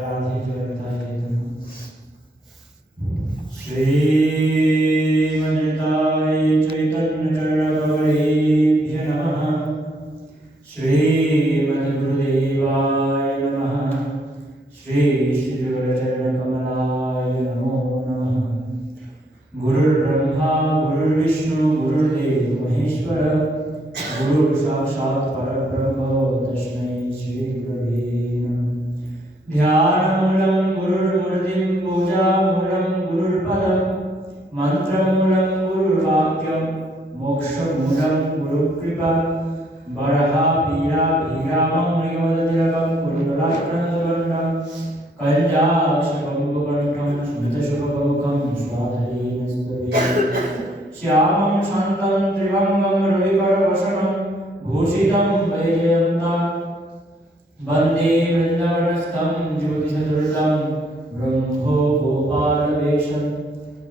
राधे जगन्नाथ श्रीमन्निताय चैतन्यचरणकमलेभ्य नमः। श्रीमद्गुरुदेवाय नमः। श्री श्रीगुरुचरणकमलाय नमो नमः। गुरुर्ब्रह्मा गुरुर्विष्णु गुरुर्देव महेश्वर गुरुः साक्षात् परब्रह्म तस्मै श्री गुरवे नमः। ध्यानमूलं गुरुर्मूर्तिं पूजामूलं गुरुर्पदं मन्त्रमूलं गुरुर्वाक्यं मोक्षमूलं गुरुकृपा बरहा पीरा भीरामं मृगवदतिलकं कुण्डलाक्रन्दुगण्डं कञ्जाक्षकमुपकण्ठं स्मृतशुभमुखं स्वाधरेण स्तवे श्यामं शान्तं त्रिभङ्गं रविकरवसनं भूषितं वैजयन्तं वन्दे वृन्दावनस्थं ज्योतिषदुर्लं ब्रह्मो गोपालवेशं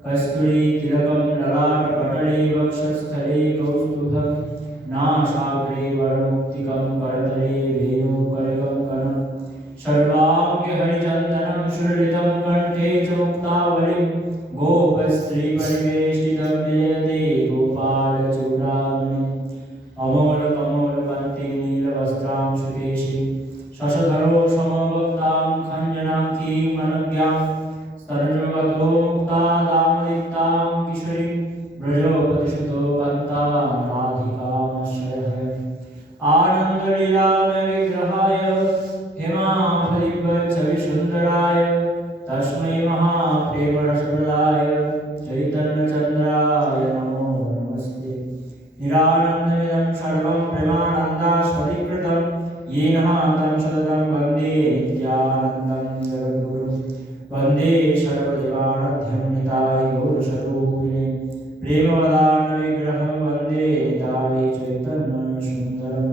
कस्तूरीतिलकं ललाटपटले वक्षस्थले कौस्तुभं नासाग्रे वरमुक्तिकं करतले वेणुकरकङ्कणं सर्वाङ्गे हरिचन्दनं सुललितं कण्ठे च मुक्तावलिं गोपस्त्रीपरिवेष्टितं विजयते गोपालचूडामणिम् अमोलकमोलपन्थी नीलवस्त्रां सुकेशी शशधरो समभक्तां खञ्जनाङ्कीं मनज्ञां स्तनजगतो मुक्तादामदितां किशोरीं व्रजोपतिशतो कान्तां राधिकामाश्रयः आनन्दलीलामयविग्रहाय हेमाफलिपच्छविसुन्दराय तस्मै महाप्रेमरसप्रदाय चैतन्यचन्द्राय नमो नमस्ते। निरानन्दमिदं सर्वं प्रेमानन्दास्पदीकृतं येन तं सततं वन्दे नित्यानन्दं जगद्गुरुं वन्दे सर्वदेवाराध्यं निताय गौरस्वरूपिणे प्रेमवदान्यविग्रहं वन्दे निताय चैतन्यसुन्दरं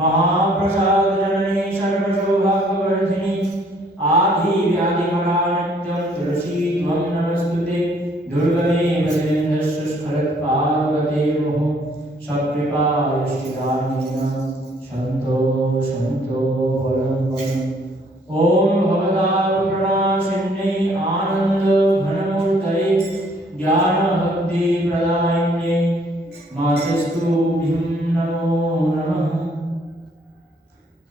महाप्रसादजननी सर्वसौभाग्यवर्धिनी आधिव्याधिमरानित्यं तुलसी त्वं नमस्तुते दुर्गमे वदेन्दस्स्खलत्पादवते मुहुः सकृपाय श्रीरामेण सन्तो सन्तो बलं बलम्। ॐ भवतापप्रणाशिन्यै आनन्दघनमूर्तये ज्ञानभक्तिप्रदायिन्यै मातस्तुभ्यं नमो नमः।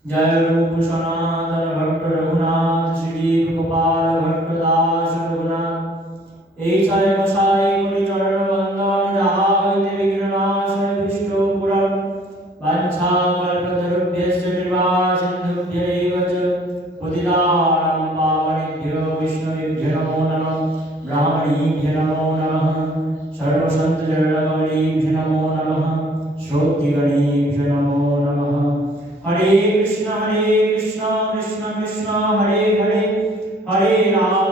जय रूप सनातन भक्त रघुनाथ श्री गोपाल भक्तदास रघुनाथ ऐसाय गोसाई मुनि चरण वंदन जहाँ हृदय विघ्ननाशन विष्णु पुरम वंशाकल्पतरुभ्यश्च कृपा सिन्धुभ्यैव च पतितानां पावनेभ्यो विष्णुवेभ्यो नमो नमः। ब्राह्मणेभ्यो नमो नमः। सर्वसन्तचरणकमलेभ्यो नमो नमः। श्रोत्रिगणेभ्यो नमो नमः। हरे कृष्ण कृष्ण कृष्ण हरे हरे हरे राम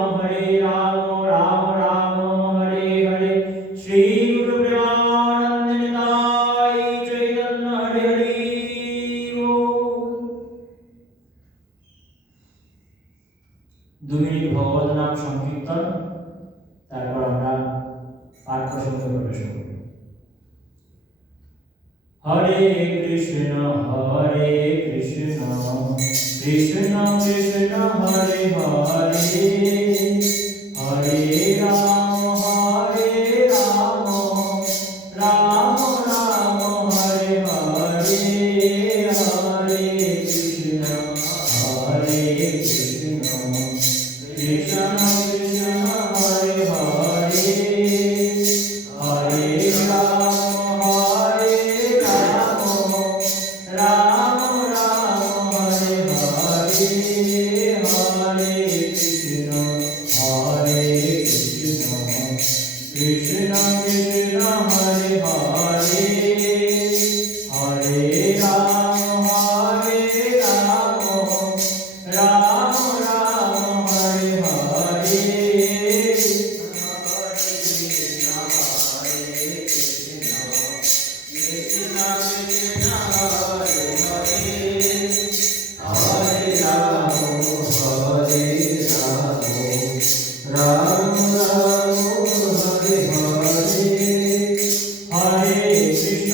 राम राम हरे हरे। श्री गुरु प्रेमानंद निताय चैतन्य हरे हरे बोल। 2 মিনিট ভগবত নাম সংকীর্তন, তারপর আমরা পাঠ প্রসঙ্গে প্রবেশ করব। हरे कृष्ण कृष्ण कृष्ण हरे हरे हरे राम राम राम हरे हरे हरे कृष्ण कृष्ण कृष्ण हरे हरे हरे राम राम राम हरे हरे हरे कृष्ण कृष्ण कृष्ण हरे हरे हरे राम राम राम हरे हरे Hare Krishna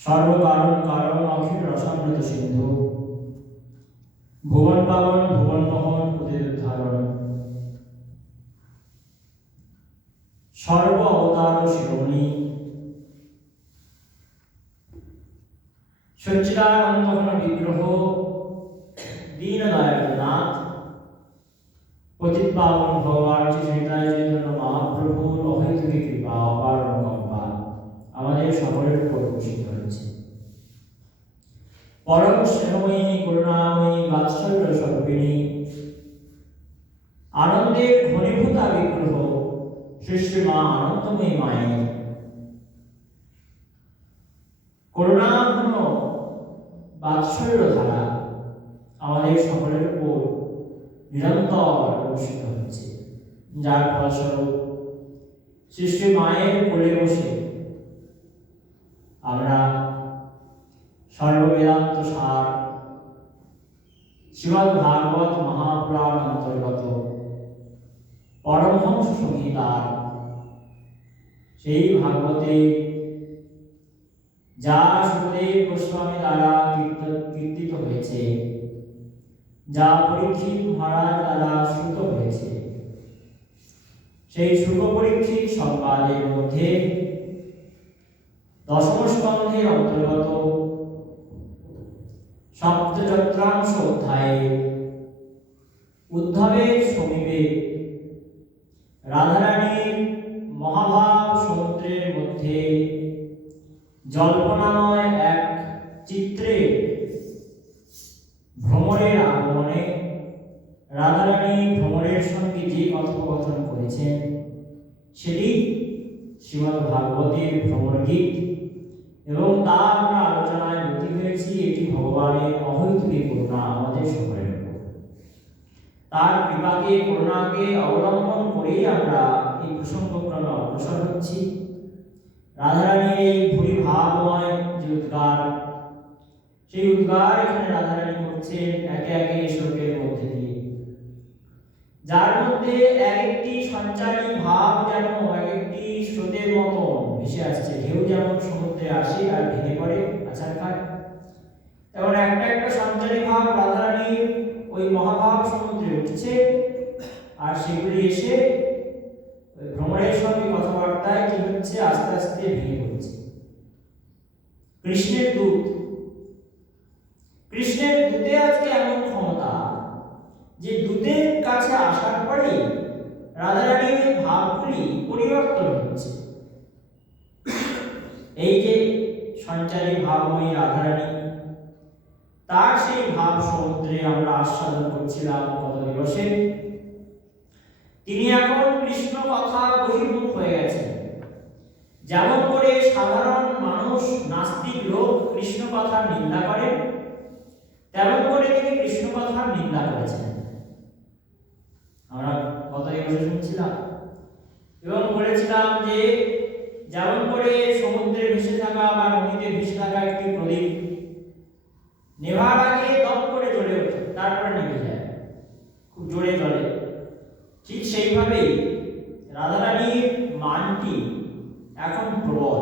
সর্বকারণ কারণ অখিল রসামৃত সিন্ধু ভুবন পাবন ভুবন মোহন প্রতিধারণ সর্ব অবতার শিরোমণি সচ্চিদানন্দ ঘন বিগ্রহ দীনদয়াল নাথ পতিত পাবন ভগবান শ্রী চৈতন্য চৈতন্য মহাপ্রভুর অহৈতুকী কৃপা অপার অনুকম্পা আমাদের সকলের উপর বর্ষিত হয়েছে। পরম স্নেহময়ী করুণাময়ী বাৎসল্য স্বরূপিণী আনন্দের ঘনীভূতা বিগ্রহ শ্রী শ্রী মা আনন্দময়ী মায়ের করুণাঘন বাৎসল্য ধারা আমাদের সকলের উপর নিরন্তর বর্ষিত হচ্ছে, যার ফলস্বরূপ শ্রী শ্রী মায়ের কোলে বসে আমরা সর্ববেদান্ত সার শ্রীমদ্ ভাগবত মহাপুরাণ অন্তর্গত পরমহংস সংহিতার সেই ভাগবতে যা সুখদেব গোস্বামী দ্বারা কীর্তিত হয়েছে, যা পরীক্ষিত মহারাজ দ্বারা শ্রুত হয়েছে, সেই শুক পরীক্ষিত সংবাদের মধ্যে দশম স্কন্ধের অন্তর্গত সপ্তচত্রাংশ অধ্যায়ে উদ্ধবের সমীপে রাধারানীর মহাভাব সমুদ্রের মধ্যে জল্পনাময় এক চিত্রে ভ্রমরের আগমনে রাধারানী ভ্রমরের সঙ্গে যে কথোপকথন করেছেন সেটি শ্রীমদ্ ভাগবতের ভ্রমর গীত, এবং তা আমরা আলোচনায় ব্রতী হয়েছি। এটি ভগবানের অহৈতুকী করুণা আমাদের সকলের উপর। তার কৃপাকে, করুণাকে অবলম্বন করেই আমরা এই প্রসঙ্গক্রমে অগ্রসর হচ্ছি। রাধারানীর এই ভুরি ভাবময় যে উদ্গার, সেই উদ্গার এখানে রাধারানী করছেন একে একে শ্লোকের মধ্যে দিয়ে, যার মধ্যে এক একটি সঞ্চারী ভাব যেন এক একটি স্রোতের মতো ভেসে আসছে। ঢেউ যেমন সমুদ্রে আসে আর ভেঙে পড়ে, আছাড় খায়, তেমন একটা একটা সঞ্চারী ভাব রাধারানীর ওই মহাভাব সমুদ্রে উঠছে, আর সেগুলি এসে ভ্রমরের সঙ্গে কথাবার্তায় কি হচ্ছে, আস্তে আস্তে ভেঙে পড়ছে। কৃষ্ণের দূত, কৃষ্ণের দূতে আজকে এমন ক্ষমতা যে দূতের কাছে আসার পরে রাধারানীর ভাবগুলি পরিবর্তন হচ্ছে। এই যে সঞ্চারী ভাবময়ী রাধারানী, তার সেই ভাব সমুদ্রে আমরা আস্বাদন করছিলাম গত দিবসে। তিনি এখন কৃষ্ণ কথা বহির্মুখ হয়ে গেছেন। যেমন করে সাধারণ মানুষ, নাস্তিক লোক কৃষ্ণ কথার নিন্দা করেন, তেমন করে তিনি কৃষ্ণ কথার নিন্দা করেছেন। আমরা গত দিবসে শুনছিলাম এবং বলেছিলাম যে যেমন করে সমুদ্রে ভেসে থাকা বা নদীতে ভেসে থাকা একটি প্রদীপ নেভার আগে দপ করে জ্বলে ওঠে, তারপরে নিভে যায়, খুব জোরে জ্বলে, ঠিক সেইভাবেই রাধারানীর মানটি এখন প্রবল,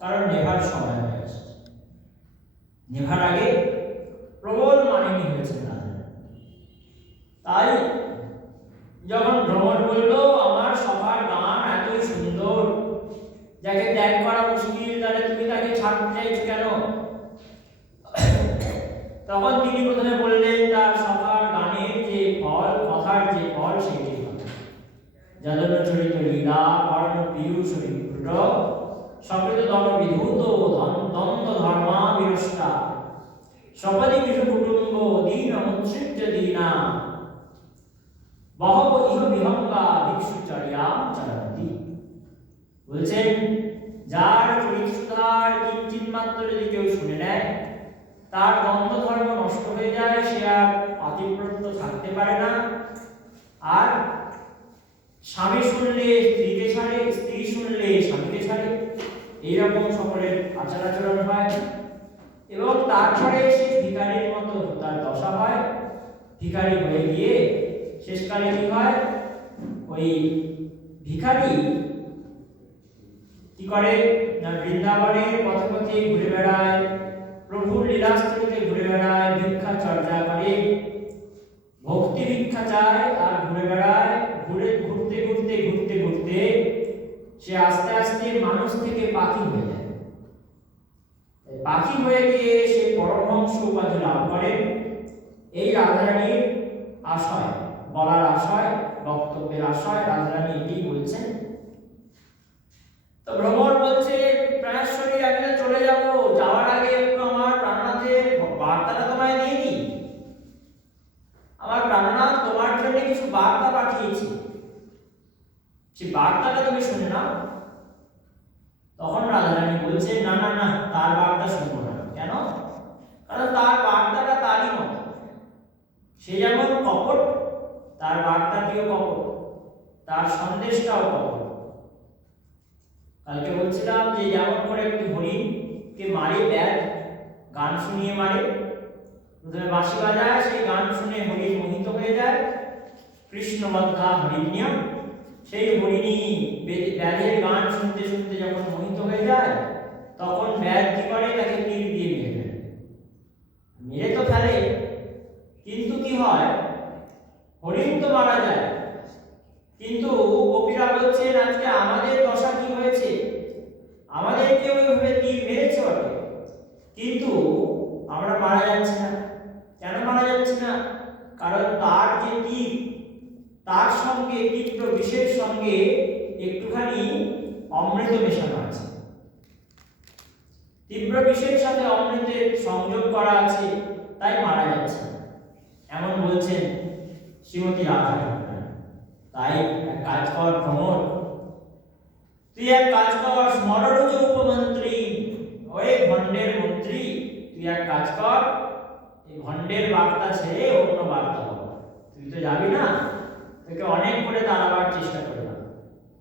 কারণ নেভার সময় হয়ে আসছে। নেভার আগে প্রবল মানিনী হয়েছে রাধারানী। তাই যখন ভ্রমর বলল আমার সবার গান এতই সুন্দর, যাকে ত্যাগ করা মুশকিল, তাহলে তুমি তাকে ছাড়তে চাইছো কেন? তখন তিনি প্রথমে বললেন তার সবার গানের যে ফল, কথার যে ফল, সেটি যাদব চরিত লীলা কর্ণ পীয়ূষ বিভ্রুট সকৃত দম বিধূত দ্বন্দ্ব ধর্মা বিরষ্টা সপদি বিধু কুটুম্ব দীন মুৎসৃজ্য দীনা বহব ইহ বিহঙ্গা ভিক্ষুচর্যাম চরন্তি। বলছেন যার চরিত্রধার কিঞ্চিত মাত্র যদি কেউ শুনে নেয়, তার দ্বন্দ্ব ধর্ম নষ্ট হয়ে যায়, সে আর পাতিব্রত থাকতে পারে না, আর স্বামী শুনলে স্ত্রীকে ছাড়ে, স্ত্রী শুনলে স্বামীকে ছাড়ে, এইরকম সকলের আচার আচরণ হয়, এবং তারপরে সে ভিখারির মতো তার দশা হয়। ভিখারি হয়ে গিয়ে শেষকালে কি হয়, ওই ভিখারি কি করে না, বৃন্দাবনের পথে পথে ঘুরে বেড়ায়, প্রভুর লীলাস্থলীতে ঘুরে বেড়ায়, ভিক্ষা চর্চা করে, ভক্তি ভিক্ষা চায়, আর ঘুরে বেড়ায়। ঘুরতে ঘুরতে ঘুরতে ঘুরতে সে আস্তে আস্তে মানুষ থেকে পাখি হয়ে যায়। পাখি হয়ে গিয়ে সে পরমহংস উপাধি লাভ করে। এই রাধারানীর আশয়, বলার আশয়, বক্তব্যের আশয় রাধারানী এটি বলছেন। তো ভ্রমর বলছে প্রাণেশ্বরী আমি তো চলে যাব, যাওয়ার আগে একটু আমার প্রাণনাথের বার্তাটা তোমায় দিয়ে দিই। আমার প্রাণনাথ তোমার জন্য কিছু বার্তা পাঠিয়েছি, সেই বার্তাটা তুমি শুনে নাও। তখন রাধারানী বলছে না না না, তার বার্তা শুনবো না। কেন? কারণ তার বার্তাটা তারই মতো, সে যেমন কপট, তার বার্তাটিও কপট, তার সন্দেশটাও কপট। কালকে বলছিলাম যে যেমন করে একটি হরিণকে মারে ব্যাগ, গান শুনিয়ে মারে, প্রথমে বাঁশি বাজায়, সেই গান শুনে হরিণ মোহিত হয়ে যায়, কৃষ্ণবদ্ধা হরিণ্য, সেই হরিণী ব্যাধের গান শুনতে শুনতে যখন মোহিত হয়ে যায়, তখন ব্যাধ কি করে, তাকে তীর দিয়ে মেরে ফেলে। মেরে তো ফেলে, কিন্তু কি হয়, হরিণ তো মারা যায়, কিন্তু গোপীরা বলছেন আজকে আমাদের দশা কি হয়েছে, আমাদেরকে ওইভাবে তীর মেরেছে বটে, কিন্তু আমরা মারা যাচ্ছি না। কেন মারা যাচ্ছি না? কারণ তার যে তীর, তার সঙ্গে তীব্র বিষের সঙ্গে একটুখানি অমৃত মেশানো আছে, তীব্র বিষের সাথে অমৃতের সংযোগ করা আছে, তাই মারা যাচ্ছে, এমন বলছেন শ্রীমতী রাধা। তাই এক কাজ কর ভ্রমর, তুই এক কাজ কর, স্মরণজ উপমন্ত্রী, ওই ভণ্ডের মন্ত্রী, তুই এক কাজ কর, এই ভণ্ডের বার্তা ছেড়ে অন্য বার্তা বল। তুই তো যাবি না, তোকে অনেক করে তাড়াবার চেষ্টা করলাম।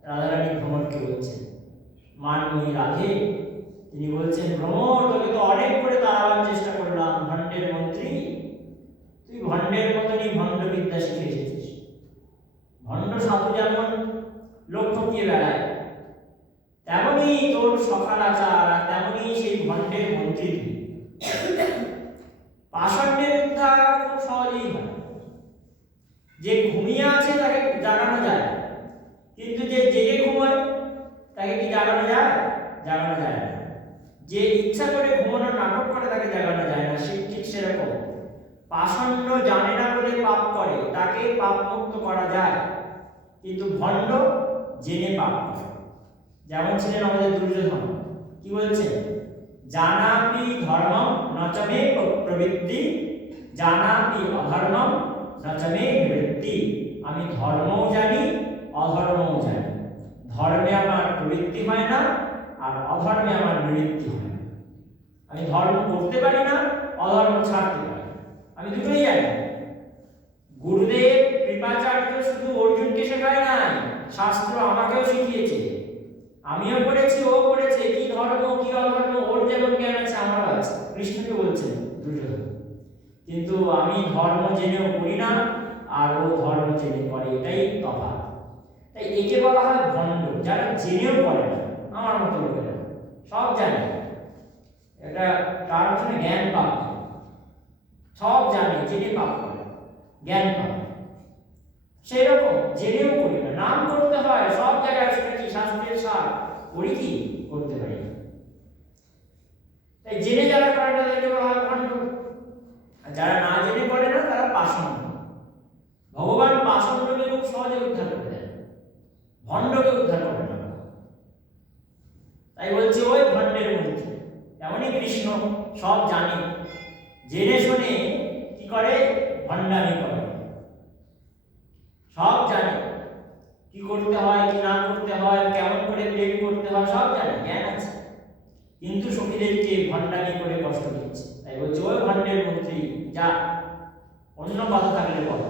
রাধারানী ভ্রমরকে বলছেন, মানময়ী রাধে, তিনি বলছেন, ভ্রমর, তোকে তো অনেক করে তাড়াবার চেষ্টা করলাম, ভণ্ডের মন্ত্রী, তুই ভণ্ডের মতনই ভণ্ড বিদ্যা শিখে এসেছিস। ভণ্ড সাধু যেমন লোক ঠকিয়ে বেড়ায়, তেমনই তোর সকাল আচার, আর তেমনই সেই ভণ্ডের মন্ত্রী। পাষণ্ডের উদ্ধার খুব সহজেই হয়। যে ঘুমিয়ে আছে তাকে জাগানো যায়, কিন্তু যে জেগে ঘুমায় তাকে কি জাগানো যায়? জাগানো যায় না। যে ইচ্ছা করে ঘুমানোর নাটক করে তাকে জাগানো যায় না। ঠিক সেরকম পাষণ্ড জানে না বলে পাপ করে, তাকে পাপ মুক্ত করা যায়, কিন্তু ভণ্ড জেনে পাপ করে। যেমন ছিলেন আমাদের দুর্যোধন, কি বলছেন? জানাপি ধর্মম নচমে প্রবৃত্তি, জানাপি অধর্মম নচমে নিবৃত্তি। আমি ধর্মও জানি, অধর্মও জানি। ধর্মে আমার প্রবৃত্তি হয় না, আর অধর্মে আমার নিবৃত্তি হয় না। আমি ধর্ম করতে পারি না, অধর্ম ছাড়তে পারি না, আমি দুটোই জানি। গুরুদেব কৃপাচার্য শুধু অর্জুনকে শেখায় নাই, শাস্ত্র আমাকেও শিখিয়েছে। আমিও পড়েছি, ও পড়েছে, কি ধর্ম কি অধর্ম ওর যেমন জ্ঞান আছে আমারও আছে। কৃষ্ণকে বলছেন দুর্যোধন, কিন্তু আমি ধর্ম জেনেও করি না, আর ও ধর্ম জেনে করে, এটাই তফাৎ। তাই একে বলা হয় ভণ্ড, যারা জেনেও করে না। আমার মতো লোকেরা সব জানে, এটা তার জন্য জ্ঞান পাপ, সব জানে, জেনে পাপ করে, জ্ঞান পাপ। সেই রকম জেনেও করি না, নাম করতে হয়, সব জায়গায় শুনেছি শাস্ত্রের সার, করি কি? করতে পারি না। তাই জেনে যারা করে তাদেরকে বলা হয় ভণ্ড, আর যারা না জেনে করে না তারা পাষণ্ড। ভগবান পাষণ্ডকে খুব সহজে উদ্ধার করে দেন, ভণ্ডকে উদ্ধার করে না। তাই বলছে ওই ভণ্ডের মধ্যে এমনই কৃষ্ণ সব জানে, জেনে শুনে কি করে? ভণ্ডামি করে। সব জানে কি করতে হয়, কি না করতে হয়, কেমন করে প্রেম করতে হয়, সব জানে, জ্ঞান আছে, কিন্তু সখীদেরকে ভণ্ডামি করে কষ্ট দিচ্ছে। তাই বলছে ওই ভণ্ডের মন্ত্রী, যা, অন্য কথা থাকলে বল।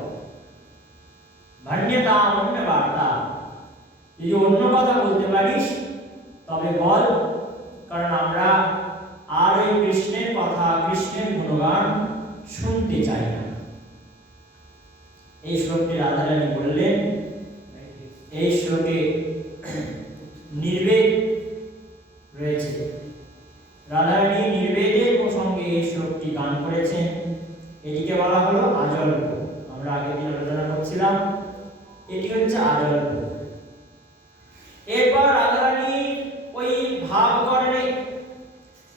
ভান্যতা অন্য বার্তা, যদি অন্য কথা বলতে পারিস তবে বল, কারণ আমরা আর ওই কৃষ্ণের কথা, কৃষ্ণের গুণগান শুনতে চাই না। এই শ্লোকটি রাধারানী বললেন। এই শ্লোকে নির্বেদ রয়েছে, রাধারানী নির্বেদের প্রসঙ্গে এই শ্লোকটি গান করেছেন। এটিকে বলা হলো আজল্প। আমরা আগের দিন আলোচনা করছিলাম, এটি হচ্ছে আজল্প। এরপর রাধারানী ওই ভাব করেন,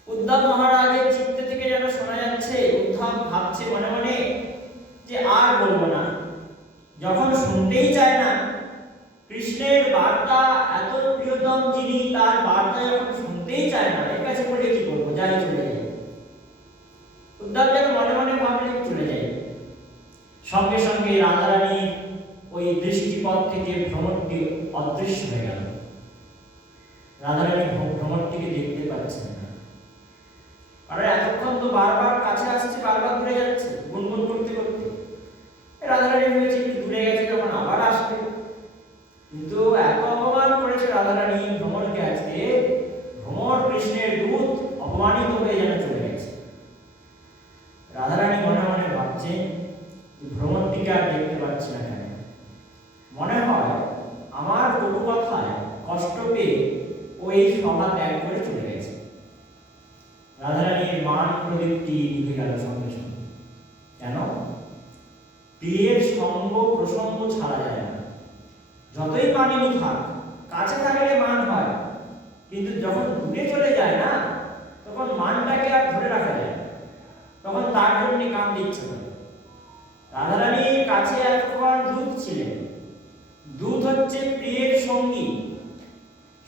উদ্ধব মহারাজের চিত্ত থেকে যেন শোনা যাচ্ছে, উদ্ধব ভাবছে মনে মনে যে আর বলবো না। যখন শুনতেই চায় না, কৃষ্ণের বার্তা এত প্রিয়তম যিনি, তার বার্তা যখন শুনতেই চায় না, এর কাছে বলে কি করবো, যাই চলে যাই। উদ্ধব যেন মনে মনে ভাবলেন চলে যায়। সঙ্গে সঙ্গে রাধারানীর ওই দৃষ্টিপথ থেকে ভ্রমরটি অদৃশ্য হয়ে গেল। রাধারানী ভ্রমরটিকে দেখতে পাচ্ছেন না, কারণ এতক্ষণ তো বারবার কাছে আসছে, বারবার দূরে যাচ্ছে, গুনগুন করতে করতে। রাধারানী ভেবেছে একটু দূরে গেছে, যখন আবার আসবে। কিন্তু এত অপমান করেছে রাধারানী ভ্রমরকে, আজকে ভ্রমর কৃষ্ণের দূত অপমানিত হয়ে যেন চলে গেছে। রাধারানী মনে মনে ভাবছেন ভ্রমরটিকে আর দেখতে পাচ্ছি না কেন, মনে হয় আমার কটু কথায় কষ্ট পেয়ে ওই সভা ত্যাগ করে চলে গেছে। রাধারানীর মান প্রদীপটি নিভে গেল সঙ্গে সঙ্গে। কেন? প্রিয়ের সঙ্গ প্রসঙ্গ ছাড়া যায় না। যতই মানিনি থাক, কাছে থাকলে মান হয়, কিন্তু যখন দূরে চলে যায় না, তখন মানটাকে আর ধরে রাখা যায়, তখন তার জন্য কাম দিচ্ছে না। রাধারানীর কাছে এতক্ষণ দূত ছিলেন। দূত হচ্ছে প্রিয়ের সঙ্গী,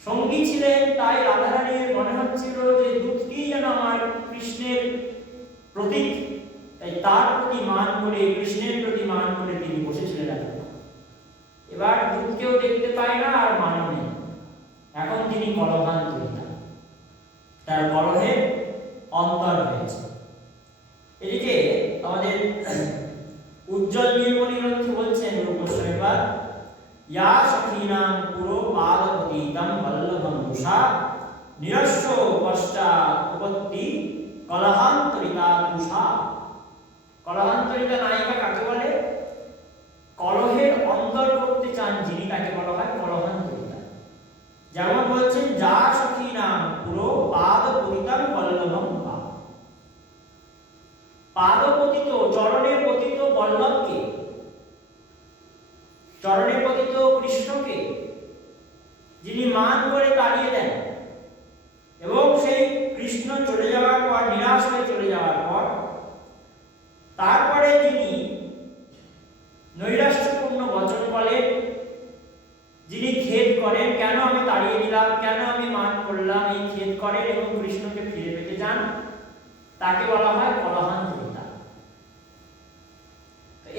সঙ্গী ছিলেন, তাই রাধারানীর মনে হচ্ছিল যে দুধটি যেন আমার কৃষ্ণের প্রতীক, তাই তার প্রতি মান করে, কৃষ্ণের প্রতি মান করে তিনি বসেছিলেন এতক্ষণ। এবার দুধকেও দেখতে পায় না আর মানও নেই, এখন তিনি কলহান্তরিতা, তার কলহে অন্তর হয়েছে। এদিকে আমাদের উজ্জ্বল নীলমণি গ্রন্থ বলছেন রূপস্বয়বার ইয়া সখীনাম পুরো পাদপতিতম বল্লভম উষা নিরস্য পশ্চাৎ উপত্তি কলহান্তরিতা উষা। কলহান্তরিতা নায়িকা কাকে বলে? কলহের অন্তর করতে চান যিনি, তাকে বলা হয় কলহান্তরিতা। যেমন বলছেন যা সখীনাম পুরো পাদপতিতম বল্লভম উষা। পাদপতিত, চরণে পতিত বল্লভকে, চরণে পতিত কৃষ্ণকে যিনি মান করে তাড়িয়ে দেন, এবং সেই কৃষ্ণ চলে যাওয়ার পর, নিরাশ হয়ে চলে যাওয়ার পর, তারপরে যিনি নৈরাশ্যপূর্ণ বচন বলেন, যিনি খেদ করেন কেন আমি তাড়িয়ে দিলাম, কেন আমি মান করলাম, এই খেদ করেন এবং কৃষ্ণকে ফিরে পেতে চান, তাকে বলা হয় কলহান্তরিতা।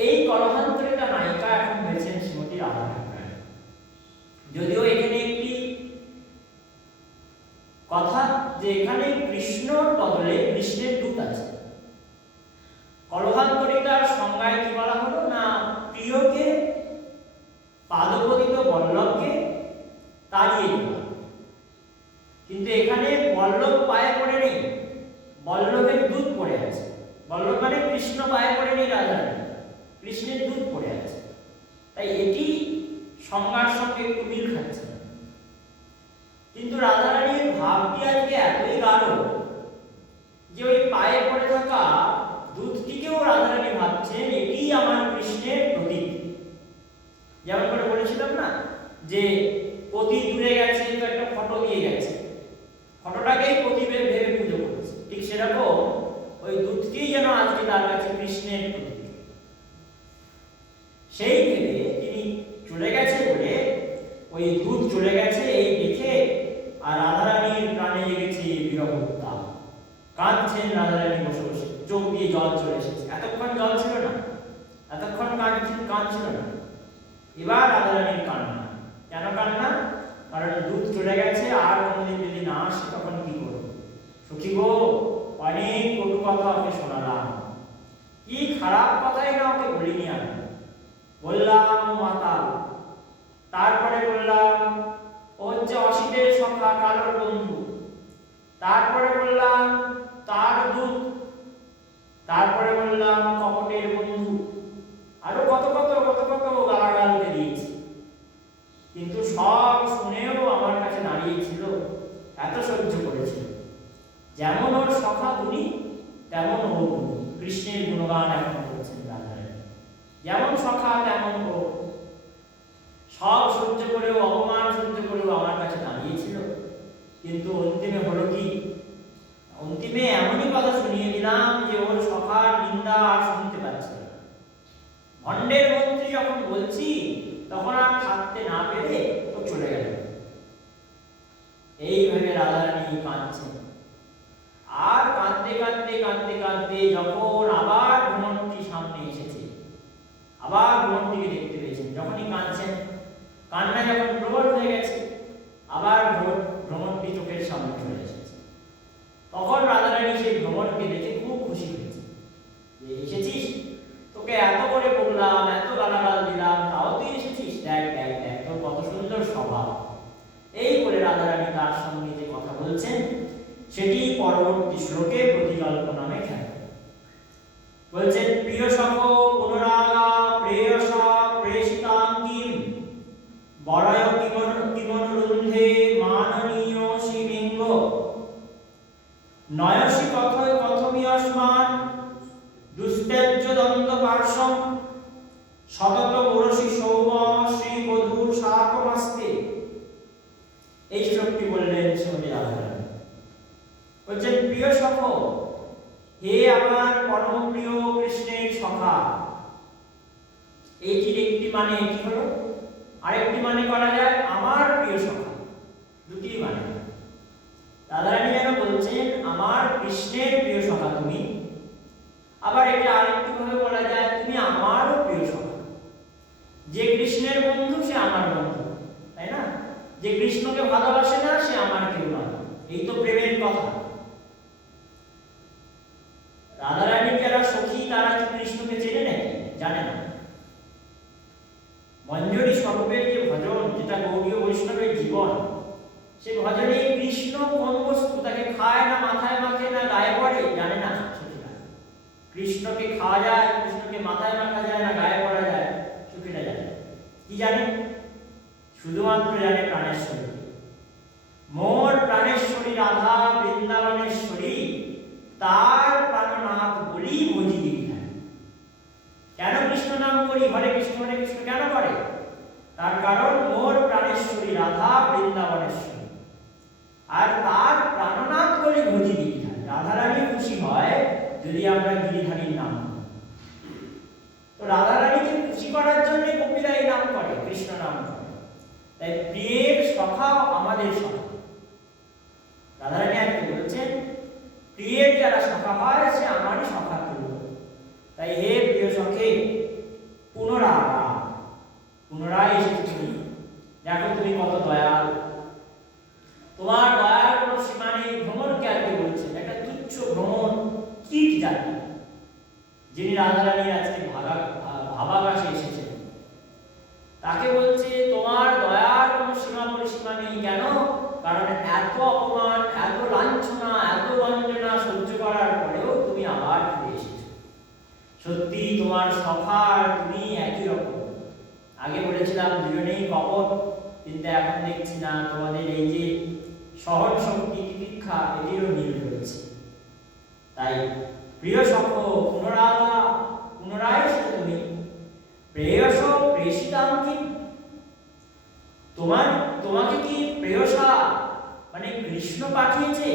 এই কলহান্তরিতা নায়িকা এখন হয়েছেন শ্রীমতী রাধা ঠাকুরানী। যদিও এখানে একটি কথা যে এখানে কৃষ্ণর বদলে কৃষ্ণের দূত আছে। কলহান্তরিতার সংজ্ঞায় কি বলা হলো না, প্রিয়কে, পাদপতিত বল্লভকে তাড়িয়ে দেওয়া। কিন্তু এখানে বল্লভ পায়ে পড়ে নেই, বল্লভের দূত পড়ে আছে। বল্লভ মানে কৃষ্ণ পায়ে পড়ে নেই, রাধারানী, কৃষ্ণের দূত পড়ে আছে। তাই এটি সংজ্ঞার সঙ্গে একটু মিল খাচ্ছে। কিন্তু রাধারানীর ভাবটি আজকে এতই গাঢ় যে ওই পায়ে পড়ে থাকা দূতটিকেও রাধারানী ভাবছেন এটি আমার কৃষ্ণের প্রতীক। যেমন করে বলেছিলাম না যে পতি দূরে গেছে তো একটা ফটো দিয়ে গেছে, ফটোটাকেই পতি ভেবে পুজো করছে, ঠিক সেরকম ওই দূতটি যেন আজকে তার কাছে কৃষ্ণের প্রতীক। সেই ভেবে তিনি চলে গেছে বলে, ওই দূত চলে গেছে এই দেখে আর রাধারানীর প্রাণে জেগেছে বিরহ উত্তাপ। কাঁদছেন রাধারানী বসে বসে, চোখ দিয়ে জল চলে এসেছে। এতক্ষণ জল ছিল না, এতক্ষণ কাঁদছিল না, এবার রাধারানীর কান্না। কেন কান্না? কারণ দূত চলে গেছে, আর কোনোদিন যদি না আসে তখন কি করবো? সখী গো, অনেক কটু কথা ওকে শোনালাম, কি খারাপ কথাই না ওকে বলিনি আমি। বললাম মাতাল, তারপরে বললাম ও হচ্ছে অসিতের সখা, কালোর বন্ধু, তারপরে বললাম তার দূত, তারপরে বললাম কপটের বন্ধু, আরো কত কত কত কত গালাগাল দিয়েছি। কিন্তু সব শুনেও আমার কাছে দাঁড়িয়েছিল, এত সহ্য করেছিল। যেমন ওর সখা গুণী তেমন ও গুণী। কৃষ্ণের গুণগান এখন করছেন রাধারানী, যেমন সখা তেমন ও। সব সহ্য করেও, অপমান সহ্য করেও আমার কাছে দাঁড়িয়েছিল। কিন্তু অন্তিমে হলো কি? অন্তিমে এমনই কথা শুনিয়ে দিলাম যে ওর সখার নিন্দা আর শুনতে পাচ্ছে না। ভণ্ডের মন্ত্রী যখন বলছি তখন আর থাকতে না পেরে ও চলে গেল। এইভাবে রাধারানী কাঁদছেন। আর কাঁদতে কাঁদতে কাঁদতে কাঁদতে যখন আবার ভ্রমণটি সামনে এসেছে, আবার ভ্রমণটিকে দেখতে পেয়েছেন, যখনই কাঁদছেন, কান্না যখন প্রবল হয়ে গেছে, আবার ভ্রমণটি চোখের সামনে চলে এসেছে। তখন রাধারানী সেই ভ্রমণকে দেখে খুব খুশি হয়েছে যে এসেছিস, তোকে এত করে বললাম, এত গালাগাল দিলাম, তাও তুই এসেছিস, দেখ দেখ দেখ তোর কত সুন্দর স্বভাব। এই বলে রাধারানী তার সঙ্গে যে কথা বলছেন সেটি পরবর্তী শ্লোকে প্রতিকল্প নামে খ্যাত। বলছেন প্রিয় সখ পুনরাগা প্রেয়সা প্রেষিতাঙ্গিম বড়য় কিমনুরুন্ধে মাননীয় শিবিঙ্গ নয়সি কথয় কথমিয়স্মান দুস্তেজ্য দন্ত পার্শ্বম সতত বরসি সৌম শ্রী বধূর শাকমাস্তে। এই শ্লোকটি বললেন শ্রীমতী রাধারানী। বলছেন প্রিয় সখ, হে আমার পরম প্রিয় কৃষ্ণের সখা। এইটির একটি মানে এটি হলো, আরেকটি মানে করা যায় আমার প্রিয় সখা। শ্রুতি মানে না। রাধারানী যেন বলছেন আমার কৃষ্ণের প্রিয় সখা তুমি, আবার এটা আরেকটু ভাবে বলা যায় তুমি আমারও প্রিয় সখা। যে কৃষ্ণের বন্ধু সে আমার বন্ধু, তাই না? যে কৃষ্ণকে ভালোবাসে না সে আমার কেউ নয়। এই তো প্রেমের কথা। রাধারানীর যারা সখী তারা কি কৃষ্ণকে চেনে নাকি? জানে না। মঞ্জরি স্বরূপের যে ভজন, যেটা গৌড়ীয় বৈষ্ণবের জীবন, সে ভজনে কৃষ্ণ কোন বস্তু তাকে খায় না, মাথায় মাখে না, গায়ে পড়ে, জানে না সখীরা। কৃষ্ণকে খাওয়া যায়, কৃষ্ণকে মাথায় মাখা যায় না, গায়ে পড়া যায়, সখীরা জানে। কি জানে? শুধুমাত্র জানে প্রাণেশ্বরী। মোর প্রাণেশ্বরী রাধা বৃন্দাবনেশ্বরী, তার প্রাণনাথ বলি ভজি গিরিধারী। কেন কৃষ্ণ নাম করি, হরে কৃষ্ণ কেন করে? তার কারণ মোর প্রাণেশ্বরী রাধা বৃন্দাবনেশ্বরী, আর তার প্রাণনাথ বলি ভজি গিরিধারী। রাধারানী খুশি হয় যদি আমরা গিরিধারীর নাম করি। তো রাধারানীকে খুশি করার জন্য গোপীরা এই নাম করে, কৃষ্ণ নাম করে। তাই প্রিয়ের সখাও আমাদের সখা। রাধারানী আজকে বলছেন প্রিয়ের যারা সখা হয় সে আমারই সখা তুল্য। তাই হে প্রিয় সখে, পুনরায় এসেছি। দেখো তুমি কত দয়াল, তোমার দয়ার কোনো সীমা নেই। ভ্রমণকে আজকে বলছেন, একটা তুচ্ছ ভ্রমণ কীট জাতি, যিনি রাধারানীর আজকে ভাবাকাশে এসেছেন, তাকে বলছে তোমার দয়ার কোনো সীমা পরিসীমা নেই। কেন? কারণ এত অপমান, এত লাঞ্ছনা, এত বঞ্চনা সহ্য করার পরেও তুমি আবার ফিরে এসেছো। সত্যি তোমার সখা আর তুমি একই রকম। আগে বলেছিলাম দুজনেই কপট, কিন্তু এখন দেখছি না, তোমাদের এই যে সহন শক্তি, তিতিক্ষা, এটিরও মিল রয়েছে। তাই প্রিয় সখ পুনরায় এসেছো তুমি। প্রেয়স প্রেষিতাম কি, তোমাকে কি প্রেয়সা মানে কৃষ্ণ পাঠিয়েছে?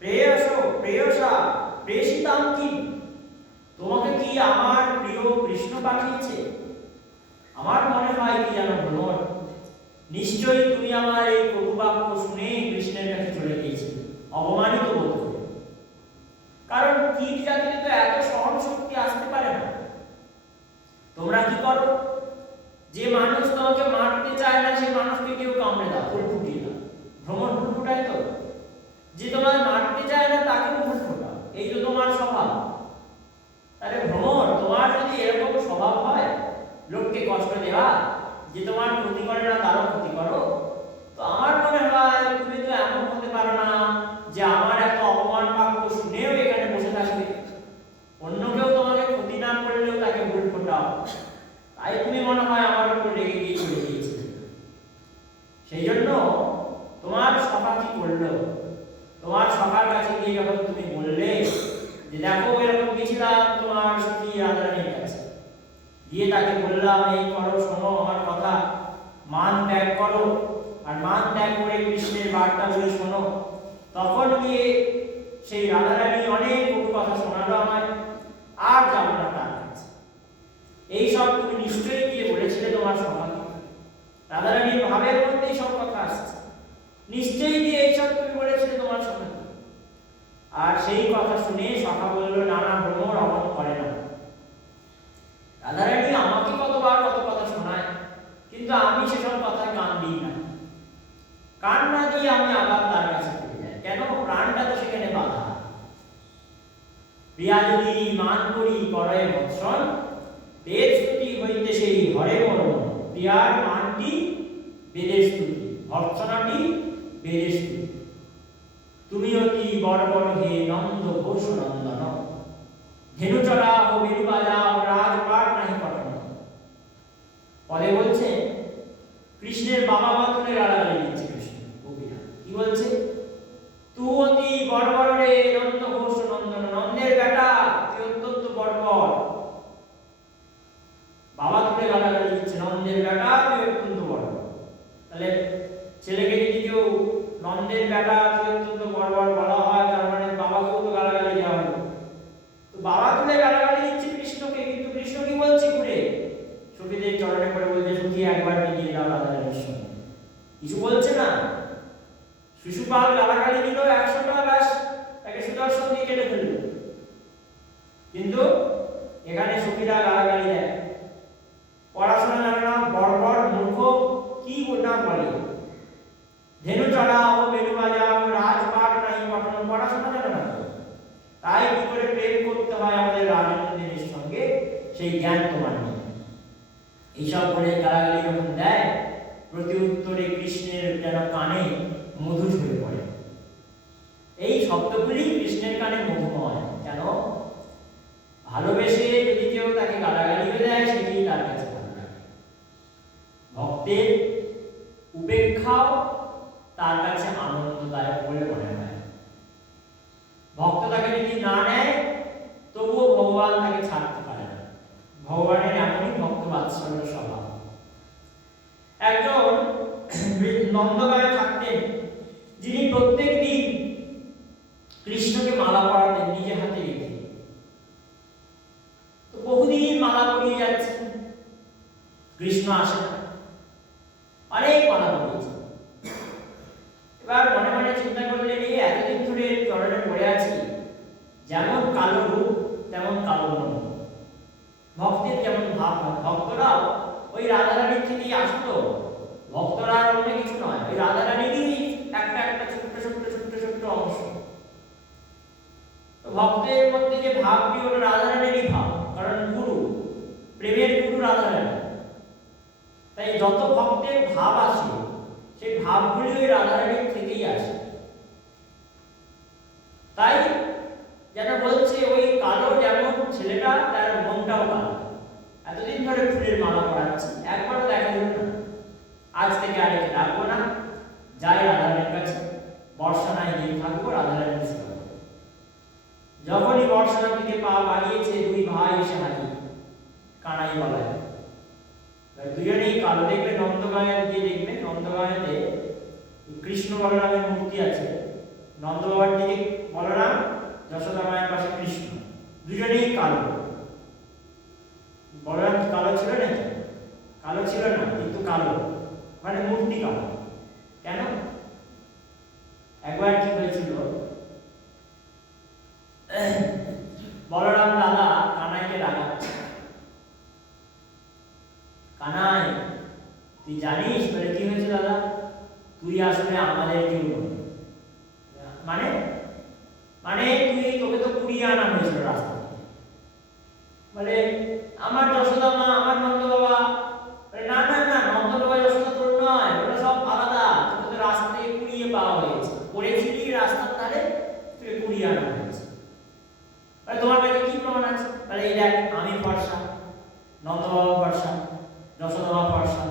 প্রেয়সা প্রেষিতাম কি, তোমাকে কি আমার প্রিয় কৃষ্ণ পাঠিয়েছে? আমার মনে হয় কি জানো ভ্রমর, নিশ্চয়ই তুমি আমার এই কটুবাক্য শুনে কৃষ্ণের কাছে চলে গিয়েছিলে, অপমানিত বোধ করে। কারণ কীট জাতিতে তো এত সহন শক্তি আসতে পারে না। তোমরা কি করো? যে মানুষ তোমাকে মারতে চায় না সেই মানুষকে কেউ কামড়ে দাও, ফুল ফুটিয়ে দাও। ভ্রমণ ফুল ফুটায় তো। যে তোমার মারতে চায় না তাকেও ফুল ফোটাও, এই তো তোমার স্বভাব। তাহলে ভ্রমণ, তোমার যদি এরকম স্বভাব হয় লোককে কষ্ট দেওয়া, যে তোমার ক্ষতি করে না তারও ক্ষতি করো, তো আমার মনে হয় তুমি তো এমন হতে পারো না যে আমার এত অপমান বাক্য শুনেও এখানে বসে থাকবে। অন্য কেউ তোমাকে ক্ষতি না করলেও তাকে ভুল ফোটাও। তাই তুমি মনে হয় আমার উপর রেগে গিয়ে চলে গিয়েছিলে। সেই জন্য তোমার সখা কি করলো? তোমার সখার কাছে গিয়ে যখন তুমি বললে যে দেখো এরকম গেছিলাম তোমার সখী রাধারানীর কাছে, গিয়ে তাকে বললাম এই করো, শোনো আমার কথা, মান ত্যাগ করো, আর মান ত্যাগ করে কৃষ্ণের বার্তাগুলি শোনো। তখন গিয়ে সেই রাধারানী অনেক কটু কথা শোনালো আমায়, আর যাবো না তার কাছে। এইসব তুমি নিশ্চয়ই গিয়ে বলেছিলে তোমার সখাকে। রাধারানীর ভাবের মধ্যে এইসব কথা আসছে, নিশ্চয়ই গিয়ে এইসব তুমি বলেছিলে তোমার সখাকে। আর সেই কথা শুনে সখা বলল না না ভ্রমর অমন করে না। রাধারানী আমাকে কতবার কত কথা শোনায়, কিন্তু আমি সেসব কথায় কান দিই না। কান না দিয়ে আমি আবার তার কাছে ফিরে যাই। কেন? প্রাণটা তো সেখানে বাধা। প্রিয়া যদি মান করি করে বৎসন, বেদ স্তুতি হইতে সেই হরে মরণ। প্রিয়ার মানটি বেদের স্তুতি, ভর্ৎসনাটি বেদের স্তুতি। তুমি অতি বড় বড় হে নন্দ ঘোষ নন্দন, ধেনু চড়াও বেনু বাজাও রাজপাট নাহি পঠন। পরে বলছে কৃষ্ণের বাবা মা তুলে গালাগালি দিচ্ছে কৃষ্ণ কবিরা। কি বলছে? তুই অতি বড় বড় রে নন্দ ঘোষ নন্দন, নন্দের বেটা তুই অত্যন্ত বর্বর। বাবা তুলে গালাগালি দিচ্ছে, নন্দের বেটা তুই অত্যন্ত বড়। তাহলে ছেলেকে যদি কেউ নন্দের বেটা তুই অত্যন্ত বর্বর বলা হয়, তার মানে বাবাকেও তো গালাগালি দেওয়া হলো। তো বাবা তুলে গালাগালি দিচ্ছে কৃষ্ণকে, কিন্তু কৃষ্ণ কি বলছে ঘুরে সখীদের চরণে পড়ে বলছে সখী একবার মিলিয়ে দাও রাধারানীর সঙ্গে। কিছু বলছে না, শিশুপাল গালাগালি দিল 100টা, ব্যাস তাকে সুদর্শন দিয়ে কেটে ফেলল। কিন্তু এখানে সখীরা গালাগালি দেয়, পড়াশোনা জানে না, বড় মূর্খ, কি ওটা বলে, ধেনু চড়াও, বেলু বাজাও, রাজপাট নাই পঠন, পড়াশোনা জানে না। তাই কি করে প্রেম করতে হয় আমাদের রাজনীতির সঙ্গে, সেই জ্ঞান তোমার নেই। এইসব বলে গালাগালি যখন দেয়, প্রতি উত্তরে কৃষ্ণের যেন কানে মধু ঝরে পড়ে। এই শব্দগুলি কৃষ্ণের কানে মধুময়। কেন? ভালোবেসে যদি কেউ তাকে গালাগালিও দেয়, সেটি তার কাছে ভালো লাগে। ভক্তের উপেক্ষাও তার কাছে আনন্দদায়ক বলে মনে হয়। ভক্ত তাকে যদি না নেয়, তবুও ভগবান তাকে ছাড়তে পারে না। ভগবানের এমনই ভক্ত বাৎসল্য স্বভাব। একজন নন্দগাঁয়ে থাকতেন, যিনি প্রত্যেক দিন কৃষ্ণকে মালা পরাতেন নিজে হাতে রেখে। তো বহুদিন মালা পরিয়ে যাচ্ছে, কৃষ্ণ আসে না, অনেক মালা পরিয়েছে। এবার মনে মনে চিন্তা করলেন, এই এতদিন ধরে চরণে পড়ে আছি, যেমন কালো রূপ তেমন কালো মন। ভক্তের যেমন ভাব, ভক্তরাও ওই রাধারানীর থেকেই আসতো। ভক্তরা আর অন্য কিছু নয়, ওই রাধারানীরই একটা একটা ছোট্ট ছোট্ট ছোট্ট ছোট্ট অংশ। তো ভক্তের মধ্যে যে ভাবটি, ওটা রাধারানীরই ভাব, কারণ গুরু, প্রেমের গুরু রাধারানী। তাই যত ভক্তের ভাব আসে, সেই ভাবগুলি ওই রাধারানীর থেকেই আসে। তাই যেন বলছে, ওই কালো যেমন ছেলেটা, তার মনটাও কালো। এতদিন ধরে ফুলের মালা পরাচ্ছি, একবারও দেখা দিল না। আজ থেকে আর একে ডাকবো না, যাই রাধারানীর কাছে, বর্ষা নাই গিয়ে থাকবো রাধারানীর সেবা। যখনই বর্ষার দিকে পা বাড়িয়েছে, দুই ভাই এসে হাজির কানাই বলায়। দুজনেই কালো। দেখবে নন্দগাঁয়ে গিয়ে দেখবে, নন্দগাঁয়েতে কৃষ্ণ বলরামের মূর্তি আছে। নন্দ বাবার দিকে বলরাম, যশোদা মায়ের পাশে কৃষ্ণ, দুজনেই কালো। বলরাম কালো ছিল নাকি? কালো ছিল না, কিন্তু কালো মানে মূর্তি কালো। কেন? একবার কি হয়েছিল, বলরাম দাদা কানাইকে রাগাচ্ছে, কানাই তুই জানিস বলে কি হয়েছে দাদা, তুই আসলে আমাদের কেউ নয়। মানে মানে তুই, তোকে তো কুড়িয়ে আনা হয়েছিল রাস্তা থেকে। বলে আমার যশোদা মা, আমার নন্দ বাবা। না না না, নন্দ বাবা যশোদা তোর নয়, ওরা সব আলাদা। তোকে তো রাস্তা থেকে কুড়িয়ে পাওয়া হয়েছে, পড়েছিলি রাস্তার ধারে, তোকে কুড়িয়ে আনা হয়েছে। তোমার কাছে কি প্রমাণ আছে? বলে এই দেখ, আমি ফর্সা, নন্দ বাবা ফর্সা, যশোদা মা ফর্সা,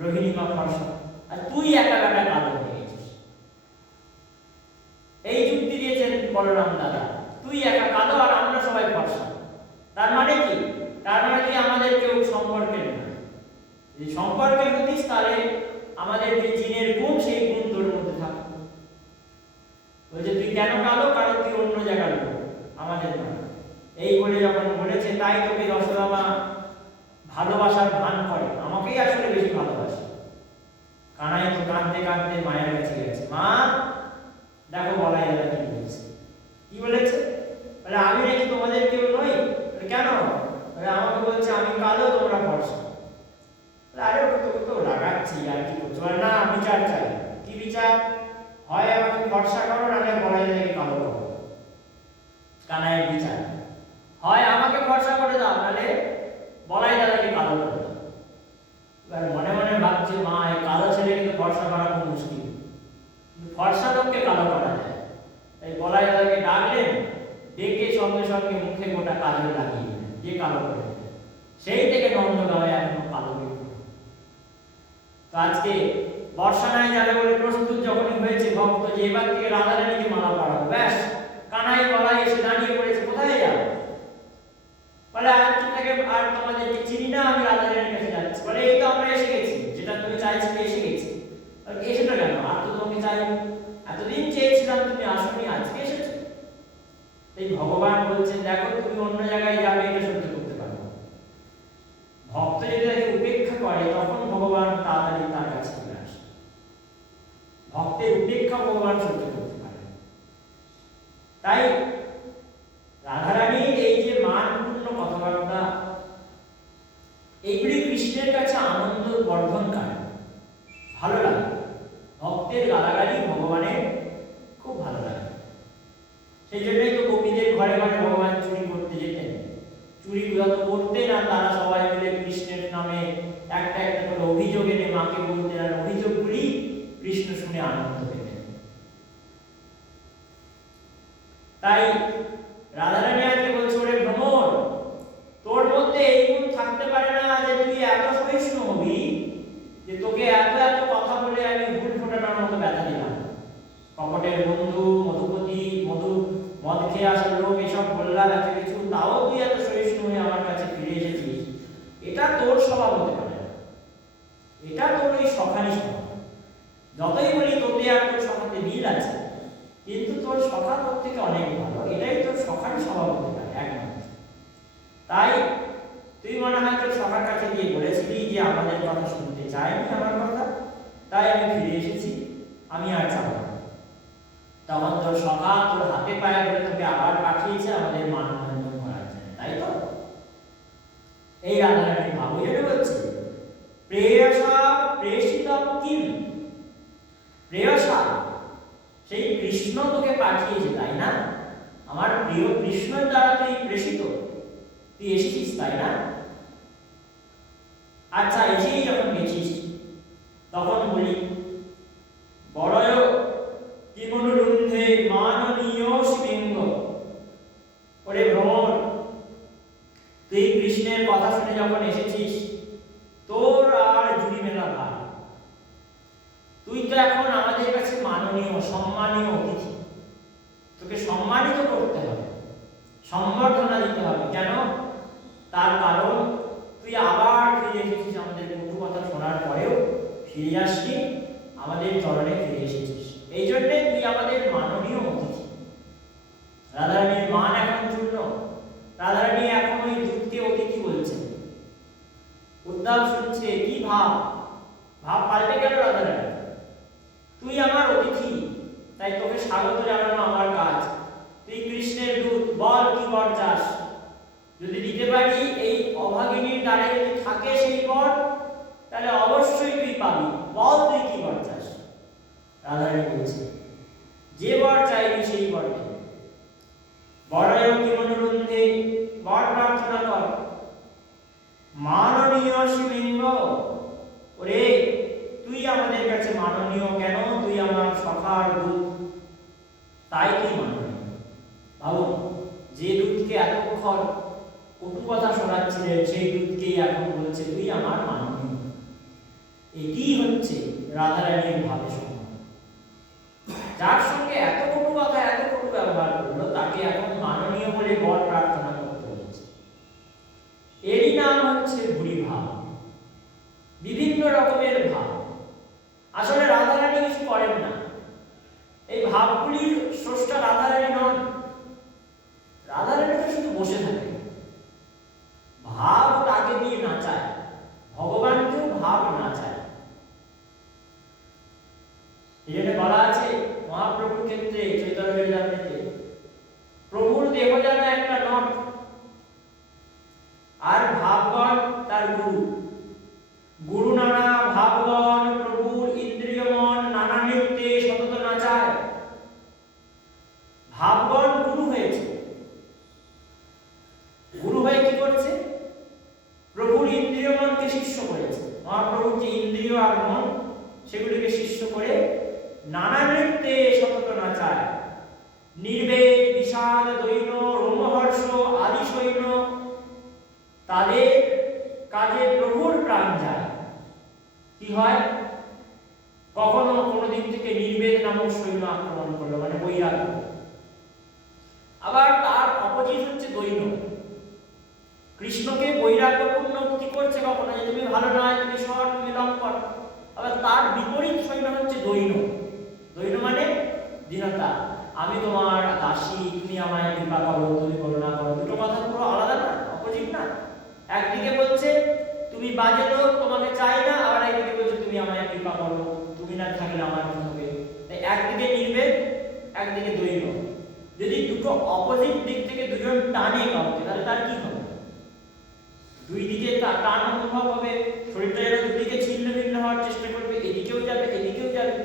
রোহিণী মা ফর্সা, আর তুই একা একা কালো হয়ে গেছিস। এই যুক্তি দিয়েছেন বলরাম দাদা, তুই একা কালো আর আমরা সবাই ফর্সা। তার মানে কি? তার মানে কি আমাদের কেউ সম্পর্কের না। যদি সম্পর্কের হতিস, তাহলে আমাদের যে জিনের গুণ, সেই গুণ তোর মধ্যে থাকতো। বলছে তুই কেন কালো? কারণ তুই অন্য জায়গার লোক, আমাদের না। এই বলে যখন বলেছে, তাই তোকে যশোদা মা ভালোবাসার ভান করে, আমাকেই আসলে বেশি ভালোবাসে। কানাই তো কাঁদতে কাঁদতে মায়ের কাছে গেছে, মা দেখো বলাই দাদা কি বলেছে। কি বলেছে? বলে আমি নাকি তোমাদের কেউ নই। কেন? বলে আমাকে বলছে আমি কালো, তোমরা ফর্সা। আরে তোকে তো রাগাচ্ছি, আর কি করছো? না, বিচার চাই। কি বিচার? হয় আমাকে ফর্সা করো, নাহলে বলাই দাদাকে কালো করো। কানাইয়ের বিচার, হয় আমাকে ফর্সা করে দাও, নাহলে বলাই দাদাকে কালো করে দাও। এবার মনে মনে ভাবছে, মা এই কালো ছেলেকে তো ফর্সা করা খুব মুশকিল, ফর্সা লোককে কালো করা যায়। তাই বলাই দাদাকে ডাকলেন, ডেকে সঙ্গে সঙ্গে মুখে গোটা কাজল লাগিয়ে দিলেন, যে কালো করে। সেই থেকে নন্দগাঁয়ে এখনো কালো। তো আজকে বর্ষা নাই যাবে বলে প্রস্তুত যখনই হয়েছে ভক্ত, যে এবার থেকে রাধারানীকে মালা পরাবো, ব্যাস কানাই বলাই এসে দাঁড়িয়ে পড়েছে, কোথায় যাও? বলে আজ থেকে আর তোমাদেরকে চিনি না, আমি রাধারানীর কাছে যাচ্ছি। বলে এই তো আমরা এসে গেছি, যেটা তুমি চাইছিলে এসে গেছি। এসেছো কেন? আর তো তোমাকে চাই, এতদিন চেয়েছিলাম, তুমি আসোনি, আজকে এসেছো। এই ভগবান বলছেন, দেখো তুমি অন্য জায়গায় যাবে, এটা সহ্য করতে পারো। ভক্ত যদি তাকে উপেক্ষা করে, তখন ভগবান তাড়াতাড়ি তার কাছে চলে আসে। ভক্তের উপেক্ষা ভগবান সহ্য করতে পারে। তাই রাধারানীর এই যে মানপূর্ণ কথাবার্তা, এগুলি কৃষ্ণের কাছে আনন্দ বর্ধনকারী, ভালো লাগে। ভক্তের গালাগালি ভগবানের খুব ভালো লাগে। সেই জন্যই তো গোপীদের ঘরে ঘরে ভগবান চুরি করতে যেতেন। চুরি যত করতেন আর তারা সবাই মিলে কৃষ্ণের নামে একটা একটা করে অভিযোগ এনে মাকে বলতেন, আর অভিযোগগুলি কৃষ্ণ শুনে আনন্দ পেতেন। তাই রাধারানী আজকে বলছে, ওরে ভ্রমর, তোর মধ্যে এই গুণ থাকতে পারে না যে তুই এত সহিষ্ণু হবি যে তোকে এত এত কথা বলে আমি ভুল ফোটানোর মতো ব্যথা দিলাম। কপটের বন্ধু, মধুপতি, মদ খেয়ে আসার লোক, এসব বললাম এত কিছু, তাও তুই এত সহিষ্ণু হয়ে আমার কাছে ফিরে এসেছিস। এটা তোর স্বভাব হতে পারে না, এটা তোর ওই সখানি স্বভাব। যতই বলি তোতে আর তোর সখাতে মিল আছে, কিন্তু তোর সখা তোর থেকে অনেক ভালো, এটাই তোর সখানি স্বভাব হতে পারে একমাত্র। তাই তুই মনে হয় তোর সখার কাছে গিয়ে বলেছিলি যে আমাদের কথা শুনতে চাইনি আমার কথা, তাই আমি ফিরে এসেছি, আমি আর যাব না। তখন তোর সখা তোর হাতে পায়ে ধরে তোকে আবার পাঠিয়েছে আমাদের মানভঞ্জন করার জন্য, তাই তো? এই রাধারানী ভাব এটা বলছে, প্রেয়সা প্রেষিতম কিম, প্রেয়সা সেই কৃষ্ণ তোকে পাঠিয়েছে, তাই না? আমার প্রিয় কৃষ্ণের দ্বারা তুই প্রেষিত, তুই এসেছিস, তাই না? আচ্ছা, এসেই যখন গেছিস তখন বলি, বড়য় কিমনুরুন্ধে মাননীয় শিবিঙ্গ, ওরে ভ্রমর, তুই কৃষ্ণের কথা শুনে যখন এসেছিস, তোর আর জুড়ি মেলা ভার। তুই তো এখন আমাদের কাছে মাননীয় সম্মানীয় অতিথি, তোকে সম্মানিত করতে হবে, সম্বর্ধনা দিতে হবে। কেন? তার কারণ তুই আবার ফিরে এসেছিস, আমাদের কটু কথা শোনার পরেও ফিরে আসলি, আমাদের চরণে ফিরে এসেছিস, এই জন্যে তুই আমাদের মাননীয় অতিথি। রাধারানীর মান এখন চূর্ণ, রাধারানী এখন ওই দূতকে অতিথি বলছেন। উদ্ধব শুনছে, কি ভাব পাল্টে গেল রাধারানী, তুই আমার অতিথি, তাই তোকে স্বাগত জানানো আমার কাজ। তুই কৃষ্ণের দূত, বল কি বর চাস? যদি দিতে পারি, এই অভাগিনীর দ্বারে যদি থাকে সেই বর, তাহলে অবশ্যই তুই পাবি, বল তুই কি বর চাস? রাধারানী বলছে, যে বর চাইবি সেই বর দে। বড়য় কিমনুরুন্ধে, বর প্রার্থনা কর। মাননীয় শিবলিঙ্গ, ওরে তুই আমাদের কাছে মাননীয় কেন? তুই আমার সখার দূত, তাই তুই মাননীয়। ভাবুন, যে দূতকে এতক্ষণ কটু কথা শোনাচ্ছিলেন, সেই দূতকেই এখন বলছে তুই আমার মাননীয়। এটি হচ্ছে রাধারানীর ভাবে সম্মান। যার সঙ্গে এত কটু কথা, এত কটু ব্যবহার করলো, তাকে এখন মাননীয় বলে বর প্রার্থনা করতে হচ্ছে। এরই নাম হচ্ছে ভুরি ভাব, বিভিন্ন রকমের ভাব। আসলে রাধারানী কিছু করেন না, এই ভাবগুলির স্রষ্টা রাধারানী নন। রাধারানী তো শুধু বসে থাকে, ভাব তাকে দিয়ে নাচায়, ভগবানকেও ভাব নাচায়। এই জন্য বলা আছে মহাপ্রভুর ক্ষেত্রে চৈতন্য চরিতামৃতে, প্রভুর দেহ যেন একটা নট, আর ভাবগণ তার গুরু। গুরু নানা ভাবগণ প্রভুর ইন্দ্রিয় মন নানা নৃত্যে সতত নাচায়। ভাবগণ গুরু হয়েছে, গুরু হয়ে কি করছে? প্রভুর ইন্দ্রিয় মনকে শিষ্য করেছে। মহাপ্রভুর যে ইন্দ্রিয় আর মন, সেগুলিকে শিষ্য করে নানা নৃত্যে সতত নাচায়। নির্বেদ, বিষাদ, দৈন্য, রোমহর্ষ আদি সৈন্য, তাদের কাজে প্রভুর প্রাণ যায়। কি হয়? কখনো কোনো দিক থেকে নির্বেদ নামক সৈন্য আক্রমণ করলো, মানে বৈরাগ্য। আবার তার অপোজিট হচ্ছে দৈন্য। কৃষ্ণকে বৈরাগ্যপূর্ণ কি করছে কখনো, যে তুমি ভালো নয়, তুমি সৎ, তুমি লম্পট। আবার তার বিপরীত সৈন্য হচ্ছে দৈন্য। দৈন্য মানে দীনতা, আমি তোমার দাসী, তুমি আমায় কৃপা করো, তুমি করুণা করো। দুটো কথা পুরো আলাদা না, অপোজিট না? একদিকে বলছে তুমি বাজে লোক, তোমাকে চাই না, আবার একদিকে বলছে তুমি আমায় কৃপা করো, তুমি না থাকলে আমার কি হবে। একদিকে নির্বেদ, একদিকে দ্বৈত। যদি দুটো অপোজিট দিক থেকে দুজন টানে কাউকে, তাহলে তার কি হবে? দুই দিকে টান অনুভব হবে, শরীরটা যেন দুদিকে ছিন্ন ভিন্ন হওয়ার চেষ্টা করবে, এদিকেও যাবে এদিকেও যাবে।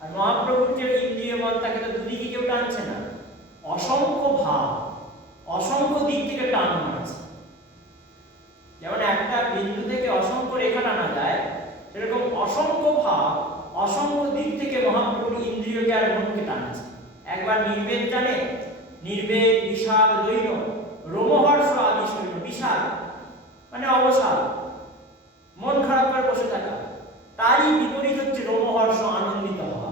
আর মহাপ্রভুর যে ইন্দ্রিয় মন, তাকে তো দুদিকে কেউ টানছে না, অসংখ্য ভাব, অসংখ্য দিক থেকে টান মারছে। যেমন একটা বিন্দু থেকে অসংখ্য রেখা টানা যায়, সেরকম অসংখ্য ভাব, অসংখ্য দিক থেকে মহাপ্রভুর ইন্দ্রিয়কে আর মনকে টানছে। একবার নির্বেদ টানে, নির্বেদ, বিষাদ, দ্বৈত, রোমহর্ষ আদি শৈল। বিষাদ মানে অবসাদ, মন খারাপ করে বসে থাকা। তারই বিপরীত হচ্ছে রোমহর্ষ, আনন্দিত হওয়া।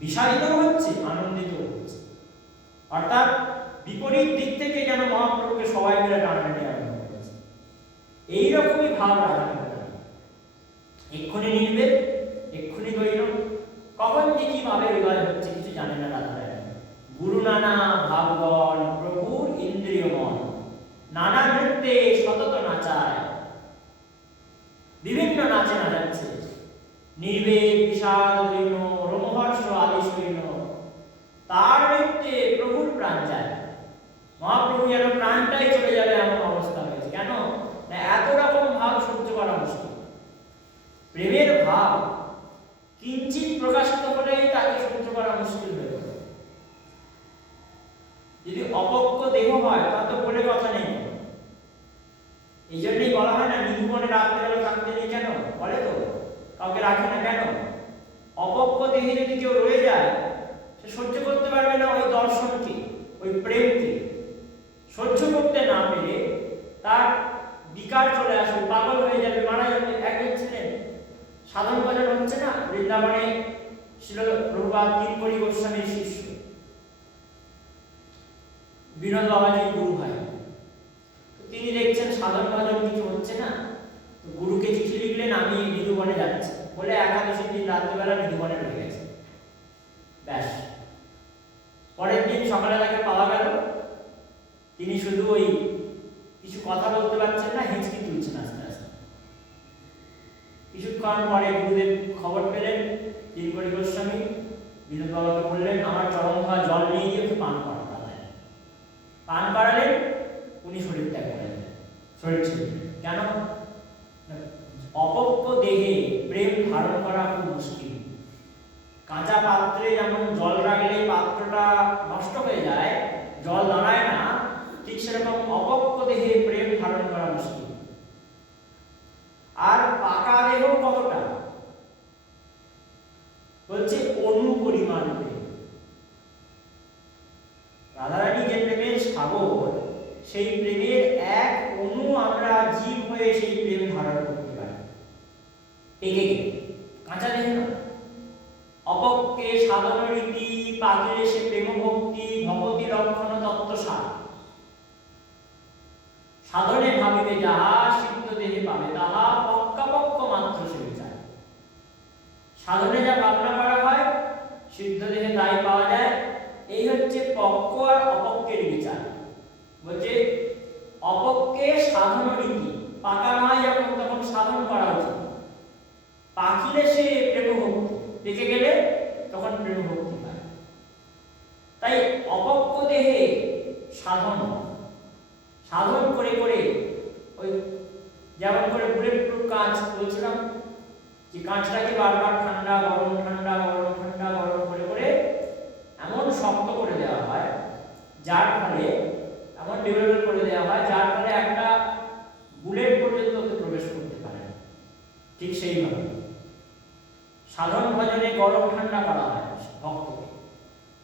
বিষাদিত হচ্ছে, আনন্দিত হচ্ছে। অর্থাৎ বিপরীত দিক থেকে যেন মহাপ্রভুকে সবাই মিলে টানাটানি আরম্ভ করেছে। এইরকমই ভাব রাখা, এক্ষুনি নির্বেদ, এক্ষুনি দ্বৈত, কখন যে কি ভাবে হৃদয় হচ্ছে কিছু জানে না রাধারানী। গুরু নানা ভাবগণ প্রভুর ইন্দ্রিয় মন, নানা নৃত্যে সতত নাচায়। বিভিন্ন নাচে নাচাচ্ছে, নির্বেদ, বিষাদ, দ্বৈত, রোমহর্ষ আদি শৈল। তার নৃত্যে প্রভুর প্রাণ যায়। মহাপ্রভু যেন প্রাণটাই চলে যাবে এমন অবস্থা হয়েছে। কেন না এত রকম ভাব সহ্য করা মুশকিল। প্রেমের ভাব কিঞ্চিত প্রকাশিত হলেই তাকে সহ্য করা মুশকিল হয়ে পড়ে। যদি অপক্ষ দেহ হয় তা তো বলে কথা নেই। এই জন্যই বলা হয় না নিধুবনে রাত্রেবেলা থাকতে নেই, কেন বলে তো, কাউকে রাখে না কেন? অপক্ষ দেহে যদি কেউ রয়ে যায়, সে সহ্য করতে পারবে না ওই দর্শনকে, ওই প্রেমকে। সহ্য করতে না পেরে তার বিকার চলে আসবে, পাগল হয়ে যাবে, মারা যাবে। একজন ছিলেন, সাধন ভজন হচ্ছে না বৃন্দাবনে, ছিল প্রভুপাদ কিঙ্করী গোস্বামীর শিষ্য বিনোদ বাবাজির গুরু ভাই। তিনি দেখছেন সাধন ভজন কিছু হচ্ছে না, তো গুরুকে চিঠি লিখলেন, আমি নিধুবনে যাচ্ছি বলে একাদশীর দিন রাত্রিবেলা নিধুবনে রয়ে গেছে। ব্যাস, পরের দিন সকালে তাকে পাওয়া গেল, তিনি শুধু ওই কিছু কথা বলতে পারছেন না, হেঁচকি তুলছেন আস্তে আস্তে। কিছুক্ষণ পরে গুরুদেব খবর পেলেন, কিঙ্করী গোস্বামী বিনোদ বাবাকে বললেন, আমার চরম খাওয়া জল নিয়ে গিয়ে ওকে পান করাতে। পান করালেন, উনি শরীর ত্যাগ করলেন, শরীর ছেড়ে দিলেন। কেন? অপক্ষ দেহে প্রেম ধারণ করা খুব মুশকিল। কাঁচা পাত্রে যেমন জল রাখলে পাত্রটা নষ্ট হয়ে যায়, জল দাঁড়ায় না, ঠিক সেরকম অপক্ষ দেহে প্রেম ধারণ করা মুশকিল। আর পাকা দেহ কতটা বলছে, অনু পরিমাণ প্রেম। রাধারানী যে প্রেমের সাগর, সেই প্রেমের এক অনু আমরা জীব হয়ে সেই প্রেম ধারণ করতে পারি। পেকে গেলে কাঁচা দেহ না। অপক্ষে সাধন রীতি পাখিলে সে প্রেম ভক্তি ভগবতী লক্ষণ তত্ত্ব সার। সাধনে ভাবিবে যাহা সিদ্ধ দেহে পাবে তাহা পক্কাপক্ষ মাত্র সে বিচার। সাধনে যা ভাবনা করা হয় সিদ্ধ দেহে তাই পাওয়া যায়। এই হচ্ছে পক্ষ আর অপক্ষের বিচার। বলছে অপক্ষে সাধন রীতি, পাকা নয় যখন তখন সাধন করা উচিত। পাখিলে সে প্রেম ভক্তি, পেকে গেলে তখন প্রেম ভক্তি পায়। তাই অপক্ষ দেহে সাধন, সাধন করে করে ওই যেমন করে বুলেট প্রুফ কাঁচ বলছিলাম, যে কাঁচটাকে বারবার ঠান্ডা গরম ঠান্ডা গরম ঠান্ডা গরম করে করে এমন শক্ত করে দেওয়া হয়, যার ফলে এমন ডেভেলপ করে দেওয়া হয় যার ফলে একটা বুলেট পর্যন্ত ওকে প্রবেশ করতে পারে। ঠিক সেইভাবে সাধন ভজনে গরম ঠান্ডা করা হয় ভক্তকে,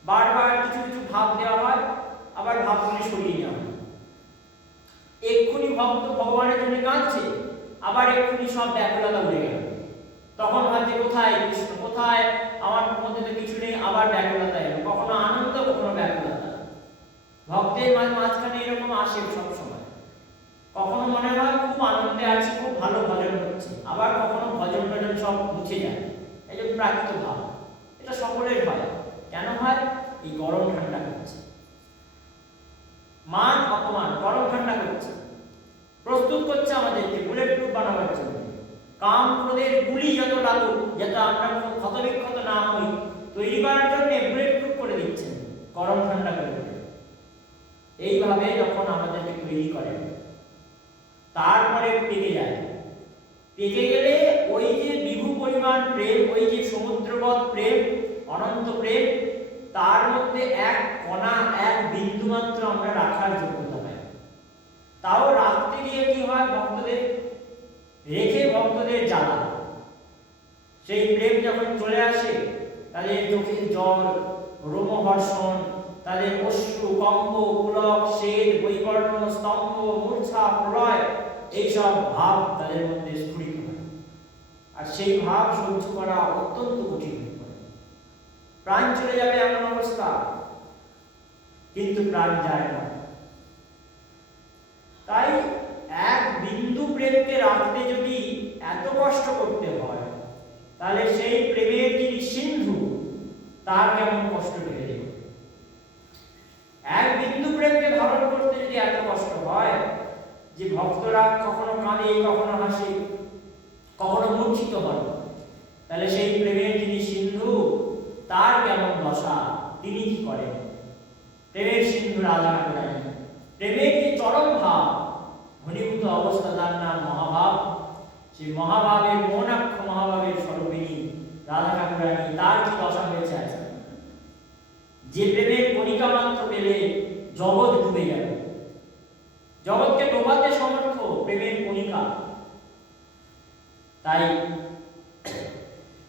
বারবার কিছু কিছু ভাব দেওয়া হয়, আবার ভাবগুলি সরিয়ে নেওয়া হয়। এক্ষুনি ভক্ত ভগবানের জন্য কাঁদছে, আবার এক্ষুনি সব ব্যাকুলতা উঠে গেল, তখন ভাবছে কোথায় কৃষ্ণ, কোথায়, আমার মধ্যে তো কিছু নেই, আবার ব্যাকুলতা এলো, কখনো আনন্দ কখনো ব্যাকুলতা। ভক্তের মাঝখানে এরকম আসে সব সময়। কখনো মনে হয় খুব আনন্দে আছি, খুব ভালো ভজন হচ্ছে, আবার কখনো ভজন ভজন সব মুছে যায়। এই যে প্রাকৃত ভাব, এটা সকলের হয়। কেন হয়? এই গরম ঠান্ডা করছে, মান অপমান, গরম ঠান্ডা করছে, প্রস্তুত করছে আমাদেরকে বুলেট প্রুফ বানাবার জন্য। কাম ক্রোধের গুলি যত লাগুক, যাতে আমরা ক্ষতবিক্ষত না হই, তৈরি করার জন্য বুলেট প্রুফ করে দিচ্ছেন, গরম ঠান্ডা করে দেবেন। এইভাবে যখন আমাদেরকে তৈরি করেন, তারপরে পেকে যায়। পেকে গেলে ওই যে বিভু পরিমাণ প্রেম, ওই যে সমুদ্রবৎ প্রেম, অনন্ত প্রেম, তার মধ্যে এক কণা, এক বিন্দু মাত্র আমরা রাখার যোগ্যতা পাই। তাও রাখতে গিয়ে কি হয়, ভক্তদের রেখে ভক্তদের জ্বালা। সেই প্রেম যখন চলে আসে, তাদের চোখের জল, রোমহর্ষণ, তাদের অশ্রু, কম্প, পুলক, শেদ, বৈবর্ণ, স্তম্ভ, মূর্ছা, প্রলয়, এইসব ভাব তাদের মধ্যে স্ফুরিত হয়। আর সেই ভাব সহ্য করা অত্যন্ত কঠিন হয়ে পড়ে। প্রাণ চলে যাবে এমন অবস্থা, কিন্তু প্রাণ যায় না। তাই এক বিন্দু প্রেমকে রাখতে যদি এত কষ্ট করতে হয়, তাহলে সেই প্রেমের যিনি সিন্ধু, তার কেমন কষ্ট পেয়ে যাবে। এক বিন্দু প্রেমকে ধারণ করতে যদি এত কষ্ট হয়, যে ভক্তরা কখনো কাঁদে, কখনো হাসে, কখনো মূর্ছিত হন, তাহলে সেই প্রেমের যিনি সিন্ধু, তার কেমন দশা, তিনি কি করেন। প্রেমের সিন্ধু রাধা রানী, প্রেমের যে চরম ভাব, ঘনীভূত অবস্থা, তার নাম মহাভাব। সেই মহাভাবের, মৌনাক্ষ মহাভাবের স্বরূপিণী রাধা ঠাকুরানী, তার কি দশা হয়েছে আছে, যে প্রেমের কণিকা মাত্র পেলে জগৎ ডুবে যাবে। জগৎকে ডোবাতে সমর্থ প্রেমের কণিকা। তাই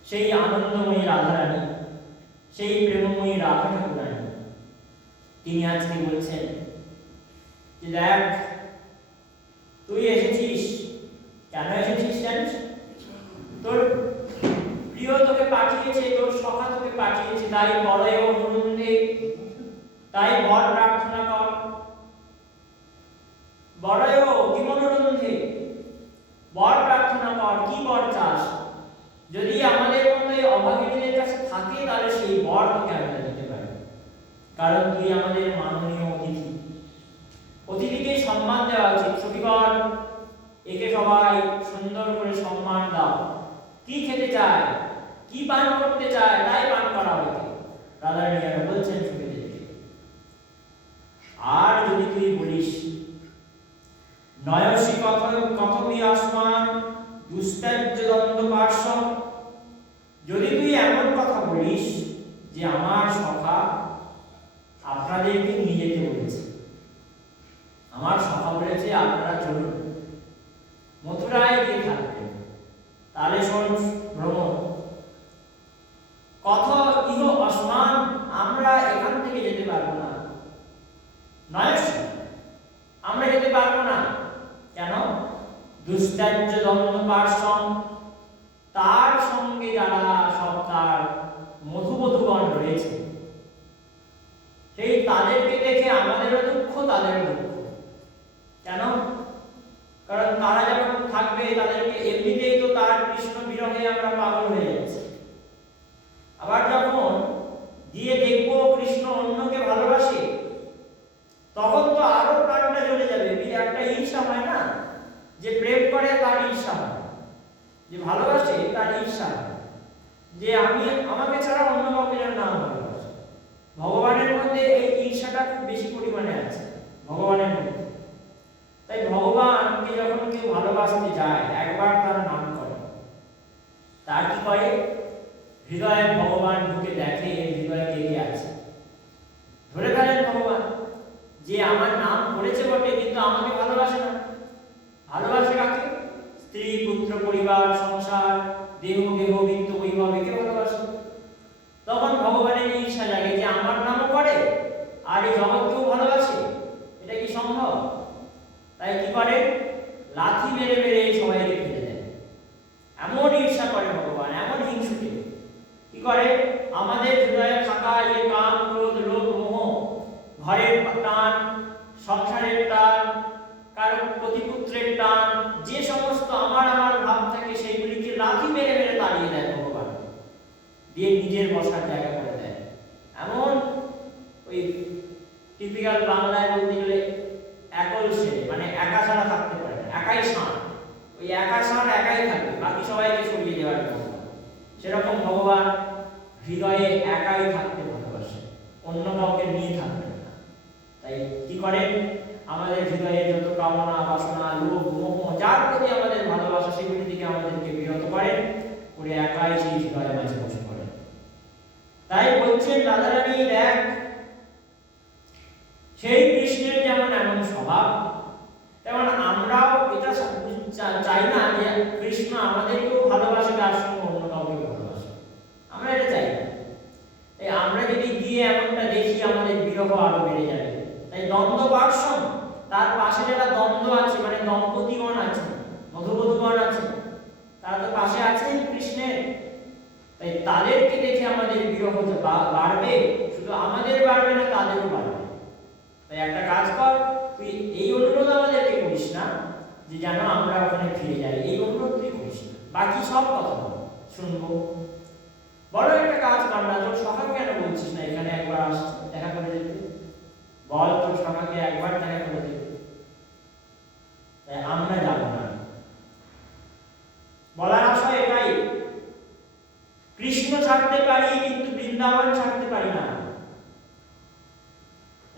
সেই আনন্দময়ী রাধারানী, সেই প্রেমময়ী রাধা ঠাকুরানী, তিনি আজকে বলছেন যে দেখ, তুই এসেছিস, কেন এসেছিস জানিস? তোর প্রিয় তোকে পাঠিয়েছে, তোর সখা তোকে পাঠিয়েছে, তাই বড়ই অনুরোধে, তাই বর প্রার্থনা কর। বড়ই কি অনুরোধে বর প্রার্থনা কর, কি বর চাস? যদি আমাদের মধ্যে অভাগিনীদের কাছে থাকে, তাহলে সেই বর তোকে আমরা দিতে পারি, কারণ তুই আমাদের মাননীয় অতিথি। অতিথিকে সম্মান দেওয়া উচিত। সখীগণ, একে সবাই সুন্দর করে সম্মান দাও। কি খেতে চায়, কি পান করতে চায়, তাই পান করা হবে। রাধারানী বলছেন সখীদেরকে। আর যদি তুই বলিস নয়সী কথমি আসমান দুস্ত্যাজ্য দ্বন্দ্ব পার্শ্ব, যদি তুই এমন কথা বলিস যে আমার সখা আপনাদেরকে নিয়ে যেতে বলেছে, আমার সখা বলেছে আপনারা চলুন, মথুরায় গিয়ে থাকবেন, তাহলে শোন ভ্রমণ, কত ইহ আসমান, আমরা এখান থেকে যেতে পারবো না। নয়স, আমরা যেতে পারবো না। কেন? দুস্ত্যাজ্য দ্বন্দ্ব পার্শ্ব, তার সঙ্গে যারা সব তার মধুবধূগণ রয়েছে, সেই তাদেরকে দেখে আমাদেরও দুঃখ, তাদেরও দুঃখ। কেন? কারণ তারা যখন থাকবে, তাদেরকে এমনিতেই তো তার কৃষ্ণ বিরহে আমরা পাগল হয়ে যাচ্ছি। আবার যখন গিয়ে দেখবো কৃষ্ণ অন্যকে ভালোবাসে, তখন তো আরো প্রাণটা জ্বলে যাবে। একটা ঈর্ষা হয় না, যে প্রেম করে তার ঈর্ষা হয়, যে ভালোবাসে তার ঈর্ষা হয়, যে আমি আমাকে ছাড়া অন্য কাউকে যেন না ভালোবাসে। ভগবানের মধ্যে এই ঈর্ষাটা খুব বেশি পরিমাণে আছে ভগবানের মধ্যে। তাই ভগবানকে যখন কেউ ভালোবাসতে যায়, একবার তার নাম করে, তার কি করে, হৃদয়ে ভগবান ঢুকে দেখে, হৃদয়ে কে আছে, ধরে ফেলেন ভগবান যে আমার নাম করেছে বটে, কিন্তু আমাকে ভালোবাসে না। ভালোবাসে কাকে? স্ত্রী, পুত্র, পরিবার, সংসার, দেহ গেহ, বিত্ত, বৈভব, একে ভালোবাসে। তখন ভগবানের ঈর্ষা জাগে যে আমার নামও করে আর এই জগৎকেও ভালোবাসে, এটা কি সম্ভব? তাই কি করে, লাথি মেরে মেরে সবাইকে ফেলে দেয়। এমন ঈর্ষা করে ভগবান, এমন হিংসুটে। কি করে, আমাদের হৃদয়ে থাকা যে কাম, ক্রোধ, লোভ, মোহ, ঘরের টান, সংসারের টান, কারণ প্রতিপুত্রের টান, যে সমস্ত আমার আমার ভাব থাকে, সেইগুলিকে লাথি মেরে মেরে তাড়িয়ে দেয় ভগবান, দিয়ে নিজের বসার জায়গা করে দেয়। এমন ওই টিপিক্যাল বাংলায় বলতে গেলে একল সে, মানে একা ছাড়া থাকতে পারে না, একাই ষাঁড়। ওই একা ষাঁড় একাই থাকে, বাকি ভগবান হৃদয়ে একাই থাকতে ভালোবাসে, অন্য কাউকে নিয়ে থাকবেন না। তাই কি করেন, আমাদের হৃদয়ে যত কামনা বাসনা লোভ মোহ যার প্রতি আমাদের ভালোবাসা সেগুলি থেকে আমাদেরকে বিরত করেন, করে একাই সেই হৃদয়ের মাঝে বসে পড়েন। তাই বলছেন রাধারানী, দেখ সেই কৃষ্ণের যেমন এমন স্বভাব, তেমন আমরাও এটা চাই না যে কৃষ্ণ আমাদেরকেও ভালোবাসে তার সঙ্গে অন্য কাউকে ভালোবাসে, আমরা এটা চাই না। তাই আমরা যদি গিয়ে এমনটা দেখি আমাদের বিরহ আরো বেড়ে যাবে। তাই দ্বন্দ্ব পার্শ্বম, তার পাশে যারা দ্বন্দ্ব আছে মানে দম্পতিগণ আছে, মধুবধূগণ আছে, তারা তো পাশে আছেন কৃষ্ণের। তাই তাদেরকে দেখে আমাদের বিরহ বাড়বে, শুধু আমাদের বাড়বে না তাদেরও বাড়বে। তাই একটা কাজ কর, তুই এই অনুরোধ আমাদেরকে করিস না যে যেন আমরা ওখানে ফিরে যাই, এই অনুরোধ তুই করিস না, বাকি সব কথা বল, শুনবো। বড় একটা কাজ কর না, তোর সখাকে কেন বলছিস না এখানে একবার দেখা করে যেতে, বল তোর সখাকে একবার দেখা করে যেতে। তাই আমরা যাব না, বলার আশয় এটাই, কৃষ্ণ ছাড়তে পারি কিন্তু বৃন্দাবন ছাড়তে পারি না।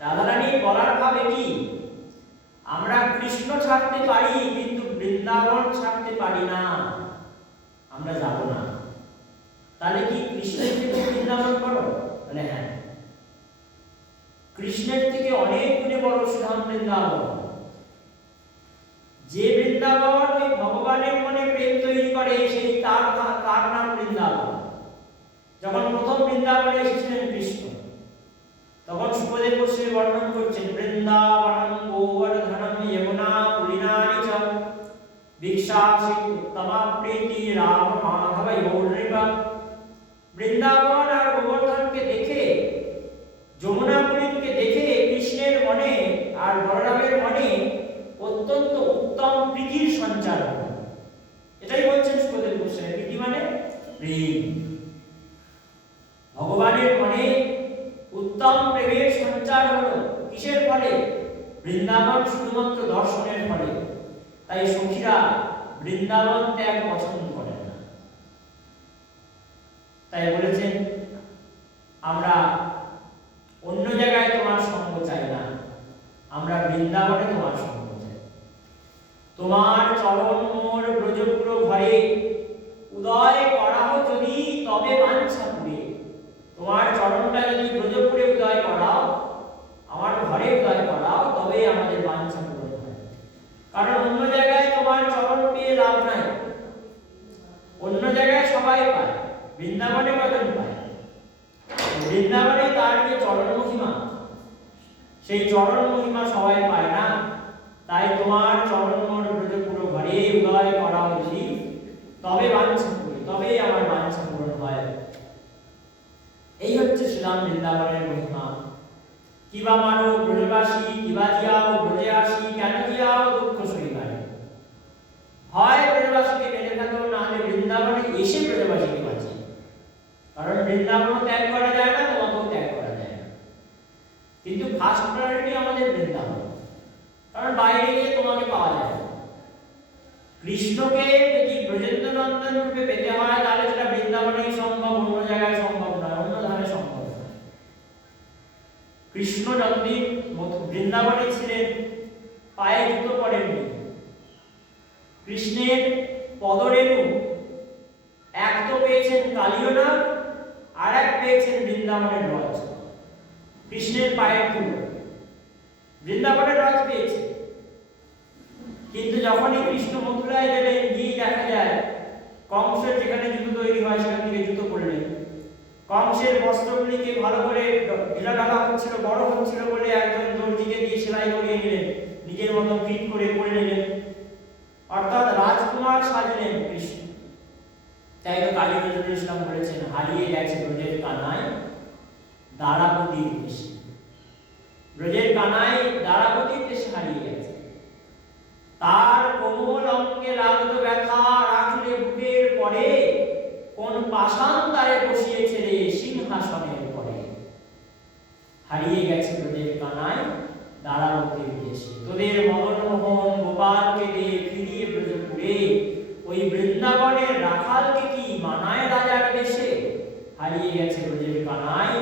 রাধারানী বলার ভাবে কি, আমরা কৃষ্ণ ছাড়তে পারি কিন্তু বৃন্দাবন ছাড়তে পারি না, আমরা যাব না। তাহলে কি কৃষ্ণের থেকে বৃন্দাবন বড়? বলে হ্যাঁ, কৃষ্ণের থেকে অনেক গুণে বড় শ্রীধাম বৃন্দাবন। যে বৃন্দাবন ওই ভগবানের মনে প্রেম তৈরি করে সেই তার নাম বৃন্দাবন। যখন প্রথম বৃন্দাবনে এসেছিলেন কৃষ্ণ, তখন সুখদেব গোস্বামী বর্ণন করছেন, বৃন্দাবনম গোবর্ধনম যমুনা পুলিনানি চ ভিক্ষাসি উত্তমা প্রীতি রাম মাধব যোর্নিবা। বৃন্দাবন আর গোবর্ধনকে দেখে, যমুনা পুরীকে দেখে কৃষ্ণের মনে আর বলরামের মনে অত্যন্ত উত্তম প্রীতির সঞ্চার হল। এটাই বলছেন সুখদেব গোস্বামী, প্রীতি মানে প্রেম। ভগবানের মনে উত্তম প্রেমের সঞ্চার হলো কিসের ফলে? বৃন্দাবন শুধুমাত্র দর্শনের ফলে। তাই সখীরা বৃন্দাবন ত্যাগ পছন্দ করেন না। তাই বলেছেন, আমরা অন্য জায়গায় তোমার সঙ্গ চাই না, আমরা বৃন্দাবনে তোমার সঙ্গ চাই। তোমার চরণ মোর ব্রজপুর ঘরে উদয় করাও যদি তবে বাঞ্ছা পুরে। তোমার চরণটা যদি ব্রজপুরে উদয় করাও, আমার ঘরে উদয় করাও, তবে আমাদের বাঞ্ছা পূরণ হয়। কারণ অন্য জায়গায় তোমার চরণ পেয়ে লাভ নাই, অন্য জায়গায় সবাই পায়, বৃন্দাবনে কজন পায়? বৃন্দাবনে তার যে চরণ মহিমা, সেই চরণ মহিমা সবাই পায় না। তাই তোমার চরণ মোর ব্রজপুর ঘরে উদয় করাও যদি তবে বাঞ্ছা পুরে, তবেই আমার বাঞ্ছা পূরণ হয়। এই হচ্ছে শ্রীরাম বৃন্দাবনের মহিমা। কিবা মানো ব্রজবাসী, কিবা জিয়াও ব্রজে আসি, কেন জিয়াও দুঃখ সহিবারে। হয় ব্রজবাসীকে মেনে থাকো, না হলে বৃন্দাবনে এসে ব্রজবাসীকে বাঁচি। কারণ বৃন্দাবন ত্যাগ করা যায় না, তোমাকেও ত্যাগ করা যায় না, কিন্তু ফার্স্ট প্রায়োরিটি আমাদের বৃন্দাবন। কারণ বাইরে গিয়ে তোমাকে পাওয়া যায় না। কৃষ্ণকে যদি ব্রজেন্দ্র নন্দন রূপে পেতে হয়, তাহলে সেটা বৃন্দাবনেই সম্ভব, অন্য জায়গায় সম্ভব নয়, অন্য ধারে সম্ভব নয়। কৃষ্ণ যতদিন বৃন্দাবনে ছিলেন পায়ে জুতো পড়েননি। কৃষ্ণের পদরেণু এক তো পেয়েছেন কালিয়নাগ, আর এক পেয়েছেন বৃন্দাবনের রথ। কৃষ্ণের পায়ের ধুলো বৃন্দাবনের রথ পেয়েছে, কিন্তু যখনই কৃষ্ণ মথুরায় গেলেন, গিয়ে দেখা যায় কংসের যেখানে জুতো তৈরি হয় সেখান থেকে জুতো পরলেন। কংসের বস্ত্রগুলিকে ভালো করে ঢিলা ঢালা হচ্ছিল, বড় হচ্ছিল বলে একজন দর্জিকে দিয়ে সেলাই করিয়ে নিলেন, নিজের মতো ফিট করে পরে নিলেন, অর্থাৎ রাজকুমার সাজলেন কৃষ্ণ। তাই তো কাজী নজরুল ইসলাম বলেছেন, হারিয়ে গেছে ব্রজের কানায় দ্বারাবতীর দেশে। ব্রজের কানায় দ্বারাবতীর দেশে হারিয়ে গেছে। তার কোমল অঙ্গে লাগতো ব্যথা, রাখলে বুকের পরে কোন পাষাণ তারে বসিয়েছে রে সিংহাসনের পরে। হারিয়ে গেছে ব্রজের কানায় দ্বারাবতীর দেশে। তোদের মদন মোহন গোপালকে দে ফিরিয়ে ব্রজপুরে, ওই বৃন্দাবনের রাখালকে কি মানায় রাজার বেশে। হারিয়ে গেছে ব্রজের কানাই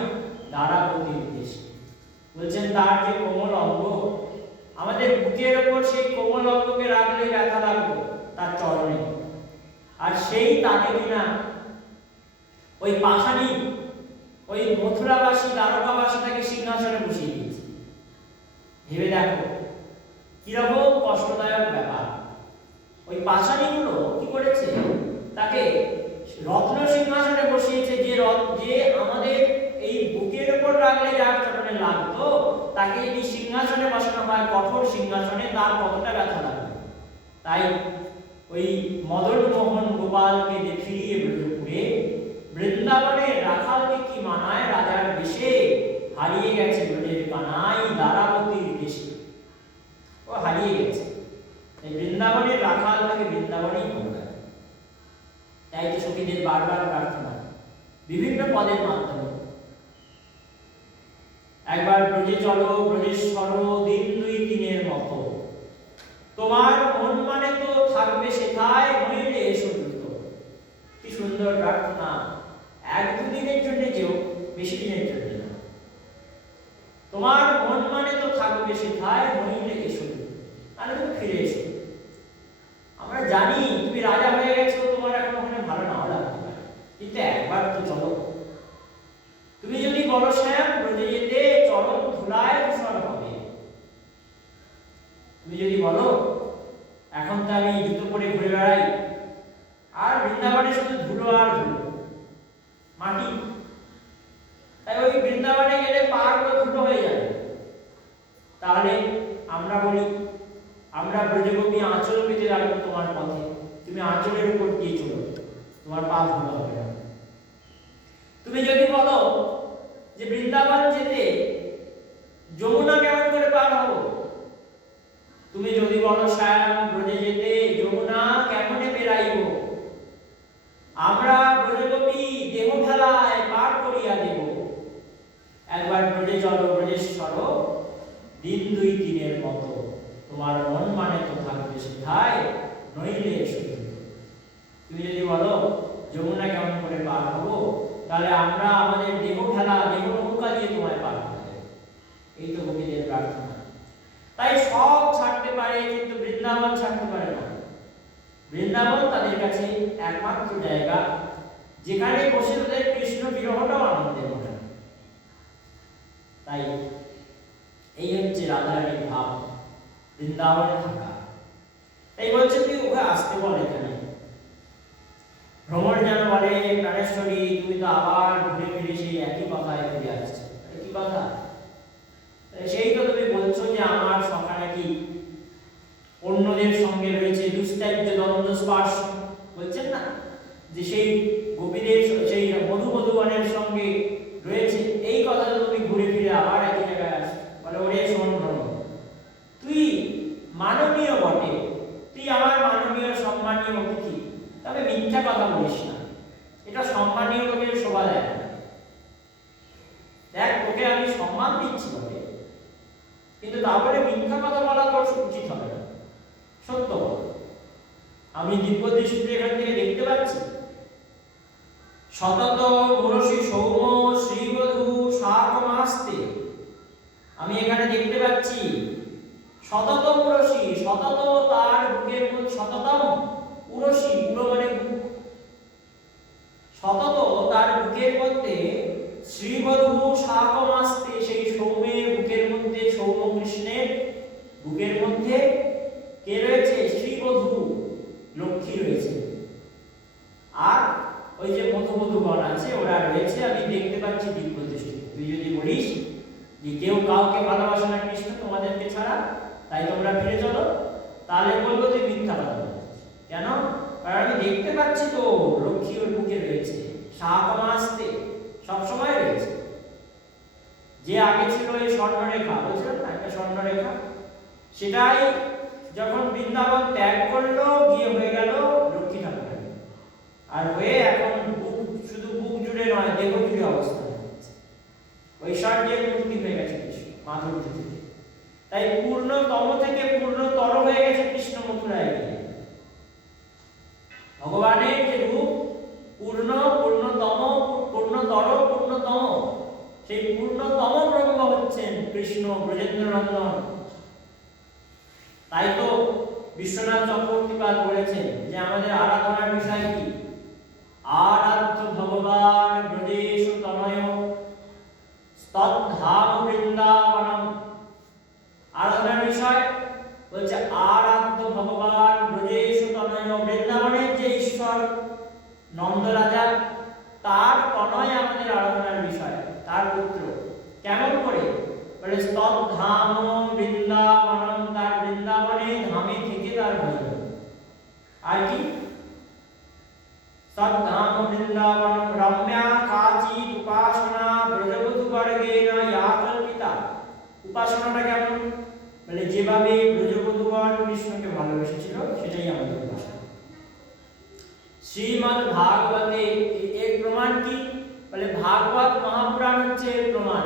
দ্বারাবতীর দেশে। বলছেন তার যে কোমল অঙ্গ, আমাদের বুকের ওপর সেই কোমল অঙ্গকে রাখলে ব্যথা লাগলো তার চরণে, আর সেই তাকে কিনা ওই পাষাণী ওই মথুরাবাসী দ্বারকাবাসী তাকে সিংহাসনে বসিয়ে দিয়েছে। ভেবে দেখো কিরকম কষ্টদায়ক ব্যাপার। ওই পাষাণীগুলো কি করেছে, তাকে রত্ন সিংহাসনে বসিয়েছে, যে আমাদের এই বুকের উপর রাখলে যার চরণে লাগতো, তাকে যদি সিংহাসনে বসানো হয়, কঠোর সিংহাসনে, তার কতটা ব্যথা লাগবে। তাই ওই মদন মোহন গোপালকে ফিরিয়ে ব্রজপুরে বৃন্দাবনের রাখালকে কি মানায় রাজার দেশে, হারিয়ে গেছে ব্রজের কানাই দ্বারাবতীর দেশে। ও হারিয়ে গেছে, এই বৃন্দাবনের রাখাল তাকে বৃন্দাবনেই পৌঁছায়। তাই তো সখীদের বারবার প্রার্থনা বিভিন্ন পদের মাধ্যমে, একবার ব্রজে চলো ব্রজেশ্বর দিন দুই তিনের মতো, তোমার মন মানে তো থাকবে সেথায়, নইলে এসো দ্রুত। কি সুন্দর প্রার্থনা! এক দুদিনের জন্য যেও, বেশি দিনের জন্য না। তোমার মন মানে তো থাকবে সেথায়, নইলে এসো দ্রুত। আর তুমি ফিরে এসো। আমরা জানি তুমি রাজা হয়ে গেছো, তোমার এখন ওখানে ভালো নাও লাগতে পারে, কিন্তু একবার তো চলো। তুমি যদি বলো শ্যাম ব্রজে যেতে, চরণ ধুলায় ধূসর হবে। তুমি যদি বলো এখন তো আমি জুতো পরে ঘুরে বেড়াই, আর বৃন্দাবনে শুধু ধুলো আর ধুলো, মাটি, তাই ওই বৃন্দাবনে গেলে পাহাড়গুলো ধুলো হয়ে যাবে। তাহলে আমরা বলি, আমরা ব্রজগোপী আঁচল পেতে রাখবো তোমার পথে, তুমি আঁচলের উপর দিয়ে চলো, তোমার পা ধুলো হবে না। তুমি যদি বলো যে বৃন্দাবন যেতে যমুনা কেমন করে পার হবো, তুমি যদি বলো শ্যাম ব্রজে যেতে যমুনা কেমনে বেড়াইব, আমরা ব্রজগোপী দেহ ফেলায় পার করিয়া দেব। একবার ব্রজে চলো ব্রজেশ্বর দিন দুই তিনের মতো, তোমার মন মানে তো থাকবে সেথায়, নইলে এসো। তুমি যদি বলো যমুনা কেমন করে পার হবো, তাহলে আমরা আমাদের দেহ ফেলা, দেহ নৌকা দিয়ে তোমায় পার করে দেব। এই তো গোপীদের প্রার্থনা। তাই সব ছাড়তে পারে, কিন্তু বৃন্দাবন ছাড়তে পারে না। বৃন্দাবন তাদের কাছে একমাত্র জায়গা যেখানে বসে তাদের কৃষ্ণ বিরহটাও আনন্দের মনে। তাই এই হচ্ছে রাধারানীর ভাব, বৃন্দাবনে থাকা। তাই বলছে তুই ওকে আসতে বল এখানে। ভ্রমণ যেন বলে প্রাণেশ্বরী তুমি তো আবার ঘুরে ফিরে সেই একই কথায় ফিরে আসছো। কি কথা? সেই তো তুমি বলছো যে আমার সখা নাকি অন্যদের সঙ্গে রয়েছে, দুস্ত্যাজ্য দ্বন্দ্ব স্পর্শ, বলছেন না যে সেই গোপীদের সেই মধুবনের সঙ্গে রয়েছে, এই কথা তো তুমি ঘুরে ফিরে আবার একই জায়গায় আসো। বলে ওরে শোন ভ্রমণ, তুই মাননীয় বটে, তুই আমার মাননীয় সম্মানীয় অতিথি, তবে মিথ্যা কথা বলিস না, এটা সম্মানীয় লোকের শোভা দেয় না। দেখ তোকে আমি সম্মান দিচ্ছি বটে, কিন্তু তারপরে মিথ্যা কথা বলা তোর উচিত হবে না, সত্য বল। আমি দিব্য দৃষ্টিতে এখান থেকে দেখতে পাচ্ছি শতত মুরসী সৌম শ্রীবধূ শাকমাস্তে, আমি এখানে দেখতে পাচ্ছি শতত মুরসী, শতত তার বুকের মধ্যে, শততম উরসী, পুরো মানে বুক, শতত তার বুকের মধ্যে শ্রীবধূ শাকমাস্তে, সেই সৌমের বুকের মধ্যে, সৌম কৃষ্ণের বুকের মধ্যে কে রয়েছে? শ্রীবধূ লক্ষ্মী রয়েছে, আর ওই যে মধুমধুগণ আছে ওরা রয়েছে। আমি দেখতে পাচ্ছি দিব্য দৃষ্টিতে। তুই যদি বলিস যে কেউ কাউকে ভালোবাসে না কৃষ্ণ তোমাদেরকে ছাড়া, তাই তোমরা ফিরে চলো, তাহলে বলবো তুই মিথ্যা কথা বলছিস। কেন? কারণ আমি দেখতে পাচ্ছি তো লক্ষ্মী ওর বুকে রয়েছে, শাকমাস্তে সবসময় রয়েছে। যে আগে ছিল এই স্বর্ণরেখা, বলছিলাম না একটা স্বর্ণরেখা, সেটাই যখন বৃন্দাবন ত্যাগ করলো গিয়ে হয়ে গেল লক্ষ্মী ঠাকুর, আর হয়ে এখন শুধু বুক জুড়ে নয় দেহ জুড়ে অবস্থান হচ্ছে, ঐশ্বর্যের মূর্তি হয়ে গেছে কৃষ্ণ মাধুর্য থেকে। তাই পূর্ণতম থেকে পূর্ণতর হয়ে গেছে কৃষ্ণ মথুরায় গিয়ে। ভগবানের যে রূপ পূর্ণ, পূর্ণতম, পূর্ণতর পূর্ণতর পূর্ণতম, সেই পূর্ণতম ব্রহ্ম হচ্ছেন কৃষ্ণ ব্রজেন্দ্র নন্দন। তাই তো বিশ্বনাথ চক্রবর্তীপাদ বলেছেন যে আমাদের আরাধনার বিষয় কি? আরাধ্য ভগবান ব্রজেষু তনয় তদ্ধাম বৃন্দাবনম। আরাধনার বিষয় বলছে আরাধ্য ভগবান ব্রজেষু তনয়, বৃন্দাবনের যে ঈশ্বর নন্দরাজা তার তনয় আমাদের আরাধনার বিষয়, তার পুত্র। কেমন করে? বলে তদ্ধাম বৃন্দাবনম, তার বৃন্দাবনে ধামে থেকে তার ভজন। আর কি? তদ্ধাম বৃন্দাবনম রম্যা কাচি উপাসনা ব্রজবধূ বর্গেণ ইয়া কল্পিতা। উপাসনাটা কেমন? বলে যেভাবে ব্রজবধূগণ কৃষ্ণকে ভালোবেসেছিল সেটাই আমাদের উপাসনা। শ্রীমদ্ ভাগবতে এর প্রমাণ কি? বলে ভাগবত মহাপুরাণ হচ্ছে এর প্রমাণ,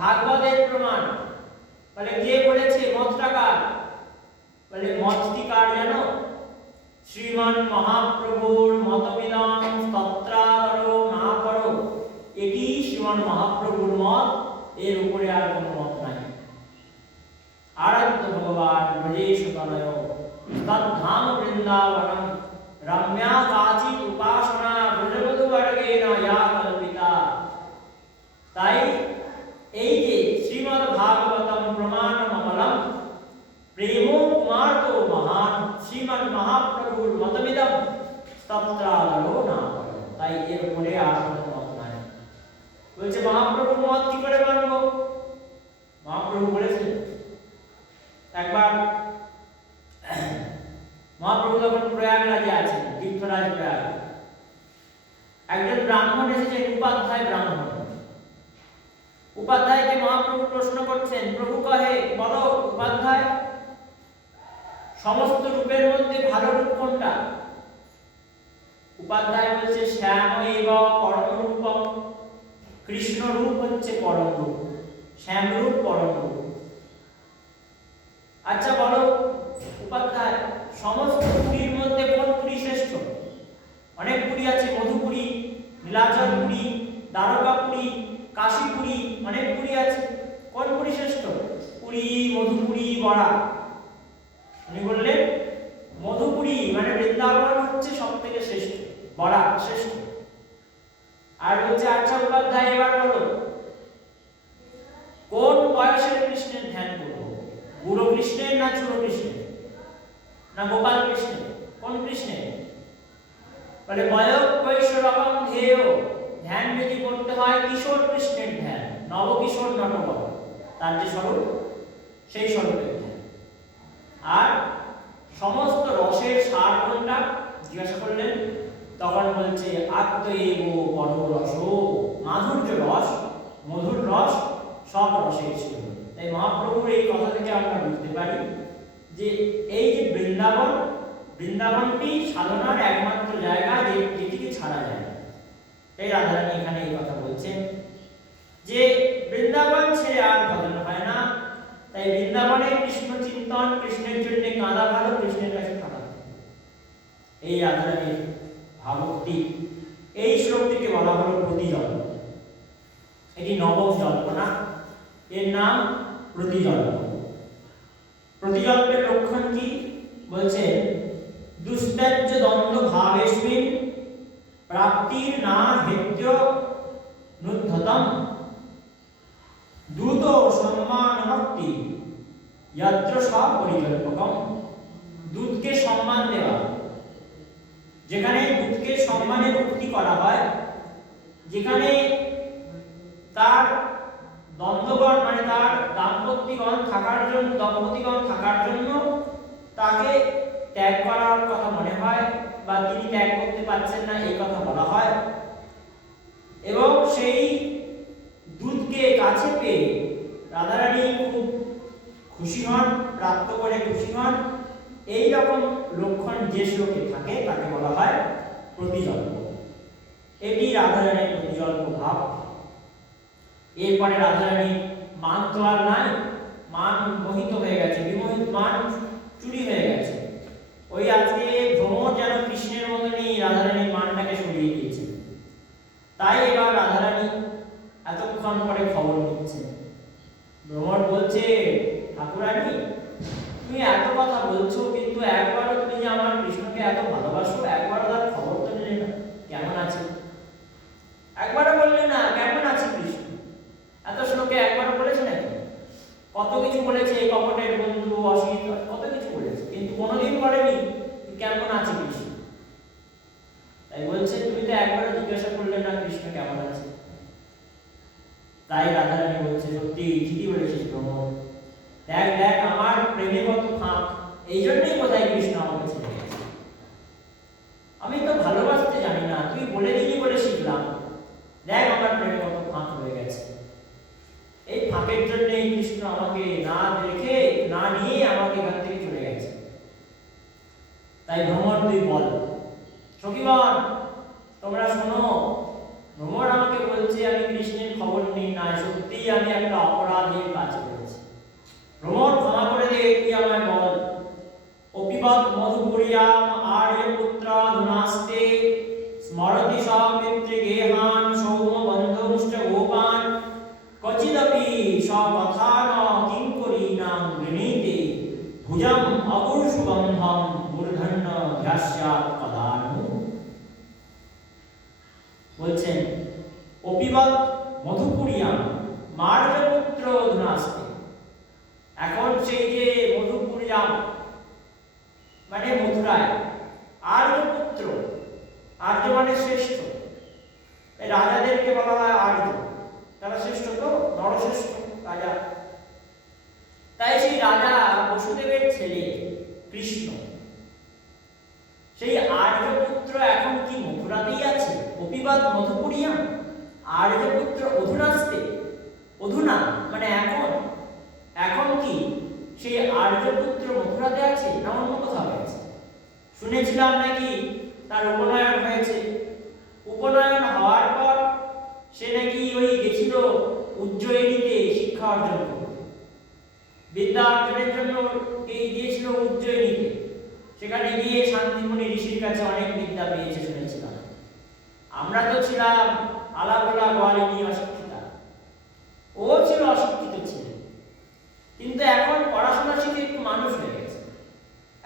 ভাগবতের প্রমাণ। বলে কে বলেছে? মতটাকার। বলে মতটি কার জানো? শ্রীমান মহাপ্রভুর মতবিদাং তত্রাদরো না করো, এটি শ্রীমান মহাপ্রভুর মত, এর উপরে আর কোনো মত নাই। আরাধ্য ভগবান ব্রজেষু তনয় তদ্ধাম বৃন্দাবনম রম্যা কাচি উপাসনা ব্রজবধূ বর্গেণ ইয়া কল্পিতা। তাই এই যে শ্রীমদ্ ভাগবতম প্রমাণমমলম প্রেম কুমার্ত মহান শ্রীমদ্ মহাপ্রভুর মতমিদম তত্রাদরো না করো, তাই এর উপরে আর কোনো মত নাই। বলছে মহাপ্রভুর মত কি করে মানব? মহাপ্রভু বলেছেন একবার মহাপ্রভু যখন প্রয়াগরাজে আছেন, তীর্থরাজ প্রয়াগ, একজন ব্রাহ্মণ এসেছেন, উপাধ্যায় ব্রাহ্মণ। উপাধ্যায়কে মহাপ্রভু প্রশ্ন করছেন, প্রভু কহে বলো উপাধ্যায়, সমস্ত রূপের মধ্যে ভালো রূপ কোনটা? উপাধ্যায় বলছে শ্যাম এব পরম রূপম, কৃষ্ণ রূপ হচ্ছে পরম রূপ, শ্যাম রূপ পরম রূপ। আচ্ছা বলো উপাধ্যায়, সমস্ত পুরীর মধ্যে কোন পুরী শ্রেষ্ঠ? অনেক পুরী আছে, মধুপুরী, নীলাচলপুরী, দ্বারকাপুরী, কাশীপুরী, অনেক পুরী আছে, কোন পুরী শ্রেষ্ঠ? পুরী, মধুপুরী, বরা। উনি বললেন মধুপুরী মানে বৃন্দাবন হচ্ছে সবথেকে শ্রেষ্ঠ, বরা শ্রেষ্ঠ। আর বলছে আচ্ছা উপাধ্যায় এবার বলো কোন বয়সের কৃষ্ণের ধ্যান করব? বুড়ো কৃষ্ণের না ছোট কৃষ্ণের না গোপাল কৃষ্ণের? কোন কৃষ্ণের? বলে বয়ক কৈশোরকম ধ্যেয়, ধ্যান যদি করতে হয় কিশোর কৃষ্ণের ধ্যান, নবকিশোর নটবর, তার যে স্বরূপ সেই স্বরূপের ধ্যান। আর সমস্ত রসের সার কোনটা জিজ্ঞাসা করলেন, তখন বলছে আত্মএব পরম রস, মাধুর্য রস, মধুর রস সব রসের ছিল। তাই মহাপ্রভুর এই কথা থেকে আমরা বুঝতে পারি যে এই যে বৃন্দাবন, বৃন্দাবনটি সাধনার একমাত্র জায়গা যেটিকে ছাড়া যায় না। তাই রাধারানী এখানে এই কথা বলছেন যে বৃন্দাবন ছেড়ে আর ভজন হয় না। তাই বৃন্দাবনে কৃষ্ণ চিন্তন, কৃষ্ণের জন্য কাঁদা ভালো, কৃষ্ণের কাছে কাঁদা। এই রাধারানীর ভাবুকটি, এই শ্লোকটিকে বলা হলো প্রতিজল্প। এটি নবম জল্পনা, এর নাম প্রতিজল্প। প্রতিজল্পের লক্ষণ কি? বলছে দুস্ত্যাজ্য দ্বন্দ্ব ভাবেস্মিন প্রাপ্তির না হেত্য নুদ্ধতম দ্রুত সম্মান ভক্তি যত্র সব পরিকল্পকম। দুধকে সম্মান দেওয়া, যেখানে দুধকে সম্মানের উক্তি করা হয়, যেখানে তার দ্বন্দ্বগণ মানে তার দম্পতিগণ থাকার জন্য তাকে ত্যাগ করার কথা মনে হয় বা তিনি ত্যাগ করতে পারছেন না এই কথা বলা হয়, এবং সেই দুধকে কাছে পেয়ে রাধারানী খুব খুশি হন, প্রাপ্ত করে খুশি হন। এই রকম লক্ষণ যে শ্লোকে থাকে তাকে বলা হয় প্রতিজল্প। এটি রাধারানীর প্রতিজল্প ভাব। এরপরে রাধারানী মান তো আর নাই, মান মোহিত হয়ে গেছে, বিমোহিত, মান চুরি হয়ে গেছে। ওই আজকে ভ্রমর যেন কৃষ্ণের মতনই রাধারানীর মানটাকে সরিয়ে দিয়েছে। তাই এবার রাধারানী এতক্ষণ পরে খবর নিচ্ছে। ভ্রমর বলছে, ঠাকুরানী তুমি এত কথা বলছো, কিন্তু একবারও তুমি যে আমার কৃষ্ণকে এত ভালোবাসো, একবারও তার খবর তো নিলে না, কেমন আছে একবারও বললে না, কেমন আছে কৃষ্ণ? এত শ্লোকে একবারও বলেছে নাকি? কত কিছু বলেছে, কপটের বন্ধু, অসিত, কত কিছু বলেছে, কিন্তু কোনোদিন বলেনি কেমন আছে কৃষ্ণ। তাই বলছে তুমি তো একবারও জিজ্ঞাসা করলে না কৃষ্ণ কেমন আছে। তাই রাধারানী বলছে, সত্যি ঠিকই বলেছিস ভ্রমর, দেখ দেখ আমার প্রেমে কত ফাঁক, এই জন্যই বোধহয় কৃষ্ণ আমাকে ছেড়ে গেছে। আমি তো ভালোবাসতে জানি না, তুই বলে দিলি বলে শিখলাম, দেখ আমার প্রেমে কত ফাঁক হয়ে গেছে। এই ফাঁকের জন্যই কৃষ্ণ আমাকে না দেখে না নিয়ে আমাকে এখান থেকে চলে গেছে। তাই ভ্রমর তুই বল। সখীগণ তোমরা শোনো, ভ্রমর আমাকে বলছে আমি কৃষ্ণের খবর নিই না, সত্যিই আমি একটা অপরাধের কাজ করেছি। ভ্রমর ক্ষমা করে দে, তুই আমায় বল। অপিবৎ মধুপুরিয়াম আর্যপুত্রাধুনাস্তে স্মরতি স পিতৃগেহান সৌম বন্ধুশ্চ গোপান ক্বচিদপি স কথান কিঙ্করীণাং গৃণীতে ভুজম অপুরুষবন্ধম মূর্ধন্য ধ্যাস্যাৎ কদানু। বলছেন অপিবৎ মধুপুরিয়াম মার্যপুত্র অধুনাস্তে, এখন সেই যে মধুপুরিয়াম মানে মথুরায়, আর্যপুত্র, আর্য মানে শ্রেষ্ঠ, এই রাজাদেরকে বলা হয় আর্য, তারা শ্রেষ্ঠ তো, নরশ্রেষ্ঠ রাজা। তাই সেই রাজা বসুদেবের ছেলে কৃষ্ণ, সেই আর্যপুত্র এখন কি মথুরাতেই আছে? অপিবৎ মধুপুরিয়াম আর্যপুত্র অধুনাস্তে, অধুনা মানে এখন, এখন কি সেই আর্যপুত্র মথুরাতে আছে না অন্য কোথাও আছে? শুনেছিলাম নাকি তার উপনয়ন হয়েছে, উপনয়ন হওয়ার পর সে নাকি ওই গেছিল উজ্জয়িনীতে শিক্ষা অর্জন করতে, বিদ্যা অর্জনের জন্য গিয়েছিল উজ্জয়িনীতে। সেখানে গিয়ে শান্তিমণি ঋষির কাছে অনেক বিদ্যা পেয়েছে শুনেছিলাম। আমরা তো ছিলাম আলাবোলা গোয়ালিনী অশিক্ষিতা, ও ছিল অশিক্ষিত ছিল, কিন্তু এখন পড়াশোনা শিখে একটু মানুষ হয়ে গেছে,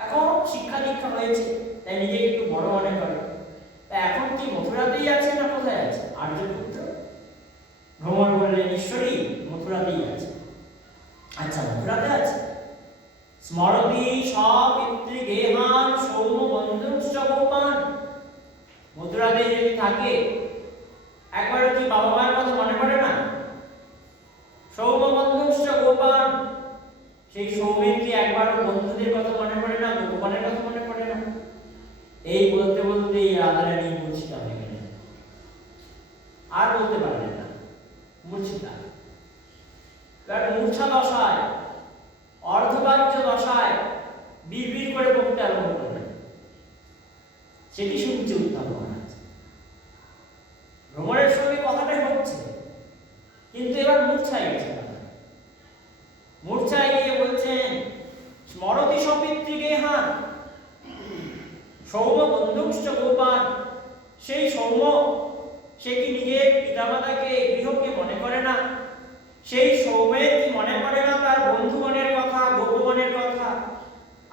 এখন শিক্ষা দীক্ষা হয়েছে, তাই নিজেকে একটু বড় মনে করে। এখন কি মথুরাতেই আছে না কোথায় আছে আর্যপুত্র? ভ্রমর বললেন ঈশ্বরী মথুরাতেই আছে। আচ্ছা মথুরাতে আছে। স্মরতি সব পিতৃগেহান সৌম বন্ধুশ্চ গোপান, মথুরাতে যদি থাকে একবার কি বাবা মায়ের কথা মনে পড়ে না? সৌম বন্ধুশ্চ গোপান, সেই সৌমের কি একবার বন্ধুদের কথা মনে পড়ে না, গোপানের কথা মনে পড়ে না? এই বলতে বলতে রাধারানী মূর্ছিতা হয়ে গেলেন, আর বলতে পারলেন না, মূর্ছিতা। মূর্ছা দশায়, অর্ধবাক্য দশায় বিড়বিড় করে বলতে আরম্ভ করলেন। সেটি শুনছে উত্তম মহারাজ। ভ্রমরের সঙ্গে কথাটাই হচ্ছে, কিন্তু এবার মূর্ছায় গেছে। মূর্ছায় গিয়ে বলছেন স্মরতি সপিতৃগেহান সৌম বন্ধুশ্চ গোপান, সেই সৌম সে কি নিজের পিতামাতাকে গৃহকে মনে করে না? সেই সৌমের কি মনে পড়ে না তার বন্ধুগণের কথা, গোপগণের কথা?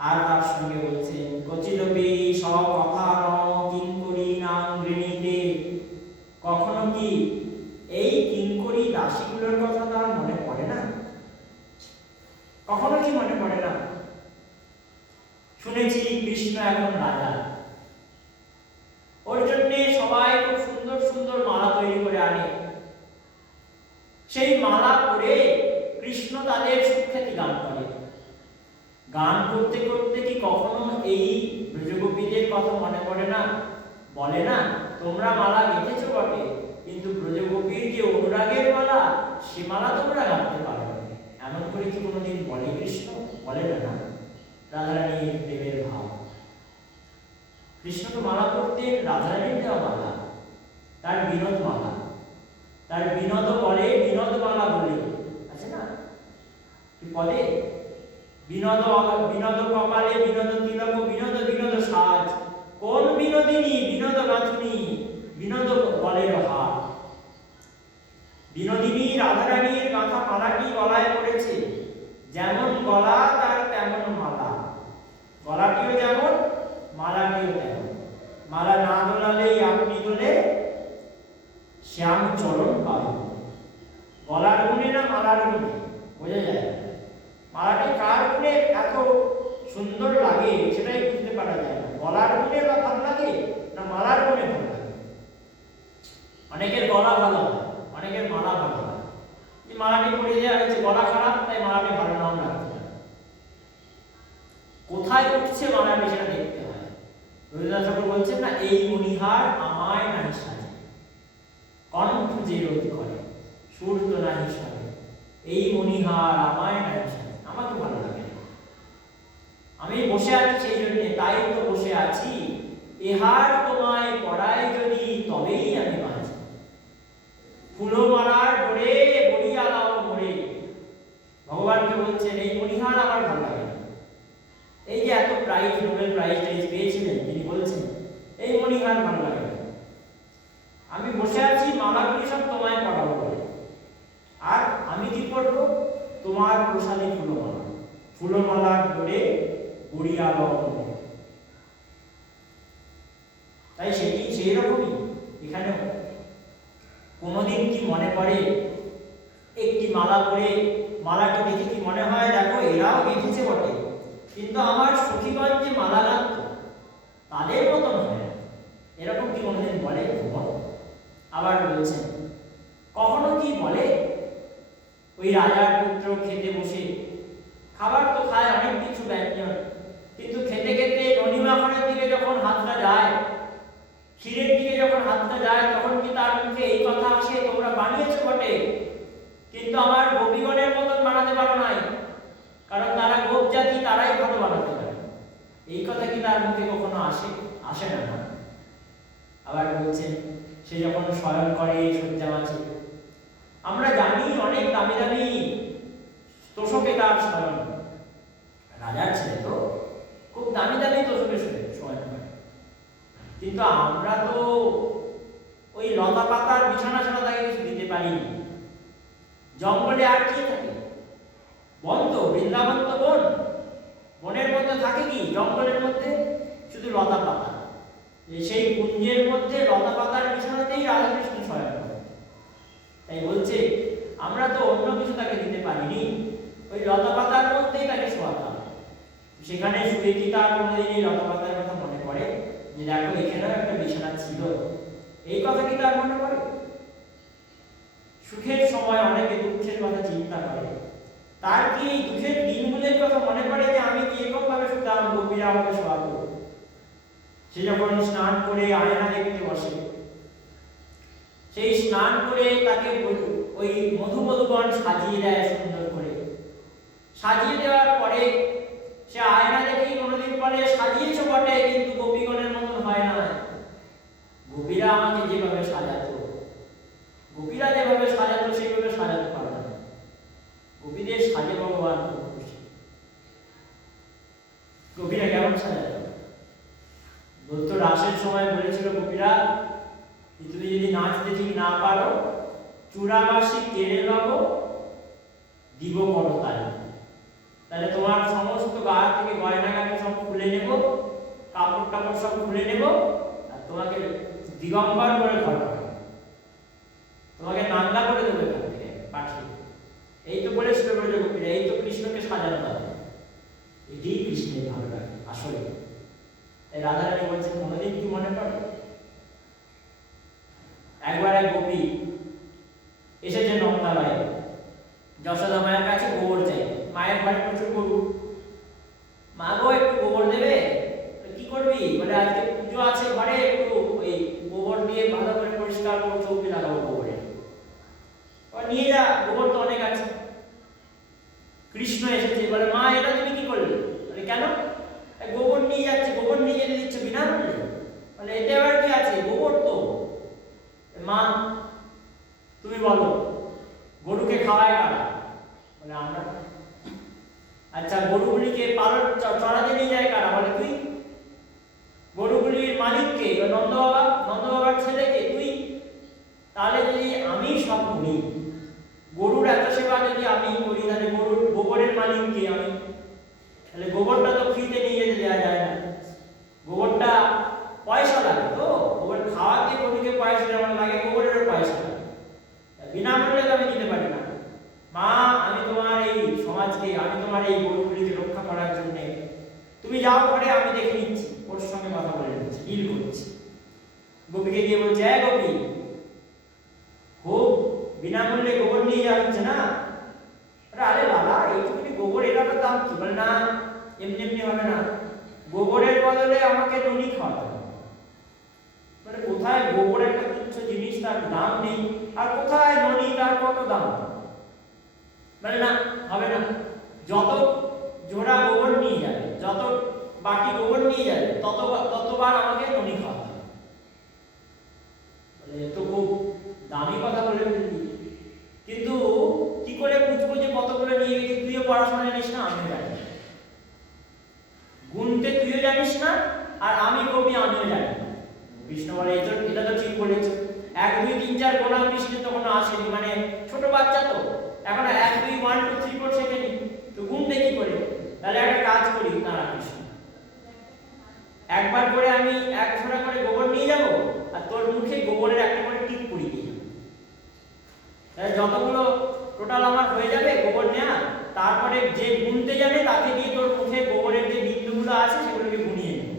আর তার সঙ্গে বলছেন ক্বচিদপি স কথান কিঙ্করীণাং গৃণীতে, কখনো কি এই কিঙ্করী দাসীগুলোর কথা তার মনে পড়ে না? কখনো কি মনে পড়ে না? শুনেছি কৃষ্ণ এখন রাজা, ওর জন্য সবাই খুব সুন্দর সুন্দর মালা তৈরি করে আনে, সেই মালা পরে কৃষ্ণ তাদের সুখ্যাতি গান করে। গান করতে করতে কি কখনো এই ব্রজগোপীদের কথা মনে পড়ে না? বলে না তোমরা মালা গেঁথেছো বটে, কিন্তু ব্রজগোপীর যে অনুরাগের মালা, সে মালা তোমরা গাঁথতে পারো না, এমন করে কি কোনোদিন বলে কৃষ্ণ? বলে না। রাধারানীর প্রেমের ভাব, কৃষ্ণ তো মালা করতেন রাধারানীর দেওয়া মালা, তার বিনোদ মালা, তার বিনোদ বলে বিনোদ মালা বলে আছে না কি পদে? বিনোদ বিনোদ কপালে বিনোদ তিলক বিনোদ বিনোদ সাজ, কোন বিনোদিনী বিনোদ গাঁথুনি বিনোদ বলের হাত। বিনোদিনী রাধারানীর গাঁথা মালাটি গলায় পড়েছে, যেমন গলা তার তেমন মালা, গলাটিও যেমন মালাটিও তেমন। মালা না দোলালেই আপনি দোলে শ্যাম চরণ পাবে। গলার গুণে না মালার গুণে বোঝা যায়। মালাটি কার গুণে এত সুন্দর লাগে সেটাই বুঝতে পারা যায় না। গলার গুণে বা ভালো লাগে না মালার গুণে ভালো লাগে। অনেকের গলা ভালো হয়, অনেকের মালা ভালো হয়। এই মালাটি পড়ে যায় হচ্ছে গলা খারাপ, তাই মালাটি ভালো নাও লাগছে না। কোথায় উঠছে মালাটি সেটা দেখতে হয়। রবীন্দ্রনাথ ঠাকুর বলছেন না, এই মণিহার আমায় নাহি সাজে, কণ্ঠ যে রোধ করে সুর তো নাহি সাজে, এই মণিহার আমায় নাহি সাজে। আমাকে ভালো লাগে, আমি বসে আছি সেই জন্য, তাই তো বসে আছি, এহার তোমায় পড়ায় যদি তবেই আমি বাঁচি। ফুলো মালার ডোরে বড়িয়া লাও মোরে, ভগবানকে বলছেন এই মণিহার আমার ভালো লাগে। এই যে এত প্রাইজ, নোবেল প্রাইজ পেয়েছিলেন তিনি বলছেন এই মণিহার ভালো লাগে। আমি বসে আছি, মালাগুলি সব তোমায় পড়াবো বলে, আর আমি কি করবো? তোমার প্রসাদী ফুলমালা, ফুলমালার ডোরে বড়িয়া লাও মোরে। তাই সেটি সেই রকমই এখানেও। কোনোদিন কি মনে পড়ে একটি মালা পরে মালাটি দেখে কি মনে হয় দেখো এরাও গেঁথেছে বটে, কিন্তু আমার সখীগণ যে মালা গাঁথত তাদের মতন হয় না, এরকম কি কোনোদিন বলে? আবার বলছেন কখনো কি বলে ওই রাজার পুত্র খেতে বসে, খাবার তো খায় অনেক কিছু ব্যঞ্জন, কিন্তু খেতে খেতে ননিমাখনের দিকে যখন হাতটা যায়, ক্ষীরের দিকে যখন হাতটা যায়, তখন কি তার মুখে এই কথা আসে তোমরা বানিয়েছো বটে, কিন্তু আমার গোপীগণের মতন বানাতে পারো নাই, কারণ তারা গোপ জাতি, তারাই ভালো বানাতে পারে। এই কথা কি তার মুখে কখনো আসে? আসে না। আবার বলছেন সে যখন শয়ন করে শয্যা মাঝে, আমরা জানি অনেক দামি দামি তোষকে তার শয়ন, রাজার ছেলে তো খুব দামি দামি তোষকে শয়ন করে, কিন্তু আমরা তো ওই লতা পাতার বিছানা ছাড়া তাকে কিছু দিতে পারিনি। জঙ্গলে আর কি থাকে? বন তো, বৃন্দাবন তো বন, বনের মধ্যে থাকে কি? জঙ্গলের মধ্যে শুধু লতা পাতা। সেই কুঞ্জের মধ্যে লতা পাতার বিছানাতেই রাধাকৃষ্ণ শয়ন করে। তাই বলছে আমরা তো অন্য কিছু তাকে দিতে পারিনি, ওই লতা পাতার মধ্যেই তাকে শোয়াতাম। সেখানে শুয়ে কি তার কোনোদিনই লতা পাতার কথা মনে পড়ে যে দেখো এখানেও একটা বিছানা ছিল? এই কথা কি তার মনে পড়ে? সুখের সময় অনেকে দুঃখের কথা চিন্তা করে, তার কি এই দুঃখের দিনগুলোর কথা মনে পড়ে যে আমি কি এরকম ভাবে শুতাম, গোপীরা আমাকে শোয়াবো? সে যখন স্নান করে আয়না দেখতে বসে, সেই স্নান করে তাকে ওই মধুমধুবন সাজিয়ে দেয় সুন্দর করে। সাজিয়ে দেওয়ার পরে সে আয়না দেখেই কোনোদিন বলে সাজিয়েছ বটে, কিন্তু গোপীগণের মতন হয় না। গোপীরা আমাকে যেভাবে সাজাতো, গোপীরা যেভাবে সাজাতো সেইভাবে সাজাতে পারে না। গোপীদের সাজে ভগবান খুব খুশি। গোপীরা কেমন সাজাতো? দত্ত রাসের সময় বলেছিল গোপীরা, তুমি যদি নাচতে ঠিক না পারো, চূড়াবাসী কেড়ে নেব, দিব করতালি। তাহলে তোমার সমস্ত গা থেকে গয়নাগাটি সব খুলে নেব, কাপড় টাপড় সব খুলে নেব, আর তোমাকে দিগম্বর করে ঘর পাঠাবো, তোমাকে নাঙ্গা করে দেবো এখান থেকে পাঠিয়ে। এই তো বলেছিল ব্রজগোপীরা, এই তো কৃষ্ণকে সাজানো যাবে, এটি কৃষ্ণের ভালো লাগে আসলে। তাই রাধারানী বলছেন কোনোদিন কি মনে পড়ে? একবার এক গোপী এসেছে নন্দালয়ে, যশোদা মায়ের কাছে গোবর চাই। মায়ের ঘরে প্রচুর গরু, মা গো একটু গোবর দেবে? কি করবি? বলে আজকে পুজো আছে ঘরে, একটু ওই গোবর দিয়ে ভালো করে পরিষ্কার করে চৌকি লাগাবো গোবরে। নিয়ে যা, গোবর তো অনেক আছে। কৃষ্ণ এসেছে, বলে মা এটা তুমি কি করলে? বলে কেন? গোবর নিয়ে যাচ্ছে, গোবর নিয়ে যেতে দিচ্ছে বিনামূল্যে? বলে এতে আবার কি আছে, গোবর তো। মা তুমি বলো গরুকে খাওয়ায় কারা? বলে আমরা। আচ্ছা গরুগুলিকে পালন চড়াতে নিয়ে যায় কারা? বলে তুই। গরুগুলির মালিককে? নন্দ বাবা, নন্দ বাবার ছেলেকে তুই। তাহলে যদি আমি সব করি যাও করে, আমি দেখে নিচ্ছি, ওর সঙ্গে কথা বলে নিচ্ছি, ডিল করছি। গোপীকে গিয়ে বলছে, হ্যাঁ গোপী, খুব বিনামূল্যে গোবর নিয়ে যাচ্ছে না? আরে লালা, এইটুকুনি গোবর, এটার দাম কি? বলে না, এমনি এমনি হবে না, গোবরের বদলে আমাকে নুনি খাওয়াতে হবে। মানে কোথায় গোবর একটা তুচ্ছ জিনিস, তার দাম নেই, আর কোথায় ননি, তার কত দাম? মানে না, হবে না, যত জোড়া গোবর নিয়ে যাবে, যত বাটি গোবর নিয়ে যাবে, ততবার আমাকে ননি খাওয়াতে হবে। তো খুব দামি কথা বলে ফেললি, কিন্তু কি করে বুঝবো যে কতগুলো নিয়ে গেছি? তুইও পড়াশোনা জানিস না, আমিও জানি না, গুনতে তুইও জানিস না, আর আমি কবি, আমিও জানি না। কৃষ্ণ বলে, এটা তো ঠিক বলেছ, 1 2 3 4 গোনা কৃষ্ণ তখন আসেনি, মানে ছোট বাচ্চা তো, এখন 1 2 1 2 3 4 শেখেনি, তো গুনতে কি করে? তাহলে একটা কাজ করি, তারা কৃষ্ণ, একবার করে আমি 1 ঝোড়া করে গোবর নিয়ে যাব, আর তোর মুখে গোবরের একটা করে টিপ পরিয়ে দিয়ে যাবো। তাহলে যতগুলো টোটাল আমার হয়ে যাবে গোবর নেওয়া, তারপরে যে গুনতে যাবে তাকে দিয়ে তোর মুখে গোবরের যে বিন্দুগুলো আছে সেগুলোকে গুনিয়ে নেব,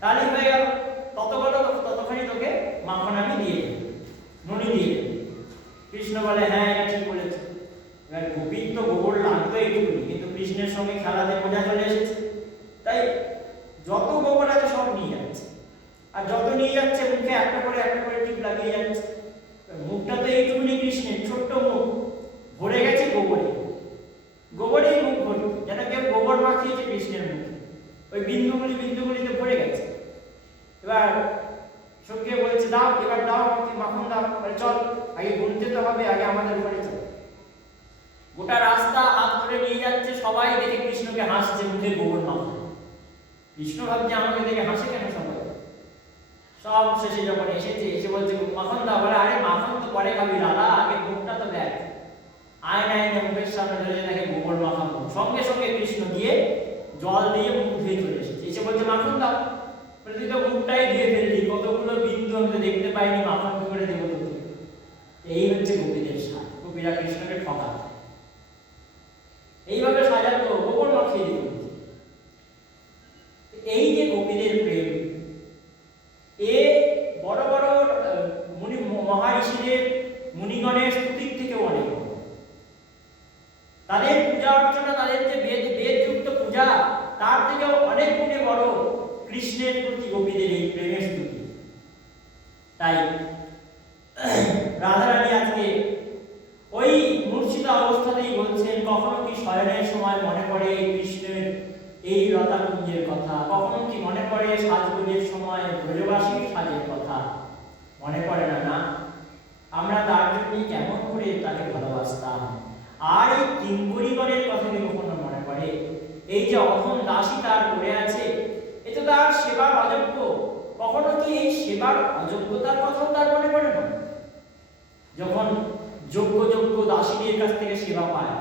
তাহলেই হয়ে গেল। ততক্ষণে তোকে মাখন আমি দিয়ে দেব, ননি দিয়ে দেব। কৃষ্ণ বলে, হ্যাঁ এটা ঠিক বলেছে। এবার গোপীর তো গোবর লাগবে এইটুকুনি, কিন্তু কৃষ্ণের সঙ্গে খেলাতে মজা চলে এসেছে, তাই যত গোবর আছে সব নিয়ে যাচ্ছে, আর যত নিয়ে যাচ্ছে মুখে একটা করে টিপ লাগিয়ে যাচ্ছে। মুখটা তো এইটুকুনি কৃষ্ণের, ছোট্ট মুখ, ভরে গেছে গোবরেই মুখ ভর্তি, যেন কেউ গোবর মাখিয়েছে কৃষ্ণের মুখে, ওই বিন্দুগুলিতে ভরে গেছে। এবার সঙ্গে বলছে, দাও, এবার দাও আমাকে মাখন দাও। বলে, চল, আগে গুনতে তো হবে, আগে আমাদের ঘরে চল। গোটা রাস্তা হাত ধরে নিয়ে যাচ্ছে, সবাই দেখে কৃষ্ণকে হাসছে, মুখে গোবর মাখন। কৃষ্ণ ভাবছে আমাকে দেখে হাসে কেন সবাই? সব শেষে যখন এসে বলছে, মাখন দাও। বলে, আরে মাখন তো পরে খাবি লালা, আগে মুখটা তো দেখ। আয়নায় মুখের সামনে ধরে দেখে গোবর মাখানো, সঙ্গে সঙ্গে কৃষ্ণ দিয়ে জল দিয়ে মুখ ধুয়ে চলে এসেছে। এসে বলছে, মাখন দাও। বলে, তুই তো মুখটাই ধুয়ে ফেললি, কতগুলো বিন্দু আমি তো দেখতে পাইনি, মাখন কি করে দেবো তোকে? এই হচ্ছে গোপীদের সাজ, গোপীরা কৃষ্ণকে ঠকায়, এইভাবে সাজাতো, গোবর মাখিয়ে দিত। এই যে গোপীদের প্রেম, এ বড় বড় মুনি মহারিষিদের, মুনিগণের স্তুতির থেকেও অনেক বড়। তাদের পূজা অর্চনা, তাদের যে বেদযুক্ত পূজা, তার থেকেও অনেক গুণে বড় কৃষ্ণের প্রতি গোপীদের এই প্রেমের স্তুতি। তাই রাধারানী আজকে ওই মূর্ছিত অবস্থাতেই বলছেন, কখনো কি শয়নের সময় মনে পড়ে কৃষ্ণের এই লতাকুঞ্জের কথা, কখনো কি মনে পড়ে সাজগোজের সময় ব্রজবাসীর সাজের কথা? মনে পড়ে না? না, আমরা তার জন্যই কেমন করে তাকে ভালোবাসতাম। আর এই কিঙ্করীগণের কথা কি কখনো মনে পড়ে? এই যে অধম দাসী তার পড়ে আছে, এ তো তার সেবার অযোগ্য, কখনো কি এই সেবার অযোগ্যতার কথাও তার মনে পড়ে না? যখন যোগ্য দাসীদের কাছ থেকে সেবা পায়,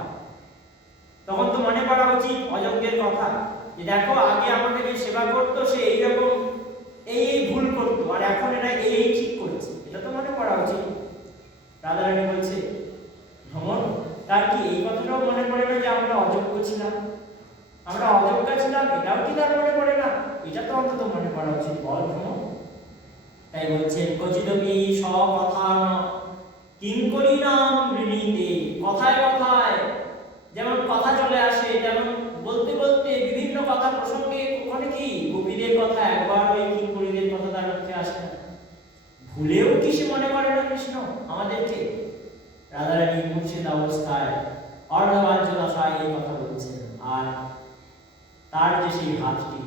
তখন তো মনে পড়া উচিত অযোগ্যের কথা, যে দেখো আগে আমাকে যে সেবা করতো সে এইরকম এই ভুল করতো, আর এখন এটা এই ঠিক করছে, এটা তো মনে পড়া উচিত। রাধারানী বলছে, ভ্রমণ, তার কি এই কথাটাও মনে পড়ে না যে আমরা অযোগ্য ছিলাম, আমরা অযোগ্য ছিলাম, এটাও কি তার মনে পড়ে না? এটা তো অন্তত মনে পড়া উচিত, বল ভ্রমণ। তাই বলছেন, কচিদপি স্বকথা কিঙ্করী নাম ঋণীতে, কথায় কথায় যেমন কথা চলে আসে, যেমন বলতে বলতে বিভিন্ন কথা প্রসঙ্গে কখনো কি গোপীদের কথা একবার ওই কিঙ্করীদের কথা তার মুখে আসে না? ভুলেও কি সে মনে করে না কৃষ্ণ আমাদেরকে? রাধারানী মূর্ছিত অবস্থায় অর্ধবাহ্য দশায় এই কথা বলছেন, আর তার যে সেই হাতটি,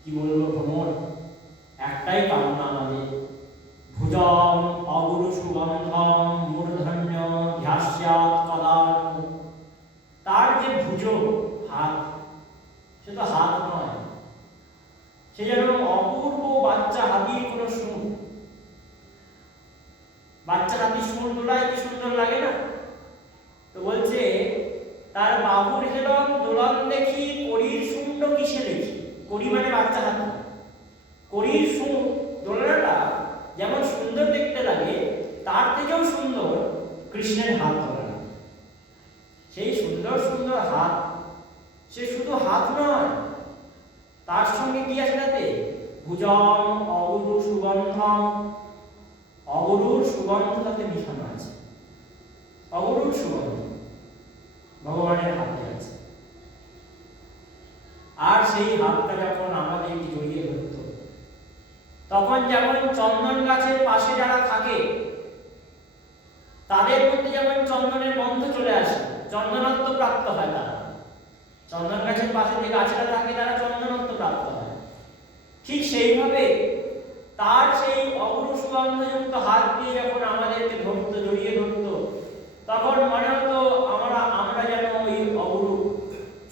কি বলবো ভ্রমণ, একটাই কামনা আমাদের, ভুজং অগুরু সুগন্ধম মূর্ধন্য ধ্যাস্যাৎ কদান। তার যে ভুজ হাত, সে তো হাত নয়, সে যেন অপূর্ব বাচ্চা হাতির কোনো সুর। বাচ্চা হাতির সুর দোলায় কি সুন্দর লাগে না? তো বলছে, তার বাহুর হেলন দোলন দেখি, করির শূন্য কিসে দেখি। করি মানে বাচ্চা হাতি, করির সুর দোলনাটা যেমন সুন্দর দেখতে লাগে, তার থেকেও সুন্দর কৃষ্ণের হাত দোলানো। সেই সুন্দর সুন্দর হাত, সে শুধু হাত নয়, তার সঙ্গে কি আছে তাতে? ভুজং অগুরু সুগন্ধম, অগুরুর সুগন্ধ তাতে মিশানো আছে। অগুরুর সুগন্ধ ভগবানের হাতে আছে। আর সেই হাতটা যখন আমাদের জড়িয়ে ধরত, তখন যেমন চন্দন গাছের পাশে যারা থাকে তাদের মধ্যে যেমন চন্দনের গন্ধ চলে আসে, চন্দনত্ব প্রাপ্ত হয় তারা। চন্দন গাছের পাশে যে গাছেরা থাকে তারা চন্দনত্ব প্রাপ্ত হয়। ঠিক সেইভাবে তার সেই অগুরু সুগন্ধযুক্ত হাত দিয়ে যখন আমাদেরকে ধরতো, জড়িয়ে ধরতো, তখন মনে হতো আমরা যেন ওই অগুরু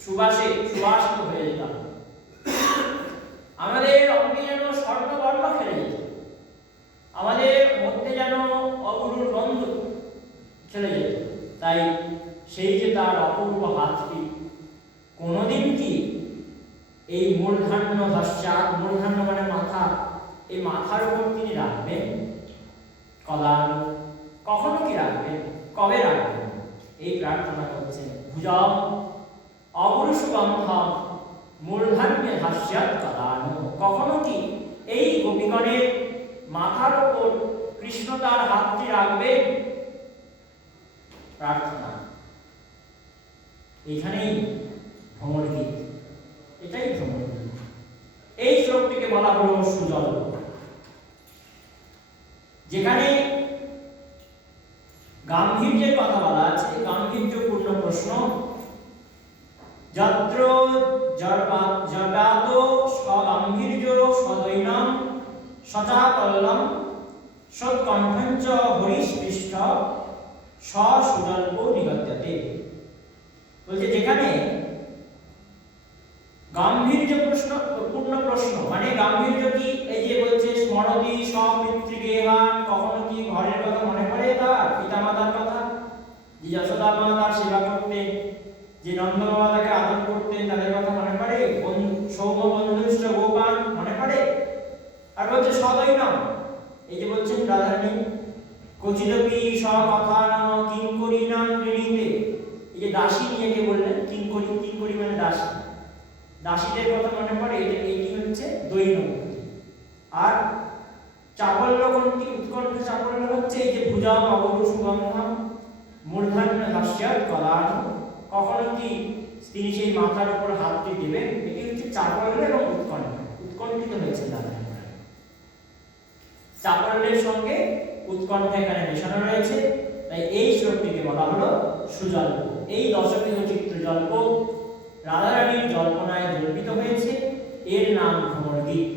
সুবাসিত হয়ে যেতাম। আমাদের অঙ্গে যেন স্বর্ণবর্ণ খেলে যেত, আমাদের মধ্যে যেন অগুরুর গন্ধ চলে যেত। তাই সেই যে তার অপূর্ব হাতটি কোনোদিন কি এই মূর্ধান্য পশ্চাৎ, মূর্ধান্য মানে মাথা, এই মাথার উপর তিনি রাখবেন? কখনো কি রাখবেন? কবে রাখবেন? এই প্রার্থনা করছেন। ভুজং অগুরু সুগন্ধম মূর্ধান্যে পশ্চাৎ কদানো। কখনো কি এই গোপীগণের মাথার উপর কৃষ্ণ তার হাতটি রাখবেন? প্রার্থনা এখানেই ভ্রমর গীত, এটাই ভ্রমর গীত। এই শ্লোকটিকে বলা হলো সুজল, যেখানে গাম্ভীর্যের কথা বলা আছে। গাম্ভীর্যপূর্ণ প্রশ্ন। যত্র জগাত স্বগাম্ভীর্য সদৈনম সচাকল্লম সৎকণ্ঠঞ্চ হরিস্পৃষ্ট সুজল্প নিগত্যতে। বলছে যেখানে গাম্ভীর্যপূর্ণ প্রশ্ন, মানে গাম্ভীর্য কি? এই যে বলছে স্মরতি স্বপিতৃগেহান, কখনো কি ঘরের কথা মনে পড়ে তার পিতামাতার কথা? যে যশোদা মা তার সেবা করতেন, যে নন্দ বাবা তাকে আদর করতেন, তাদের কথা মনে পড়ে? সৌম বন্ধুষ্ঠ গোপাল মনে পড়ে? আর বলছে সদৈনম, এই যে বলছেন রাধারানী কচিদপি স্বকথা নাম কিঙ্করী নাম গৃহীতে, এই যে দাসী নিয়ে কে বললেন? কিঙ্করী, কিঙ্করী মানে দাসী, দাসীদের কথা মনে পড়ে। এইটি হচ্ছে দৈনমুক্তি। আর চাপল্য কোনটি? উৎকণ্ঠ চাপল্য হচ্ছে এই যে ভুজং অগুরু সুগন্ধম মূর্ধান্য পশ্চাৎ কদানো। কখনো কি তিনি সেই মাথার উপর হাতটি দেবেন? এটি হচ্ছে চাপল্য এবং উৎকণ্ঠ। উৎকণ্ঠিত হয়েছে দাদা। চাপল্যের সঙ্গে উৎকণ্ঠ এখানে মেশানো রয়েছে। তাই এই শ্লোকটিকে বলা হলো সুজল্প। এই দশবিধ চিত্রজল্প রাধারানীর জল্পনায় জল্পিত হয়েছে, এর নাম ভ্রমর গীত।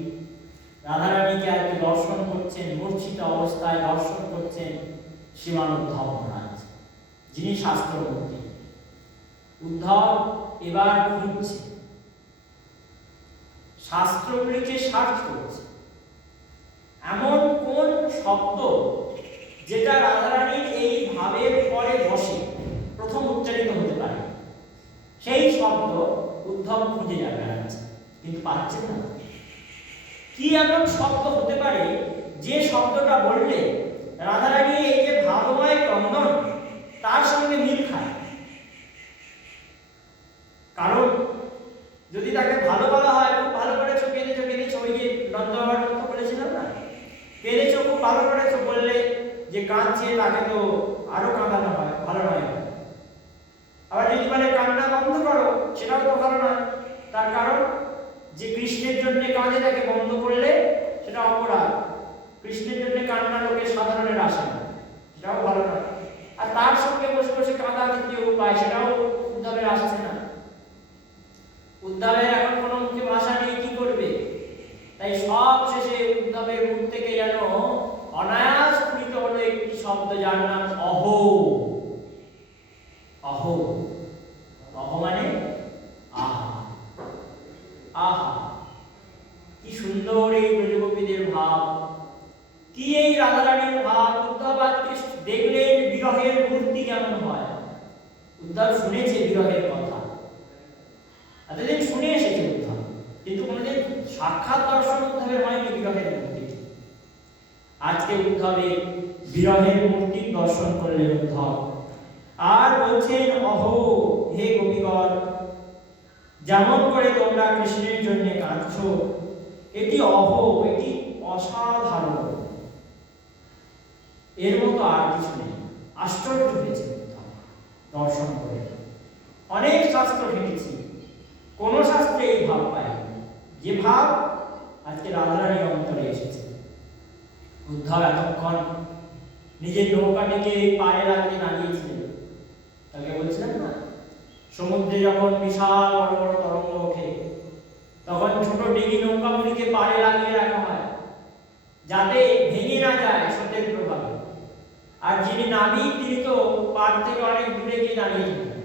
রাধারানীকে আজকে দর্শন করছেন, মূর্ছিত অবস্থায় দর্শন করছেন শ্রীমান উদ্ধব মহারাজ, যিনি শাস্ত্রমূর্তি। উদ্ধব এবার খুঁজছে, শাস্ত্রগুলিকে সার্চ করছে, এমন কোন শব্দ যেটা রাধারানীর এই ভাবের পরে বসে প্রথম উচ্চারিত হতে পারে। সেই শব্দ উদ্ধব খুঁজে বেড়াচ্ছে, কিন্তু পাচ্ছেন না। কি এমন শব্দ হতে পারে যে শব্দটা বললে রাধারানী এই যে ভাবময় ক্রন্দন তার সঙ্গে মিল খায়? কারণ যদি তাকে ভালো বলা হয়, খুব ভালো করেছো, কেঁদেছো, ওই যে নন্দবাবার কথা বলেছিলাম না, কেঁদেছো, খুব ভালো করেছো বললে যে কাঁদছে তাকে তো আরো কাঁদানো হয়, ভালো নয়। আবার যদি বলে কান্না বন্ধ করো, সেটাও তো ভালো নয়। তার কারণ যে কৃষ্ণের জন্য কাঁদে তাকে বন্ধ করলে সেটা অপরাধ। কৃষ্ণের জন্য কান্না লোকের সাধারণের আসে না, সেটাও ভালো নয়। আর তার সঙ্গে বসে বসে কাঁদা দ্বিতীয় উপায়, সেটাও উদ্ধবের আসছে না। উদ্ধবের এখন কোনো মুখে ভাষা নেই, কি করবে? তাই সব শেষে উদ্ধবের মুখ থেকে যেন অনায়াস স্ফুরিত হলো একটি শব্দ, যার নাম অহো। অহো, অহো মানে আহা। আহা, কি সুন্দর এই ব্রজগোপীদের ভাব, কি এই রাধারানীর ভাব। উদ্ধব আজকে দেখলেন বিরহের মূর্তি কেমন হয়। উদ্ধব শুনেছে বিরহের কথা, এতদিন শুনে এসেছে উদ্ধব, কিন্তু কোনোদিন সাক্ষাৎ দর্শন উদ্ধবের হয়নি বিরহের মূর্তি। আজকে উদ্ধবের বিরহের মূর্তির দর্শন করলেন উদ্ধব। আর বলছেন অহো, হে গোপীগণ, যেমন করে তোমরা কৃষ্ণের জন্য কাঁদছ, এটি এটি অসাধারণ, এর মতো আর কিছু নেই। আশ্চর্য হয়েছে দর্শন করে। অনেক শাস্ত্র ঘেটেছি, কোন শাস্ত্রে এই ভাব পাই, যে ভাব আজকে রাধারানীর অন্তরে এসেছে। উদ্ধব এতক্ষণ নিজের নৌকাটিকে পাড়ে রাখতে দাঁড়িয়েছিলেন। তাকে বলছিলেন না, সমুদ্রে যখন বিশাল বড় বড় তরঙ্গ ওঠে, তখন ছোট ডিঙি নৌকাগুলিকে পাড়ে লাগিয়ে রাখা হয় যাতে ভেঙে না যায় স্রোতের প্রভাবে। আর যিনি নাবিক, তিনি তো পাড় থেকে অনেক দূরে গিয়ে দাঁড়িয়ে যেতেন।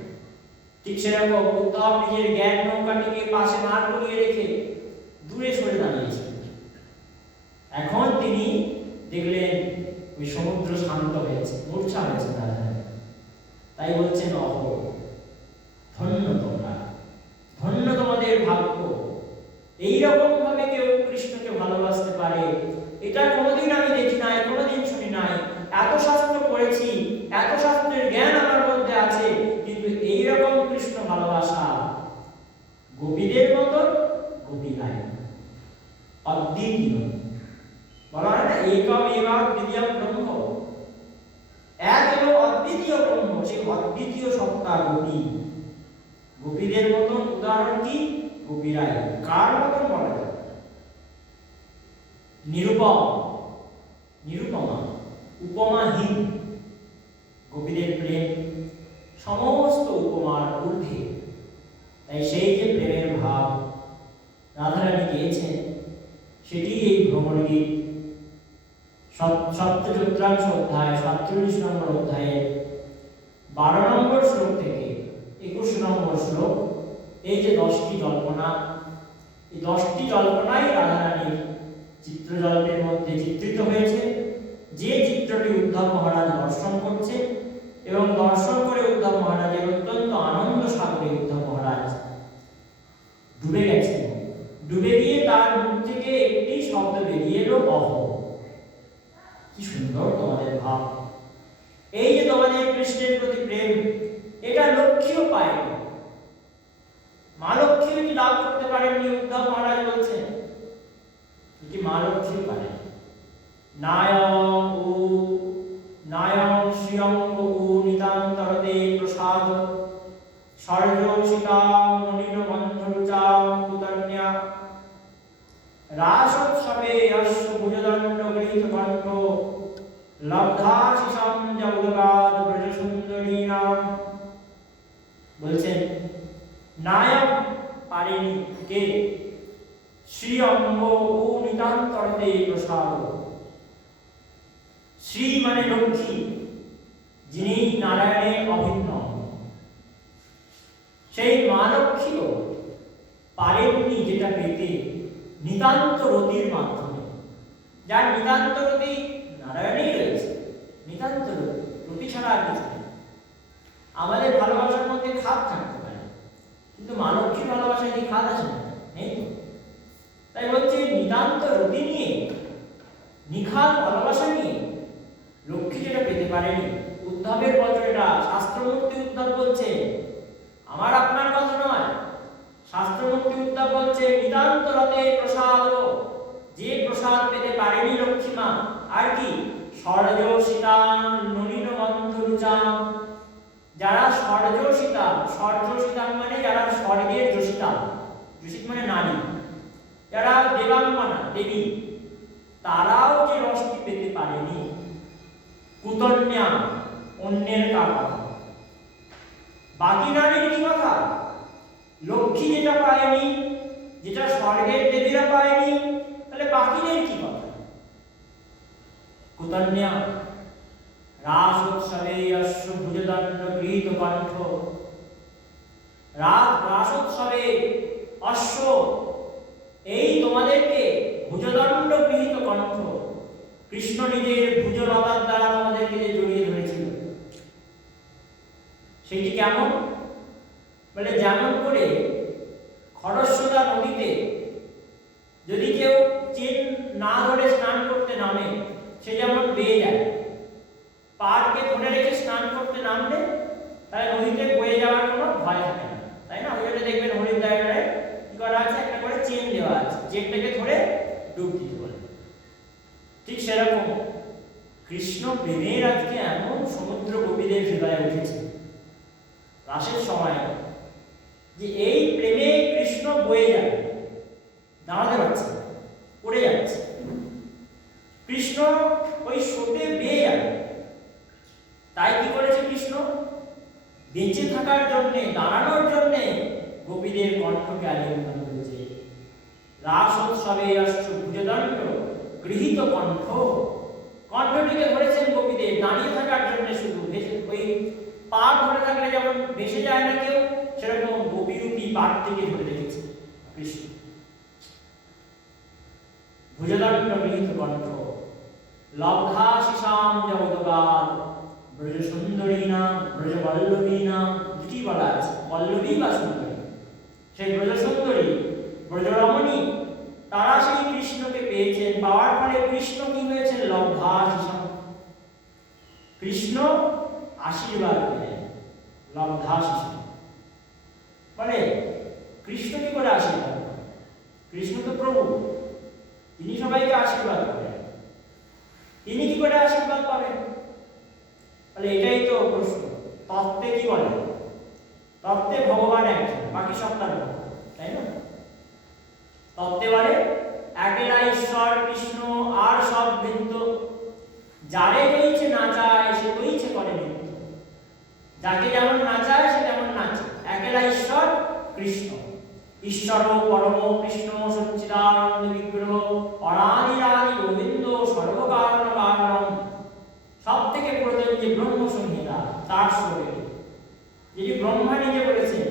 ঠিক সেরকম উদ্ধব নিজের জ্ঞান নৌকাটিকে পাশে মার করিয়ে রেখে দূরে সরে দাঁড়িয়েছিলেন। এখন তিনি দেখলেন ওই সমুদ্র শান্ত হয়েছে, মূর্ছা হয়েছে রাধারানী। তাই বলছেন ধন্য তোমরা, ধন্য তোমাদের ভাগ্য। এইরকম ভাবে কেউ কৃষ্ণকে ভালোবাসতে পারে, এটা কোনোদিন আমি দেখি নাই, কোনোদিন শুনি নাই। এত শাস্ত্র পড়েছি, এত শাস্ত্রের জ্ঞান আমার মধ্যে আছে, কিন্তু এইরকম কৃষ্ণ ভালোবাসা গোপীদের মতন গোপী নাই, অদ্বিতীয়। বলা হয় না, একম এবাং দ্বিতীয়ম ব্রহ্ম, এক এবং অদ্বিতীয় ব্রহ্ম, সেই অদ্বিতীয় সত্তা গোপী। গোপীদের মতন উদাহরণ কি? গোপীরাই। কার মতন বলা যায়? নিরুপম, নিরুপমা, উপমাহীন গোপীদের প্রেম সমস্ত উপমার ঊর্ধ্বে। তাই সেই যে প্রেমের ভাব রাধারানী গিয়েছেন, সেটি এই ভ্রমণগীত সপ্তচতুর্থাংশ অধ্যায় 47 নম্বর অধ্যায়ে 12 নম্বর শ্লোক থেকে 21 নম্বর শ্লোক, এই যে 10টি জল্পনা, এই 10টি জল্পনাই রাধারানীর চিত্রজল্পের মধ্যে চিত্রিত হয়েছে। যে চিত্রটি উদ্ধব মহারাজ দর্শন করছে, এবং দর্শন করে উদ্ধব মহারাজের অত্যন্ত আনন্দ সাগরে উদ্ধব মহারাজ ডুবে গেছেন। ডুবে গিয়ে তার মুখ থেকে একটি শব্দ বেরিয়ে এলো, কি সুন্দর তোমাদের ভাব। এই যে তোমাদের কৃষ্ণের প্রতি প্রেম, এটা লক্ষ্মীও পায়নি, মা লক্ষ্মী কি লাভ করতে পারেননি? উদ্ধব মহারাজ বলছেন কি মা লক্ষ্মীও পারেন। নায়ং শ্রিয়ং নিতান্তরতে প্রসাদ সর্যোষিতাম নলিন বন্ধুচাম কুতন্যা রাসোৎসবে অশ্ব ভুজদণ্ড গৃহীত কণ্ঠ লব্ধাশিসম জগদগাদ ব্রজ সুন্দরীনাম। বলছেন নায়ক পারেনি কে? শ্রী অম্ব ও নিতান্তরতে প্রসাদ। শ্রী মানে লক্ষ্মী, যিনি নারায়ণের অভিন্ন, সেই মা লক্ষ্মীও পারেননি যেটা পেতে নিতান্ত রতির মাধ্যমে। যার নিতান্ত রতি নারায়ণেই রয়েছে, নিতান্ত রতি ছাড়া আর কিছু নেই। আমাদের ভালোবাসার মধ্যে খাপ থাকতে পারে, কিন্তু মা লক্ষ্মীর ভালোবাসায় কি খাপ আছে? নেই তো। তাই বলছে নিতান্ত রতি নিয়ে, নিখাদ ভালোবাসা নিয়ে লক্ষ্মী যেটা পেতে পারেনি। উদ্ধবের বচনটা শাস্ত্রমূর্তি উদ্ধব বলছে, আমার আপনার কথা নয়। শাস্ত্রমূর্তি উদ্ধব বলছে নিতান্ত রতে প্রসাদ, যে প্রসাদ পেতে পারেনি লক্ষ্মী মা, আর কি? স্বর্জসিতাম নলিন বন্ধুরুচাম, যারা স্বর্জসিতাম, স্বর্জসিতাম মানে যারা স্বর্গের যোষিতা, যোষিত মানে নারী, যারা দেবাঙ্গনা দেবী, তারাও যে রসটি পেতে পারেনি। কুতন্যা, অন্যের কথা। বাকি নারীর কি কথা? লক্ষ্মী যেটা পায়নি, যেটা স্বর্গের দেবীরা পায়নি, তাহলে বাকিদের কি কথা? কুতন্যা রাসোৎসবে অশ্ব ভুজদণ্ড গৃহীত কণ্ঠ। রাসোৎসবে অশ্ব, এই তোমাদেরকে ভুজদণ্ড গৃহীত কণ্ঠ, কৃষ্ণ নিজের ভুজলতার দ্বারা তোমাদেরকে যে জড়িয়ে ধরেছিল, সেটি কেমন? বলে যেমন করে খরস্রোতা নদীতে যদি কেউ চেন না ধরে স্নান করতে নামে, সে যেমন বেয়ে যায়। পাড়কে ধরে রেখে স্নান করতে নামলে তাহলে নদীতে বয়ে যাওয়ার কোনো ভয় থাকে না, তাই না? ওই জন্য দেখবেন হরিদ্বারে প্রেমের আজকে এমন সমুদ্র গোপীদের হৃদয়ে উঠেছে রাসের সময়, যে এই প্রেমে কৃষ্ণ বয়ে যাবে, দাঁড়াতে পারছে না, পড়ে যাচ্ছে। কৃষ্ণ ওই স্রোতে বেয়ে যাবে। তাই কি করেছে কৃষ্ণ? বেঁচে থাকার জন্যে, দাঁড়ানোর জন্যে গোপীদের কণ্ঠকে আলিঙ্গন করেছে। রাস উৎসবে আসছ ভুজদণ্ড গৃহীত কণ্ঠ, কণ্ঠটিকে ধরেছেন গোপীদের দাঁড়িয়ে থাকার জন্য। শুধু ওই পা ধরে থাকলে যেমন ভেসে যায় না কেউ, সেরকম গোপীরূপী পাঠটিকে ধরে রেখেছে কৃষ্ণ। ভুজদণ্ড গৃহীত কণ্ঠ লব্ধা শিশাম জগদগাদ ব্রজ সুন্দরী নাম ব্রজ বল্লভী নাম, দুটি বলা আছে, বল্লভী বা সুন্দরী। সেই ব্রজ সুন্দরী ব্রজরমণী তারা সেই কৃষ্ণকে পেয়েছেন। পাওয়ার ফলে কৃষ্ণ কি হয়েছে? লব্ধা শিশাম, কৃষ্ণ আশীর্বাদ পেলেন। লব্ধা শিশাম বলে কৃষ্ণ কি করে আশীর্বাদ করেন? কৃষ্ণ তো প্রভু, তিনি সবাইকে আশীর্বাদ করেন, তিনি কি করে আশীর্বাদ পাবেন? তাহলে এটাই তো প্রশ্ন। তত্ত্বে কি বলে? তত্ত্বে ভগবান একজন, বাকি সব তার ভক্ত, তাই না? তত্ত্বে বলে একেলা ঈশ্বর কৃষ্ণ আর সব বৃত্ত, যারে হইছে নাচায় সে হইছে করে নৃত্য। যাকে যেমন নাচায় সে তেমন নাচে। একেলা ঈশ্বর কৃষ্ণ, ঈশ্বর পরম কৃষ্ণ সচ্চিদানন্দ বিগ্রহ অনাদিরাদি গোবিন্দ সর্বকারণ কারণ। সব থেকে প্রথম যে ব্রহ্ম সংহিতা তার শ্লোকে যিনি ব্রহ্মা নিজে বলেছেন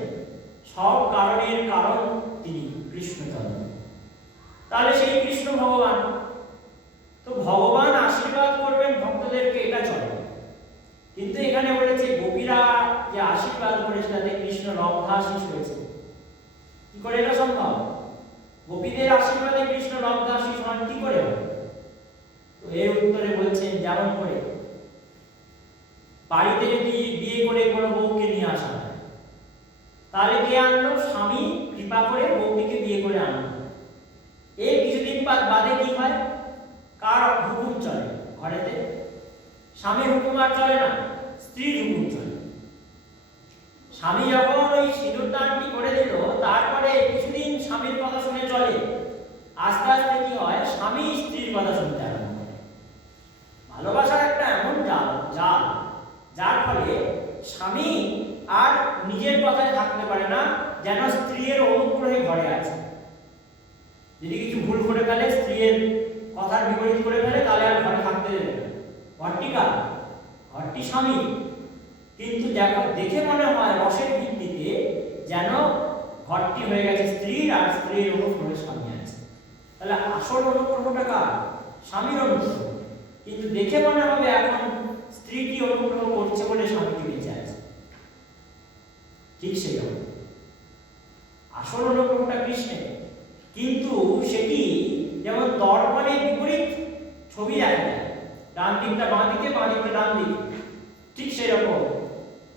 সব কারণের কারণ তিনি কৃষ্ণচন্দ্র। তাহলে সেই কৃষ্ণ ভগবান, তো ভগবান আশীর্বাদ করবেন ভক্তদেরকে, এটা চলে। কিন্তু এখানে বলেছে গোপীরা যে আশীর্বাদ করেছে তাতে কৃষ্ণ লব্ধাশীষ হয়েছে। কি করে এটা সম্ভব? গোপীদের আশীর্বাদে কৃষ্ণ লব্ধাশীষ হন কি করে? তো এর উত্তরে বলছেন যেমন করে বাড়িতে যদি বিয়ে করে কোনো বউকে নিয়ে আসা হয়, তাহলে কে আনলো? স্বামী কৃপা করে বউটিকে বিয়ে করে আনলো। এর কিছুদিন বাদে কি হয়? কার হুকুম চলে ঘরেতে? স্বামীর হুকুম আর চলে না, স্ত্রীর হুকুম চলে। স্বামী যখন ওই সিঁদুরদানটি করে দিল, তারপরে কিছুদিন স্বামীর কথা শুনে চলে। আস্তে আস্তে কি হয়? স্বামী স্ত্রীর কথা শুনতে আরম্ভ করে। ভালোবাসার একটা এমন জাল, যার ফলে স্বামী আর নিজের কথায় থাকতে পারে না, যেন স্ত্রীর অনুগ্রহে ঘরে আছে। যদি কিছু ভুল করে ফেলে, স্ত্রীর কথার বিপরীত করে ফেলে, তাহলে আর ঘরে থাকতে দেবে না। ঘরটি কার? ঘরটি স্বামী। কিন্তু দেখে মনে হয় রসের ভিত্তিতে যেন ঘরটি হয়ে গেছে স্ত্রীর, আর স্ত্রীর অনুগ্রহে স্বামী আছে। তাহলে আসল অনুগ্রহটা কার? স্বামীর অনুগ্রহ। কিন্তু দেখে মনে হবে এখন স্ত্রীটি অনুগ্রহ করছে বলে স্বামীটি বেঁচে আছে। ঠিক সেরকম আসল অনুগ্রহটা কৃষ্ণের, কিন্তু সেটি যেমন দর্পণের বিপরীত ছবি দেখা যায়, ডান দিকটা বাঁ দিকে, বাঁ দিকটা ডান দিকে। ঠিক সেরকম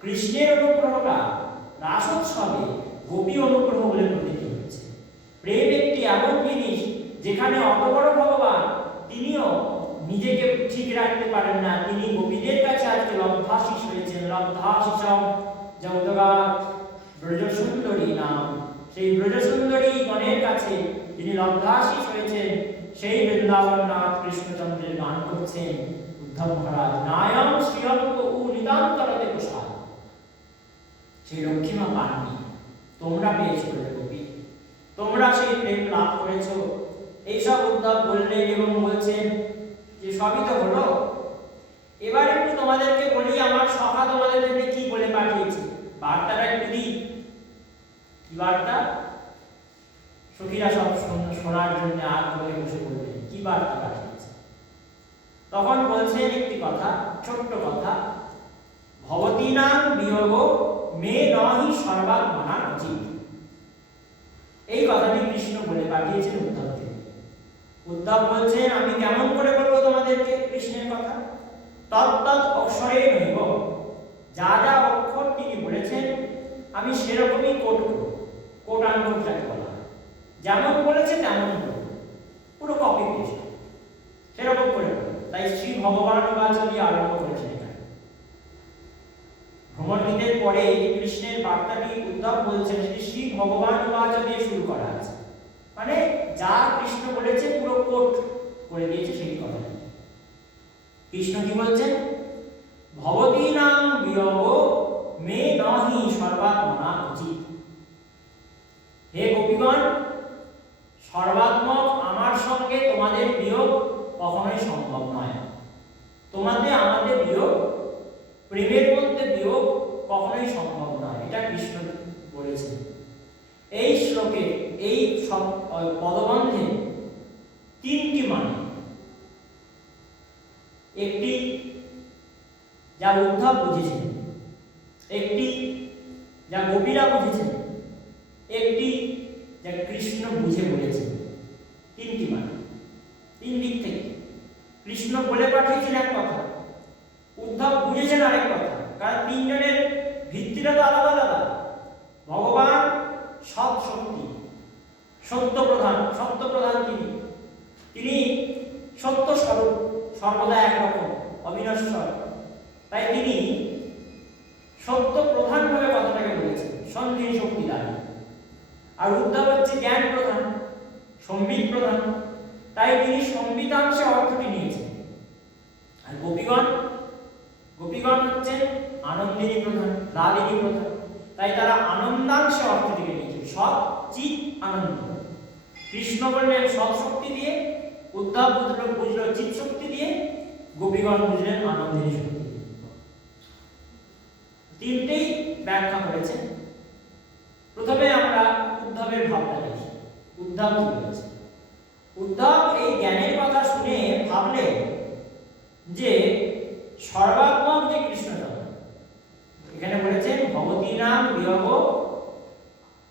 কৃষ্ণের অনুগ্রহটা রাসোৎসবে গোপী অনুগ্রহ বলে প্রতীত হচ্ছে। প্রেম একটি এমন জিনিস যেখানে অত বড় ভগবান তিনিও নিজেকে ঠিক রাখতে পারেন না, তিনি গোপীদের কাছে আজকে লব্ধাশীষ হয়েছেন। লব্ধাশীষম জগদগাৎ ব্রজ সুন্দরী নাম, সেই ব্রজ সুন্দরী গণের কাছে তিনি লব্ধাশীষ হয়েছেন। সেই বৃন্দাবননাথ কৃষ্ণচন্দ্রের গান করছেন উদ্ধব মহারাজ। নায়ম শ্রীয়ঙ্ক উ নিতান্তরতে প্রসাদ, সেই লক্ষ্মীমা পাননি, তোমরা পেয়েছো গোপী, তোমরা সেই প্রেম লাভ করেছো। এইসব উদ্ধব বললেন এবং বলছেন যে সবই তো হলো, এবার একটু তোমাদেরকে বলি আমার সখা তোমাদের জন্য কি বলে পাঠিয়েছে, বার্তাটা একটু দিই। কি বার্তা? সখীরা সব শোনার জন্য আগ্রহে বসে বললেন কি বার্তা পাঠিয়েছে। তখন বলছেন একটি কথা, ছোট্ট কথা, ভবতী নাম বিয়োগ মে নহি সর্বাত্মনা উচিত। এই কথাটি কৃষ্ণ বলে পাঠিয়েছেন উদ্ধবকে। উদ্ধব বলছেন আমি কেমন করে বলবো তোমাদেরকে কৃষ্ণের কথা? তত্তৎ অক্ষরে নৈব, যা যা অক্ষর তিনি বলেছেন আমি সেরকমই কোট করব। কোট আনকোট যাকে বলা হয়, যেমন বলেছে তেমন করব, পুরো কপি পেস্ট সেরকম করে। তাই শ্রী ভগবান বাচলি আরম্ভ পরে যে কৃষ্ণের বার্তাটি উদ্ধব বলছেন সেটি শ্রী ভগবান বাচ দিয়ে শুরু করা আছে, মানে যা কৃষ্ণ বলেছে পুরো কোট করে দিয়েছে সেই কথা। কৃষ্ণ কি বলছেন? ভবতীনাং বিয়োগ মে নহি সর্বাত্মনা উচিত। হে গোপীগণ, সর্বাত্মক আমার সঙ্গে তোমাদের বিয়োগ কখনোই সম্ভব নয়। তোমাদের আমাদের বিয়োগ, প্রেমের মধ্যে বিয়োগ কখনোই সম্ভব নয়, এটা কৃষ্ণ বলেছেন। এই শ্লোকে এই পদবন্ধে তিনটি মানে, একটি যা উদ্ধব বুঝেছেন, একটি যা গোপীরা বুঝেছেন, একটি যা কৃষ্ণ বুঝে বলেছেন। তিনটি মানে, তিন দিক থেকে। কৃষ্ণ বলে পাঠিয়েছেন এক কথা, উদ্ধব বুঝেছেন আরেক কথা, কারণ তিনজনের ভিত্তিটা তো আলাদা আলাদা। ভগবান সৎ শক্তি, সত্য প্রধান তিনি সত্য স্বরূপ, সর্বদা একরকম, অবিনশ্বর। তাই তিনি সত্য প্রধানভাবে কথাটাকে বলেছেন, সন্ধির শক্তি দ্বারা। আর উদ্ধব হচ্ছে জ্ঞান প্রধান, সম্বিত প্রধান, তাই তিনি সম্বিতাংশে অর্থটি নিয়েছেন। আর গোপীগণ হচ্ছেন আনন্দিনী প্রধান, লালিনী প্রধান, তাই তারা আনন্দাংশে অর্থটিকে নিয়েছে, সৎ চিৎ আনন্দ। কৃষ্ণ বললেন সৎ শক্তি দিয়ে, উদ্ধব বুঝল চিৎ শক্তি দিয়ে, গোপীগণ বুঝলেন আনন্দিনী শক্তি দিয়ে। তিনটেই ব্যাখ্যা করেছেন। প্রথমে আমরা উদ্ধবের ভাবনা দেখি। উদ্ধব কি বলেছে? উদ্ধব এই জ্ঞানের কথা শুনে ভাবলেন যে সর্বাত্মক যে কৃষ্ণচন্দ্র, এখানে বলেছেন ভবতীনাং বিয়োগ,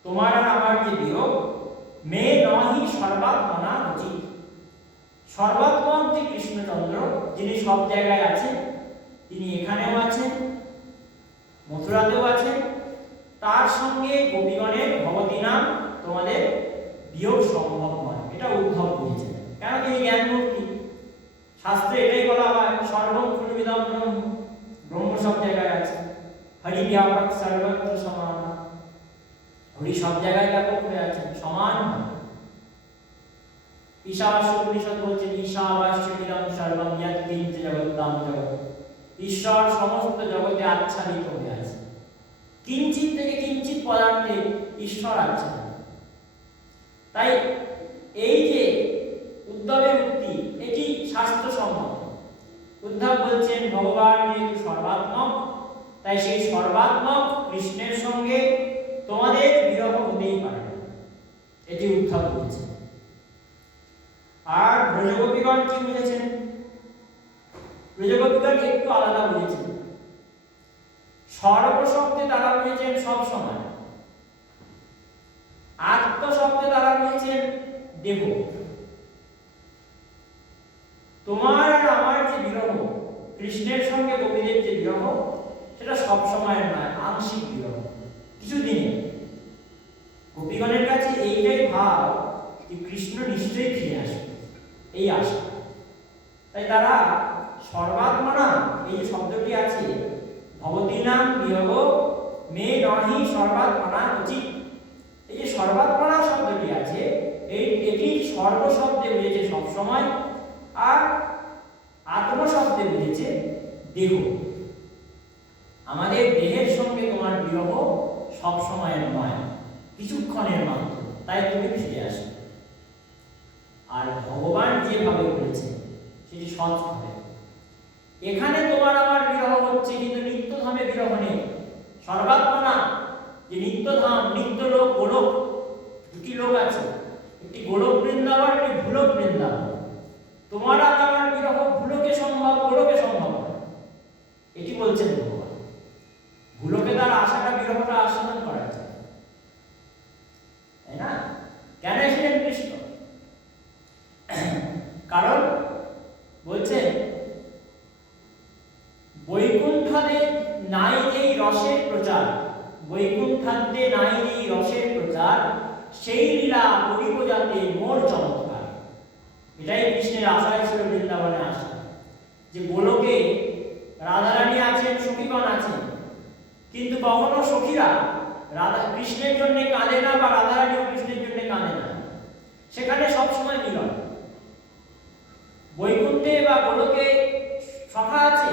তোমার আর আমার যে বিয়োগ, মে নহি সর্বাত্মনা উচিত। সর্বাত্মক যে কৃষ্ণচন্দ্র, যিনি সব জায়গায় আছেন, তিনি এখানেও আছেন, মথুরাতেও আছেন, তার সঙ্গে গোপীগণের ভবতীনাং তোমাদের বিয়োগ সম্ভব নয়, এটা উদ্ধব বুঝেছেন। কেন? তিনি জ্ঞানমূর্তি। শাস্ত্রে এটাই বলা হয়, সর্বং খলুবিদং ব্রহ্ম, ব্রহ্ম সব জায়গায় আছে। হরি ব্যাপক সর্বত্র সমান, হরি সব জায়গায় ব্যাপক হয়ে আছেন, সমান। ঈশাবাস্য উপনিষদ বলছেন ঈশাবাস্যমিদং সর্বং ইয়ৎ কিঞ্চ জগত্তাং জগৎ, ঈশ্বর সমস্ত জগতে আচ্ছাদিত হয়ে আছে। কিঞ্চিত থেকে কিঞ্চিত পদার্থে ঈশ্বর আচ্ছাদিত। তাই এই যে উদ্ধবের উক্তি, এটি শাস্ত্রসম্মত। উদ্ধব বলছেন ভগবান যেহেতু সর্বাত্মক, তাই সেই সর্বাত্মক কৃষ্ণের সঙ্গে তোমাদের বিরহ হতেই পারে না, এটি উদ্ধব বলেছেন। আর ব্রজগোপীগণ কি বুঝেছেন? ব্রজগোপীগণ একটু আলাদা বুঝেছেন। সর্বশব্দে তারা বুঝেছেন সব সময়, আত্মশব্দে তারা বুঝেছেন দেহ। তোমার আর আমার যে বিরহ, কৃষ্ণের সঙ্গে গোপীদের যে বিরহ, সেটা সব সময়ের নয়, আংশিক বিরহ, কিছুদিনে। গোপীগণের কাছে এইটাই ভাব যে কৃষ্ণ নিশ্চয়ই ফিরে আসবে, এই আশা। তাই তারা সর্বাত্মনা, এই যে শব্দটি আছে, ভবতীনাং বিয়োগ মে নহি সর্বাত্মনা উচিত, এই যে সর্বাত্মনা শব্দটি আছে, এটি সর্বশব্দে বুঝেছে সব সময়, আর আত্মশব্দে বুঝেছে দেহ। আমাদের দেহের সঙ্গে তোমার বিরহ সব সময়ের নয়, কিছুক্ষণের মাত্র, তাই তুমি ফিরে আসো। আর ভগবান যেভাবে বলেছে সেটি সৎভাবে। এখানে তোমার আমার বিরহ হচ্ছে, কিন্তু নিত্যধামে বিরহ নেই। সর্বাত্মনা যে নিত্যধাম, নিত্যলোক, গোলক, দুটি লোক আছে, একটি গোলক বৃন্দাবন, একটি ভুলক বৃন্দাবন। তোমার আর আমার বিরহ ভুলকে সম্ভব, গোলকে সম্ভব নয়, এটি বলছেন ভগবান। ভুলকে তার আশাটা, বিরহটা আস্বাদন করা যায়, তাই না? কেন এসেছেন কৃষ্ণ? কারণ বলছেন বৈকুণ্ঠে নাই যেই রসের প্রচার, বৈকুণ্ঠান্তে নাই যেই রসের প্রচার, সেই লীলা করিব যাতে মোর চমৎকার। এটাই কৃষ্ণের আশায় ছিল বৃন্দাবনে আসা, যে গোলকে রাধারানী আছেন, সখীগণ আছেন, কিন্তু কখনো সখীরা রাধা কৃষ্ণের জন্য কাঁদে না, বা রাধারানীও কৃষ্ণের জন্য কাঁদে না, সেখানে সবসময় মিলন। বৈকুণ্ঠে বা গোলকে সখা আছে,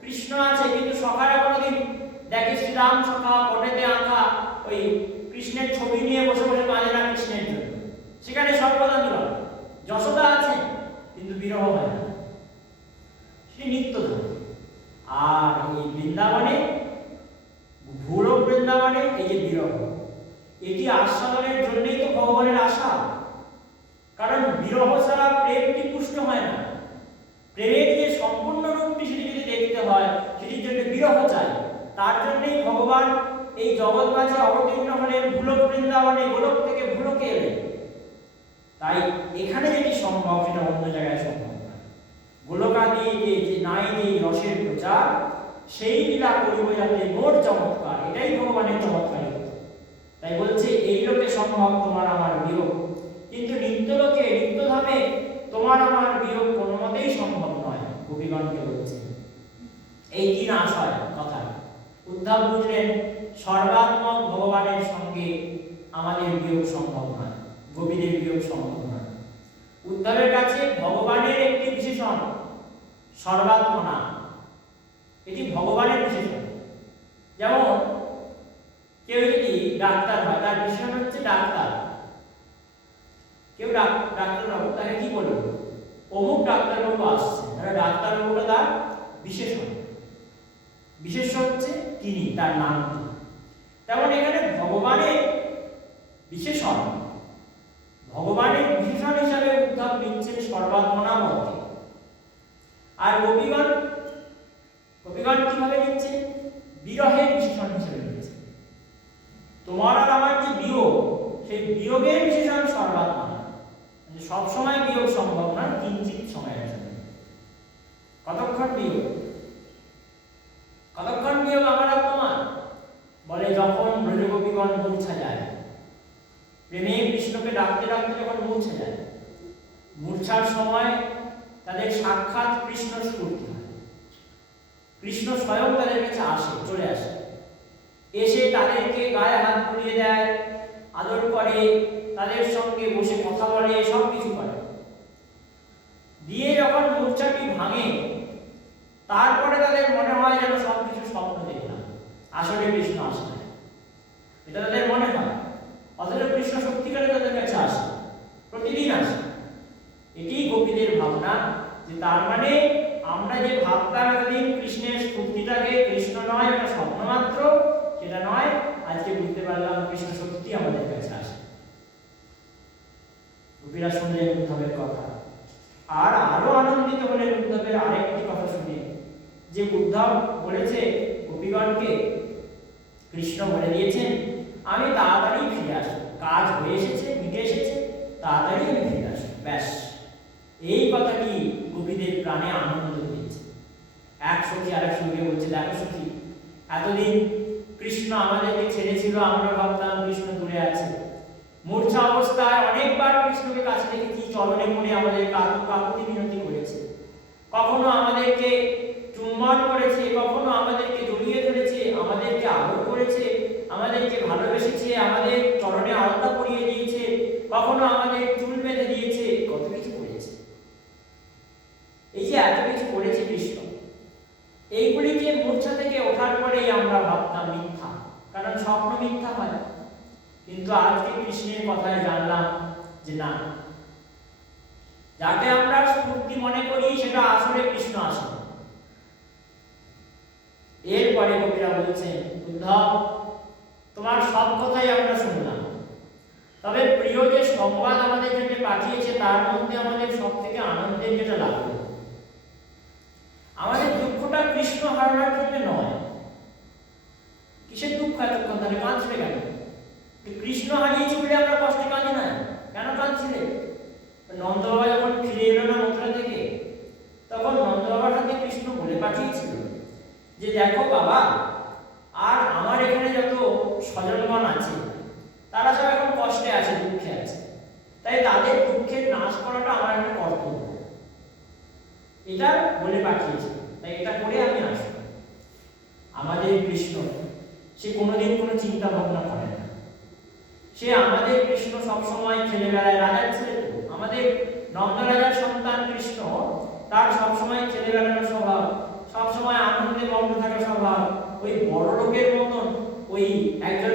কৃষ্ণ আছে, কিন্তু সখারা কোনোদিন দেখে শ্রীরাম সখা পটেতে আঁকা ওই কৃষ্ণের ছবি নিয়ে বসে বসে কাঁদে না কৃষ্ণের জন্য। সেখানে সর্বদা মিলন। যশোদা আছে কিন্তু বিরহ হয় না, সেটি নিত্য থাকে। আর এই বৃন্দাবনে, ভূল বৃন্দাবনে এই যে বিরহ, এটি আস্বাদনের জন্যই তো ভগবানের আশা। কারণ বিরহ ছাড়া প্রেমটি পুষ্ট হয় না। প্রেমের যে সম্পূর্ণ রূপটি সেটি যদি দেখতে হয়, সেটির জন্য বিরহ চাই। তার জন্যই ভগবান এই জগৎ মাঝে অবতীর্ণ হলেন, ভূলোক বৃন্দাবনে, গোলক থেকে ভূলোকে এলেন। তাই এখানে যেটি সম্ভব সেটা অন্য জায়গায় সম্ভব না। গোলকাদি যে নাই নেই রসের প্রচার, সেই লীলা করিব যাতে মোর চমৎকার, এটাই ভগবানের চমৎকারিতা। তাই বলছে এই লোকে সম্ভব তোমার আমার বিয়োগ, কিন্তু নিত্যলোকে নিত্যধামে তোমার আমার বিয়োগ কোনো মতেই সম্ভব নয়। কবিগণকে বলছে এই তিন আশয় কথা। উদ্ধব বুঝলেন সর্বাত্মক ভগবানের সঙ্গে আমাদের বিয়োগ সম্ভব নয়, গোপীদের বিয়োগ সম্ভব নয়। উদ্ধবের কাছে ভগবানের একটি বিশেষণ সর্বাত্মনা, এটি ভগবানের বিশেষণ। যেমন কেউ যদি ডাক্তার হয়, তার বিশেষণ হচ্ছে ডাক্তার। কেউ ডাক্তারবাবু, তাকে কি বলবো, অমুক ডাক্তারবাবু আসছে, তাহলে ডাক্তারবাবুটা তার বিশেষণ। বিশেষ হচ্ছে তিনি, তার নাম। তেমন এখানে ভগবানের বিশেষণ, ভগবানের বিশেষণ হিসাবে উদ্ধব নিচ্ছেন সর্বাত্মনা মতে। আর কবিগণ কিভাবে নিচ্ছেন? বিরহের বিশেষণ হিসেবে নিচ্ছেন। তোমার আর আমার যে বিয়োগ, সেই বিয়োগের বিশেষণ সর্বাত্মনা। সব সময় বিয়োগ সম্ভব না, কিঞ্চিত সময়ের জন্য। কতক্ষণ বিয়োগ? কতক্ষণ বিয়োগ আমার আর তোমার? বলে যখন ব্রজগোপীগণ মূর্ছা যায়, প্রেমে কৃষ্ণকে ডাকতে ডাকতে যখন মূর্ছা যায়, মূর্ছার সময় তাদের সাক্ষাৎ কৃষ্ণ স্ফূর্তি হয়। কৃষ্ণ স্বয়ং তাদের কাছে আসে, চলে আসে, এসে তাদেরকে গায়ে হাত বুলিয়ে দেয়, আদর করে, তাদের সঙ্গে বসে কথা বলে, সব কিছু করে। দিয়ে যখন মূর্ছাটি ভাঙে, তারপরে তাদের মনে হয় যেন সব কিছু স্বপ্ন দেখলাম, আসলে কৃষ্ণ আসে না, এটা তাদের মনে হয়। অথচ কৃষ্ণ সত্যিকারে তাদের কাছে আসে, প্রতিদিন আসে। এটি গোপীদের ভাবনা, যে তার মানে আমরা যে ভাবতাম এতদিন কৃষ্ণের স্ফূর্তিটাকে কৃষ্ণ নয়, এটা স্বপ্ন মাত্র, সেটা নয়। আজকে বুঝতে পারলাম কৃষ্ণ সত্যি আমাদের কাছে আসে। গোপীরা শুনলেন উদ্ধবের কথা, আর আরো আনন্দিত হলেন উদ্ধবের আরেকটি কথা শুনে, যে উদ্ধব বলেছে গোপীগণকে, কৃষ্ণ বলে দিয়েছেন আমি তাড়াতাড়ি ফিরে আসবো, কাজ হয়ে এসেছে, মিটে এসেছে, তাড়াতাড়ি আমি ফিরে আসবো, ব্যাস। এই কথাটি গোপীদের প্রাণে আনন্দ দিয়েছে। এক সখী আরেক সখীকে বলছে, দেখো সখী, এতদিন কৃষ্ণ আমাদেরকে ছেড়েছিল, আমরা ভাবতাম কৃষ্ণ দূরে আছে। মূর্ছা অবস্থায় অনেকবার কৃষ্ণকে কাছে দেখেছি, চরণে পড়ে আমাদের কাকুতি মিনতি করেছে, কখনো আমাদেরকে চুম্বন করেছে, কখনো আমাদেরকে জড়িয়ে ধরেছে, আমাদেরকে আদর করেছে, আমাদেরকে ভালোবেসেছে, আমাদের চরণে আলতা পরিয়ে দিয়েছে, কখনো আমাদের চুল বেঁধে দিয়েছে, কত কিছু করেছে। এই যে এত কিছু করেছে কৃষ্ণ, এইগুলিকে মূর্ছা থেকে ওঠার পরেই আমরা ভাবতাম মিথ্যা, কারণ স্বপ্ন মিথ্যা হয়। কিন্তু আজকে কৃষ্ণের কথায় জানলাম যে না, যাকে আমরা স্ফূর্তি মনে করি সেটা আসলে কৃষ্ণ আসে। এরপরে কবিরা বলছেন, উদ্ধব তোমার সব কথাই আমরা শুনলাম, তবে প্রিয় যে সংবাদ আমাদের জন্য পাঠিয়েছে, তার মধ্যে আমাদের সব থেকে আনন্দের যেটা লাগলো, আমাদের দুঃখটা কৃষ্ণ হারানোর জন্য নয়। কিসের দুঃখ এতক্ষণ তাহলে কাঁদছিলে কেন? কৃষ্ণ হারিয়েছি বলে আমরা কষ্টে কাঁদি না, কেন কাঁদছিলে? নন্দ বাবা যখন ফিরে এলো না মথুরা থেকে, তখন নন্দ বাবার হাতে কৃষ্ণ বলে পাঠিয়েছিল যে দেখো বাবা, আর আমার এখানে যত স্বজনগণ আছে তারা সব এখন কষ্টে আছে, দুঃখে আছে, তাই তাদের দুঃখের নাশ করাটা আমার একটা কর্তব্য, এটা বলে পাঠিয়েছে, তাই এটা করে আমি আসবো। আমাদের কৃষ্ণ সে কোনোদিন কোনো চিন্তা ভাবনা করে না। সে আমাদের কৃষ্ণ সবসময় খেলে বেড়ায়, রাজার ছেলে তো, আমাদের নন্দ রাজার সন্তান কৃষ্ণ, তার সবসময় খেলে বেড়ানোর স্বভাব, সবসময় আনন্দে মগ্ন থাকার স্বভাব। ওই বড় লোকের মতন, ওই একজন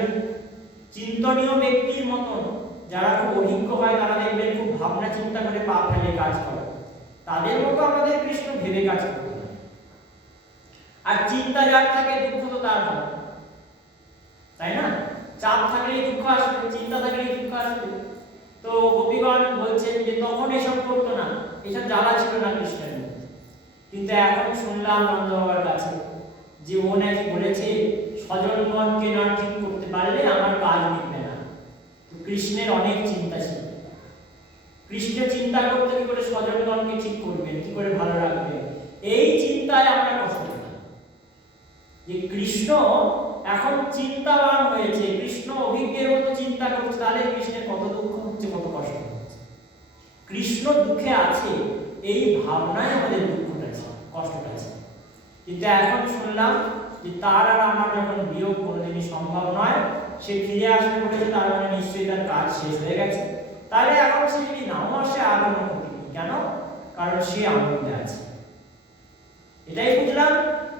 চিন্তনীয় ব্যক্তির মতন, যারা খুব অভিজ্ঞ হয় তারা দেখবেন খুব ভাবনা চিন্তা করে পা ফেলে কাজ করে, তাদের মতো আমাদের কৃষ্ণ ভেবে কাজ করতে হয়। আর চিন্তা যার থাকে দুঃখ তো তার হয়, তাই না? চাপ থাকলেই দুঃখ আসবে, চিন্তা থাকলেই দুঃখ আসবে। তো গোপীগণ বলছেন যে তখন এসব করতো না, এসব জ্বালা ছিল না কৃষ্ণের মধ্যে। কিন্তু এখন শুনলাম নন্দ বাবার কাছে যে ও নাকি বলেছে স্বজনগণকে না ঠিক করতে পারলে আমার কাজ মিটবে না। তো কৃষ্ণের অনেক চিন্তা ছিল। কৃষ্ণ চিন্তা করতে কি করে স্বজনগণকে ঠিক করবেন, কি করে ভালো রাখবেন, এই চিন্তায় আমরা কষ্ট পাই। যে কৃষ্ণ এখন চিন্তাবান হয়েছে, কৃষ্ণ অভিজ্ঞের মতো চিন্তা করছে, তাহলে কৃষ্ণের কত দুঃখ হচ্ছে, কত কষ্ট হচ্ছে। কৃষ্ণ দুঃখে আছে এই ভাবনায় আমাদের দুঃখটা আছে, কষ্টটা আছে। কিন্তু এখন শুনলাম যে তার আর আমার যখন বিয়োগ কোনোদিনই সম্ভব নয়, সে ফিরে আসবে বলেছে, তার মানে নিশ্চয়ই তার কাজ শেষ হয়ে গেছে। তাহলে এখন সে যদি নাও আসে আর কোনো ক্ষতি নেই। কেন? কারণ সে আনন্দে আছে। এটাই বুঝলাম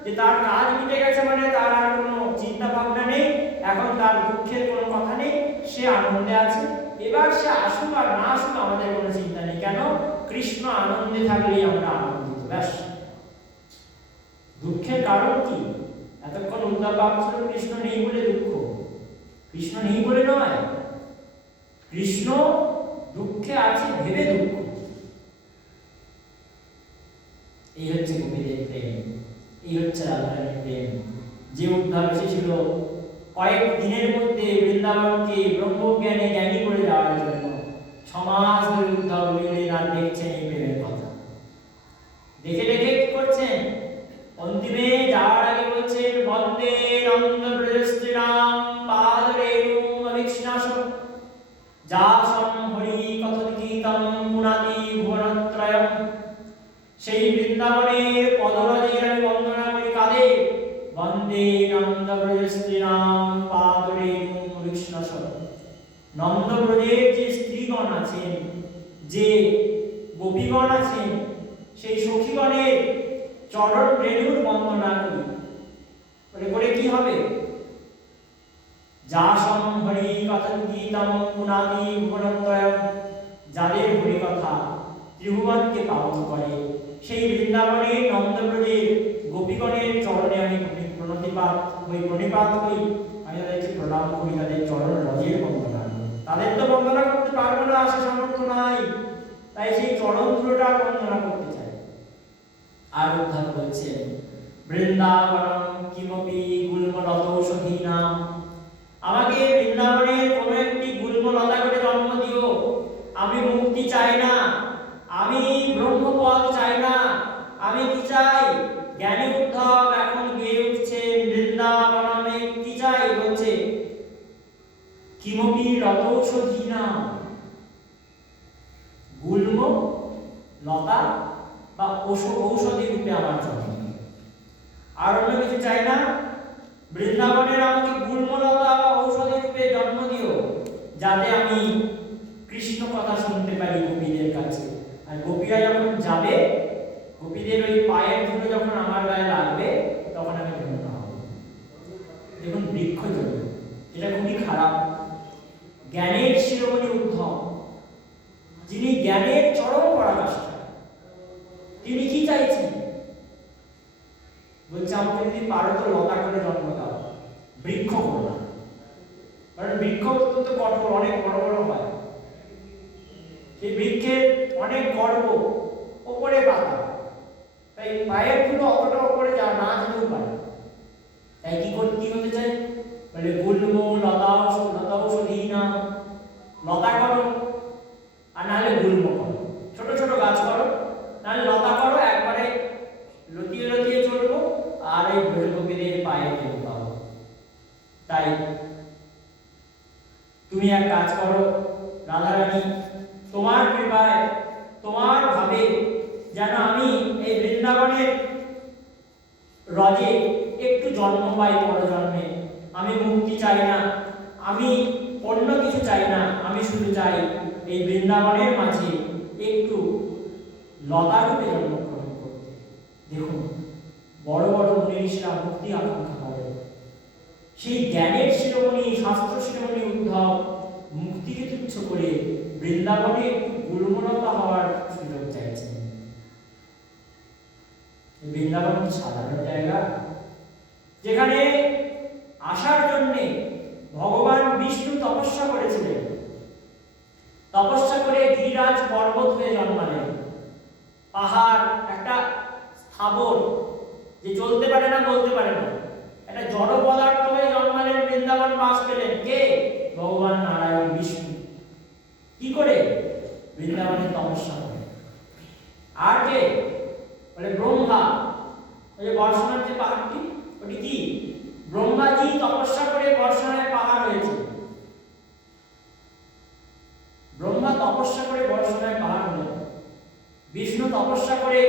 যে তার কাজ মিটে গেছে, মানে তার আর কোনো চিন্তা ভাবনা নেই, এখন তার দুঃখের কোনো কথা নেই, সে আনন্দে আছে। এবার সে আসুক আর না আসুক আমাদের কোনো চিন্তা নেই। কেন? কৃষ্ণ আনন্দে থাকলেই আমরা আনন্দিত, ব্যাস। দুঃখের কারণ কি? এতক্ষণ উদ্ধার ভাবছিল কৃষ্ণ নেই বলে দুঃখ, কৃষ্ণ নেই বলে নয়, কৃষ্ণ দুঃখে আছে ভেবে দুঃখ। এই হচ্ছে গোপীদের প্রেম, এই হচ্ছে রাধারানীর প্রেম, যে উদ্ধার এসেছিল কয়েক দিনের মধ্যে বৃন্দাবনকে ব্রহ্মজ্ঞানে জ্ঞানী করে দেওয়ার জন্য। 6 মাস ধরে উদ্ধার হইলেন আর দেখছেন এই প্রেমের কথা। দেখে দেখে কি করছেন? অন্তিমে যাওয়ার আগে বলছেন বন্দে নন্দ ব্রজস্ত্রীণাম পাদরেণুম অভিক্ষ্ণাসম যাসম হরি কথোদ্গীতম পুনাতি ভুবনত্রয়ম। সেই বৃন্দাবনের পদরাজের আমি বন্দনা করি কাদের? বন্দে নন্দ ব্রজস্ত্রীণাম পাদরেণুম অভিক্ষ্ণাসম। নন্দ ব্রজের যে স্ত্রীগণ আছেন, যে গোপীগণ আছেন, সেই সখীগণের চরণ রেণুর বন্দনা করি। করে কি হবে? যাসম হরি কথোদ্গীতম পুনাতি ভুবনত্রয়ম। যাদের হরি কথা ত্রিভুবনকে পালন করে, সেই বৃন্দাবনের নন্দব্রজের গোপীগণের চরণে আমি প্রণতিপাত হই, আমি তাদেরকে প্রণাম করি, তাদের চরণ রজের বন্দনা করি। তাদের তো বন্দনা করতে পারবো না, সে সামর্থ্য নাই, তাই সেই চরণ ধুলোটা বন্দনা করতে চাই। আর উদ্ধার বলছেন বৃন্দাবনম কিমপি গুল্মলতৌষধীনাম। আমাকে বৃন্দাবনের কোনো একটি গুল্মলতা করে জন্ম দিও, আমি মুক্তি চাই না, আমি ব্রহ্মপদ চাই না, আমি কি চাই? জ্ঞানী উদ্ধব এখন গিয়ে উঠছেন বৃন্দাবনমে কি চাই বলছে কিমপি লতৌষধীনাম। গুল্ম লতা বা ঔষধি রূপে আমার জন্ম, আর অন্য কিছু চাই না। বৃন্দাবনের আমাকে গুল্মলতা বা ঔষধি রূপে জন্ম দিও, যাতে আমি কৃষ্ণ কথা শুনতে পারি গোপীদের কাছে। আর গোপীরা যখন যাবে, গোপীদের ওই পায়ের ধুলো যখন আমার গায়ে লাগবে, তখন আমি ধন্য হব। দেখুন বৃক্ষ জন্য এটা খুবই খারাপ। জ্ঞানের শিরোমণি উদ্ধব, যিনি জ্ঞানের চরম পরাকাষ্ঠা, তিনি কি চাইছেন? বলছে আমাকে যদি পারো তো লতা করে জন্ম দাও, বৃক্ষ করো না। কারণ বৃক্ষ অত্যন্ত কঠোর, অনেক বড় বড় হয়, সেই বৃক্ষের অনেক গর্ব, ওপরে পাতা, তাই পায়ের ধুলো অতটা ওপরে যা না যেতেও পারে। তাই কি হতে চাই? বলে গুল্ম লতাৌষধীনাম। লতা করো, আর নাহলে গুল্ম করো, ছোট ছোট গাছ করো, নাহলে লতা করো, একবারে লতিয়ে লতিয়ে চলবো, আর এই গোপীদের পায়ে ফেলে পাবো। তাই তুমি এক কাজ করো রাধারানী, তোমার কৃপায়, তোমার ভাবে যেন আমি এই বৃন্দাবনের রজে একটু জন্ম পাই পরজন্মে, আমি চাই না, আমি অন্য কিছু চাই না, আমি শুধু চাই এই বৃন্দাবনের মাঝে একটু লতারূপে জন্মগ্রহণ করতে। দেখুন, বড় বড় মুনীরা মুক্তি আকাঙ্ক্ষা করে, সেই জ্ঞানের শিরোমণি, শাস্ত্র শিরোমণি উদ্ধব মুক্তিকে তুচ্ছ করে বৃন্দাবনে একটু গুলমলতা হওয়ার সুযোগ চাইছেন। বৃন্দাবন সাধারণ জায়গা, যেখানে আসার জন্য ভগবান বিষ্ণু তপস্যা করেছিলেন। তপস্যা করে গিরিরাজ পর্বত হয়ে জন্মালেন। পাহাড় একটা স্থাবর, যে চলতে পারে না, বলতে পারে না, একটা জড় পদার্থ হয়ে জন্মালেন, বৃন্দাবন বাস পেলেন। কে? ভগবান নারায়ণ বিষ্ণু। কি করে? বৃন্দাবনে তপস্যা করে। আর কে? বলে ব্রহ্মা। ওই যে বর্ষণার যে পাহাড়টি, ওটি কি? ব্রহ্মাজি তপস্যা করে বর্ষণের পাহাড় হয়েছে। ব্রহ্মা তপস্যা করে বর্ষণের পাহাড় হলেন, বিষ্ণু তপস্যা করে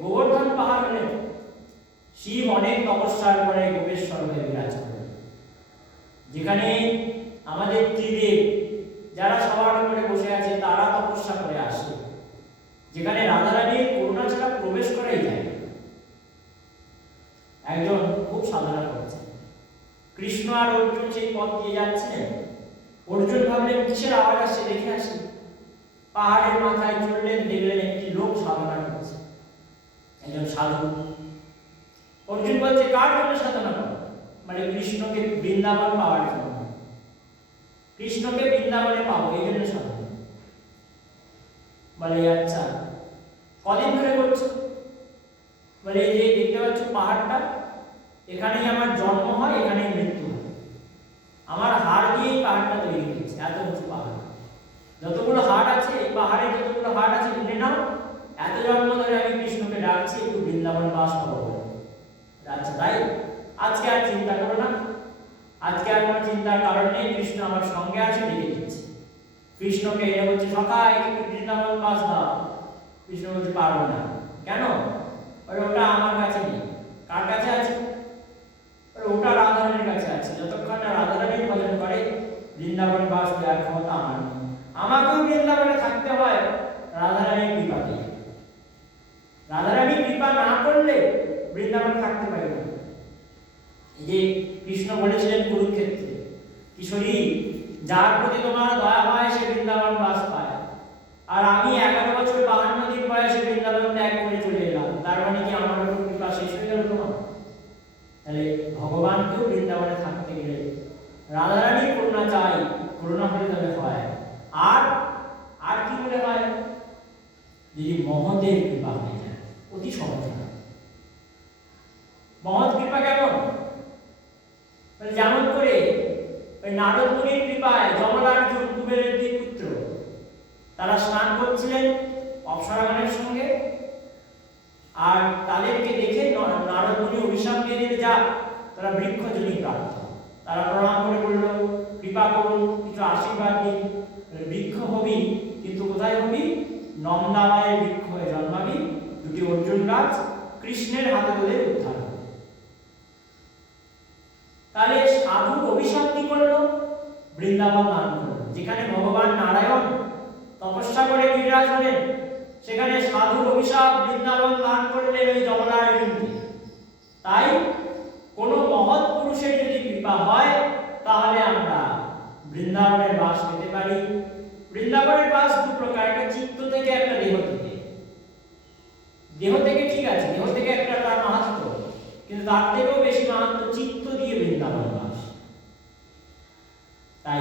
গোবর্ধন পাহাড় হলেন, শিব অনেক তপস্যার পরে গোপেশ্বর হয়ে বিরাজ করেন। যেখানে আমাদের ত্রিদেব যারা সবার উপরে বসে আছে তারা তপস্যা করে আসে, যেখানে রাধারানীর করুণা ছাড়া প্রবেশ করাই যায়। একজন খুব সাধনা করছেন, কৃষ্ণ আর অর্জুন সেই পথ দিয়ে যাচ্ছিলেন। অর্জুন ভাবলেন কিসের আওয়াজ আসছে, দেখে আসি। পাহাড়ের মাথায় চললেন, দেখলেন একটি লোক সাধনা করছে, একজন সাধু। অর্জুন বলছে কার জন্য সাধনা করো? মানে কৃষ্ণকে বৃন্দাবন পাওয়ার জন্য, কৃষ্ণকে বৃন্দাবনে পাবো এই জন্য সাধনা। বলে আচ্ছা, কদিন ধরে করছো? বলে এই যে দেখতে পাচ্ছ পাহাড়টা, এখানেই আমার জন্ম হয়, এখানেই মৃত্যু হয়। আমার হাড় দিয়েই পাহাড়টা তৈরি হয়েছে, এত উঁচু পাহাড়। যতগুলো হাড় আছে এই পাহাড়ে, যতগুলো হাড় আছে গুনে নাও, এত জন্ম ধরে আমি কৃষ্ণকে ডাকছি একটু বৃন্দাবন বাস পাবো। আচ্ছা তাই, আজকে আর চিন্তা করো না, আজকে আর কোনো চিন্তার কারণ নেই, কৃষ্ণ আমার সঙ্গে আছে, ডেকে দিচ্ছে। কৃষ্ণকে এনে বলছে সখা একটু বৃন্দাবন বাস দাও। কৃষ্ণ বলছে পারবো না। কেন? ওটা আমার কাছে নেই। কার কাছে আছে? ওটা রাধারানীর কাছে আছে। যতক্ষণ না রাধারানীর ভজন করে বৃন্দাবন বাস দেওয়ার ক্ষমতা আমার নেই। আমাকেও বৃন্দাবনে থাকতে হয় রাধারানীর কৃপাতে। রাধারানীর কৃপা না করলে বৃন্দাবনে থাকতে পারি না। এই যে কৃষ্ণ বলেছিলেন কুরুক্ষেত্রে, কিশোরী যার প্রতি তোমার দয়া হয় সে বৃন্দাবন বাস পায়। আর আমি 11 বছর 52 দিন বয়সে বৃন্দাবন ত্যাগ করে চলে এলাম, তার মানে কি আমার উপর কৃপা শেষ হয়ে গেল তোমার? তাহলে ভগবানকেও বৃন্দাবনে থাকতে গেলে রাধারানীর করুণা চাই, করুণা হলে তবে হয়। আর আর কি বলে হয়? যদি মহতের কৃপা হয়ে যায়, অতি সহজ হয়। মহৎ কৃপা কেমন? যেমন করে ওই নারদ মুনির কৃপায় যমলার্জুন কুবেরের দুই পুত্র তারা স্নান করছিলেন অপ্সরাগণের সঙ্গে, আর তাদেরকে দেখে নারদ মুনি অভিশাপ দিয়ে দিলে যা তারা বৃক্ষজনী প্রাপ্ত। তারা প্রণাম করে বলল কৃপা করুন, কিছু আশীর্বাদ দিন, বৃক্ষ হবি, কিন্তু কোথায় হবি? নন্দালয়ের বৃক্ষ হয়ে জন্মাবি, দুটি অর্জুন গাছ, কৃষ্ণের হাতে তোদের উদ্ধার হবে। তাহলে সাধু অভিশাপ কি করলো? বৃন্দাবন দান করলো। যেখানে ভগবান নারায়ণ তপস্যা করে বিরাজ হলেন, সেখানে সাধুর অভিশাপ বৃন্দাবন দান করলেন ওই যমলার্জুনকে। তাই কোনো মহৎ পুরুষের যদি কৃপা হয় তাহলে আমরা বৃন্দাবনের বাস পেতে পারি। বৃন্দাবনের বাস দু প্রকার, একটা চিত্ত থেকে, একটা দেহ থেকে। দেহ থেকে ঠিক আছে, দেহ থেকে একটা তার মাহাত্ম্য, কিন্তু তার থেকেও বেশি মাহাত্ম্য চিত্ত দিয়ে বৃন্দাবন বাস। তাই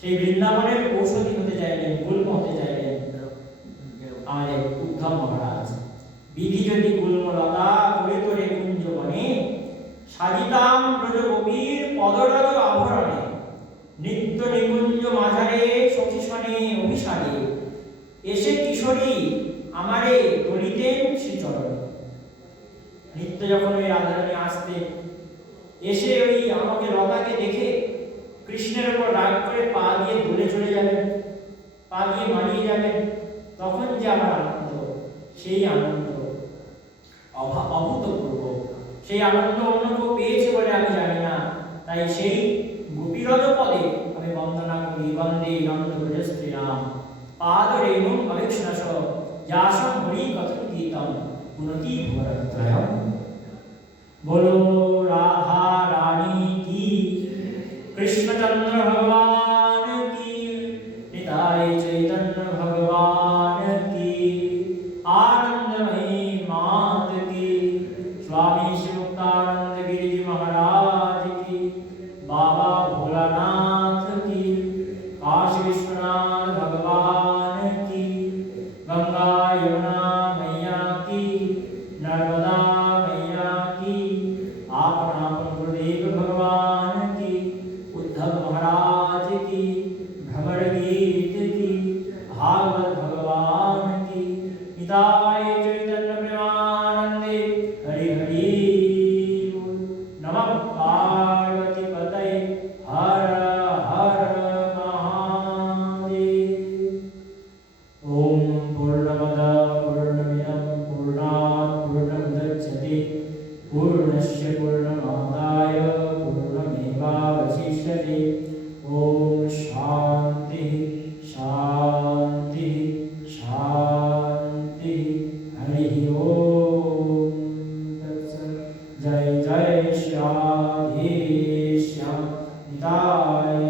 সেই বৃন্দাবনের ঔষধি হতে চাইলেন, গুল্ম হতে চাইলেন আমাদের উদ্ধব মহারাজ। বিধি যদি গুল্মলতা করে তোরে কুঞ্জ বনে, সাজিতাম ব্রজগোপীর পদরজ আভরণে, নিত্য নিকুঞ্জ মাঝারে সখীসনে অভিসারে, এসে কিশোরী আমারে দলিতেন শ্রীচরণে। নিত্য যখন ওই রাধারানী আসতেন, এসে ওই আমাকে লতাকে দেখে কৃষ্ণের উপর রাগ করে পা দিয়ে দোলে চলে যাবেন, পা দিয়ে মারিয়ে যাবেন, তখন যে আমার আনন্দ, সেই আনন্দ অভূতপূর্ব। সেই আনন্দ অন্য কেউ পেয়েছে বলে আমি জানি না। তাই সেই বিরজপদে আমি বন্দনা করি বন্দে নন্দ ব্রজস্ত্রীণাম পাদরেণুম অভিক্ষ্ণস যাসম হরি কথন গীতম গুণতি ভুবরত্রয়ম। बोलो राधा रानी की, कृष्णचंद्र भगवान की, निताई चैतन्य भगवान की, आनंदमयी मात की, स्वामी श्री मुक्तानंद गिरि जी महाराज की, बाबा भोलानाथ की, काशी विश्वनाथ भगवान की, गंगा यमुना मैया की, नर्मदा मैया की, आपन आपन गुरुदेव भगवान की, उद्धव महाराज की, भ्रमर गीत की, भागवत भगवान की, निताय चैतन्य प्रेमानंदे हरि हरि बोल। नमः पार्वती पतये हर हर महादेव। ओम पूर्णमद पूर्णमिदं पूर्णात् पूर्णमुदच्यते पूर्णस्य पूर्णमादाय पूर्णमेवावशिष्यते। ओम शांति शांति शांति। हरि ओम तत्सत्। जय जय श्री राधे श्याम निताय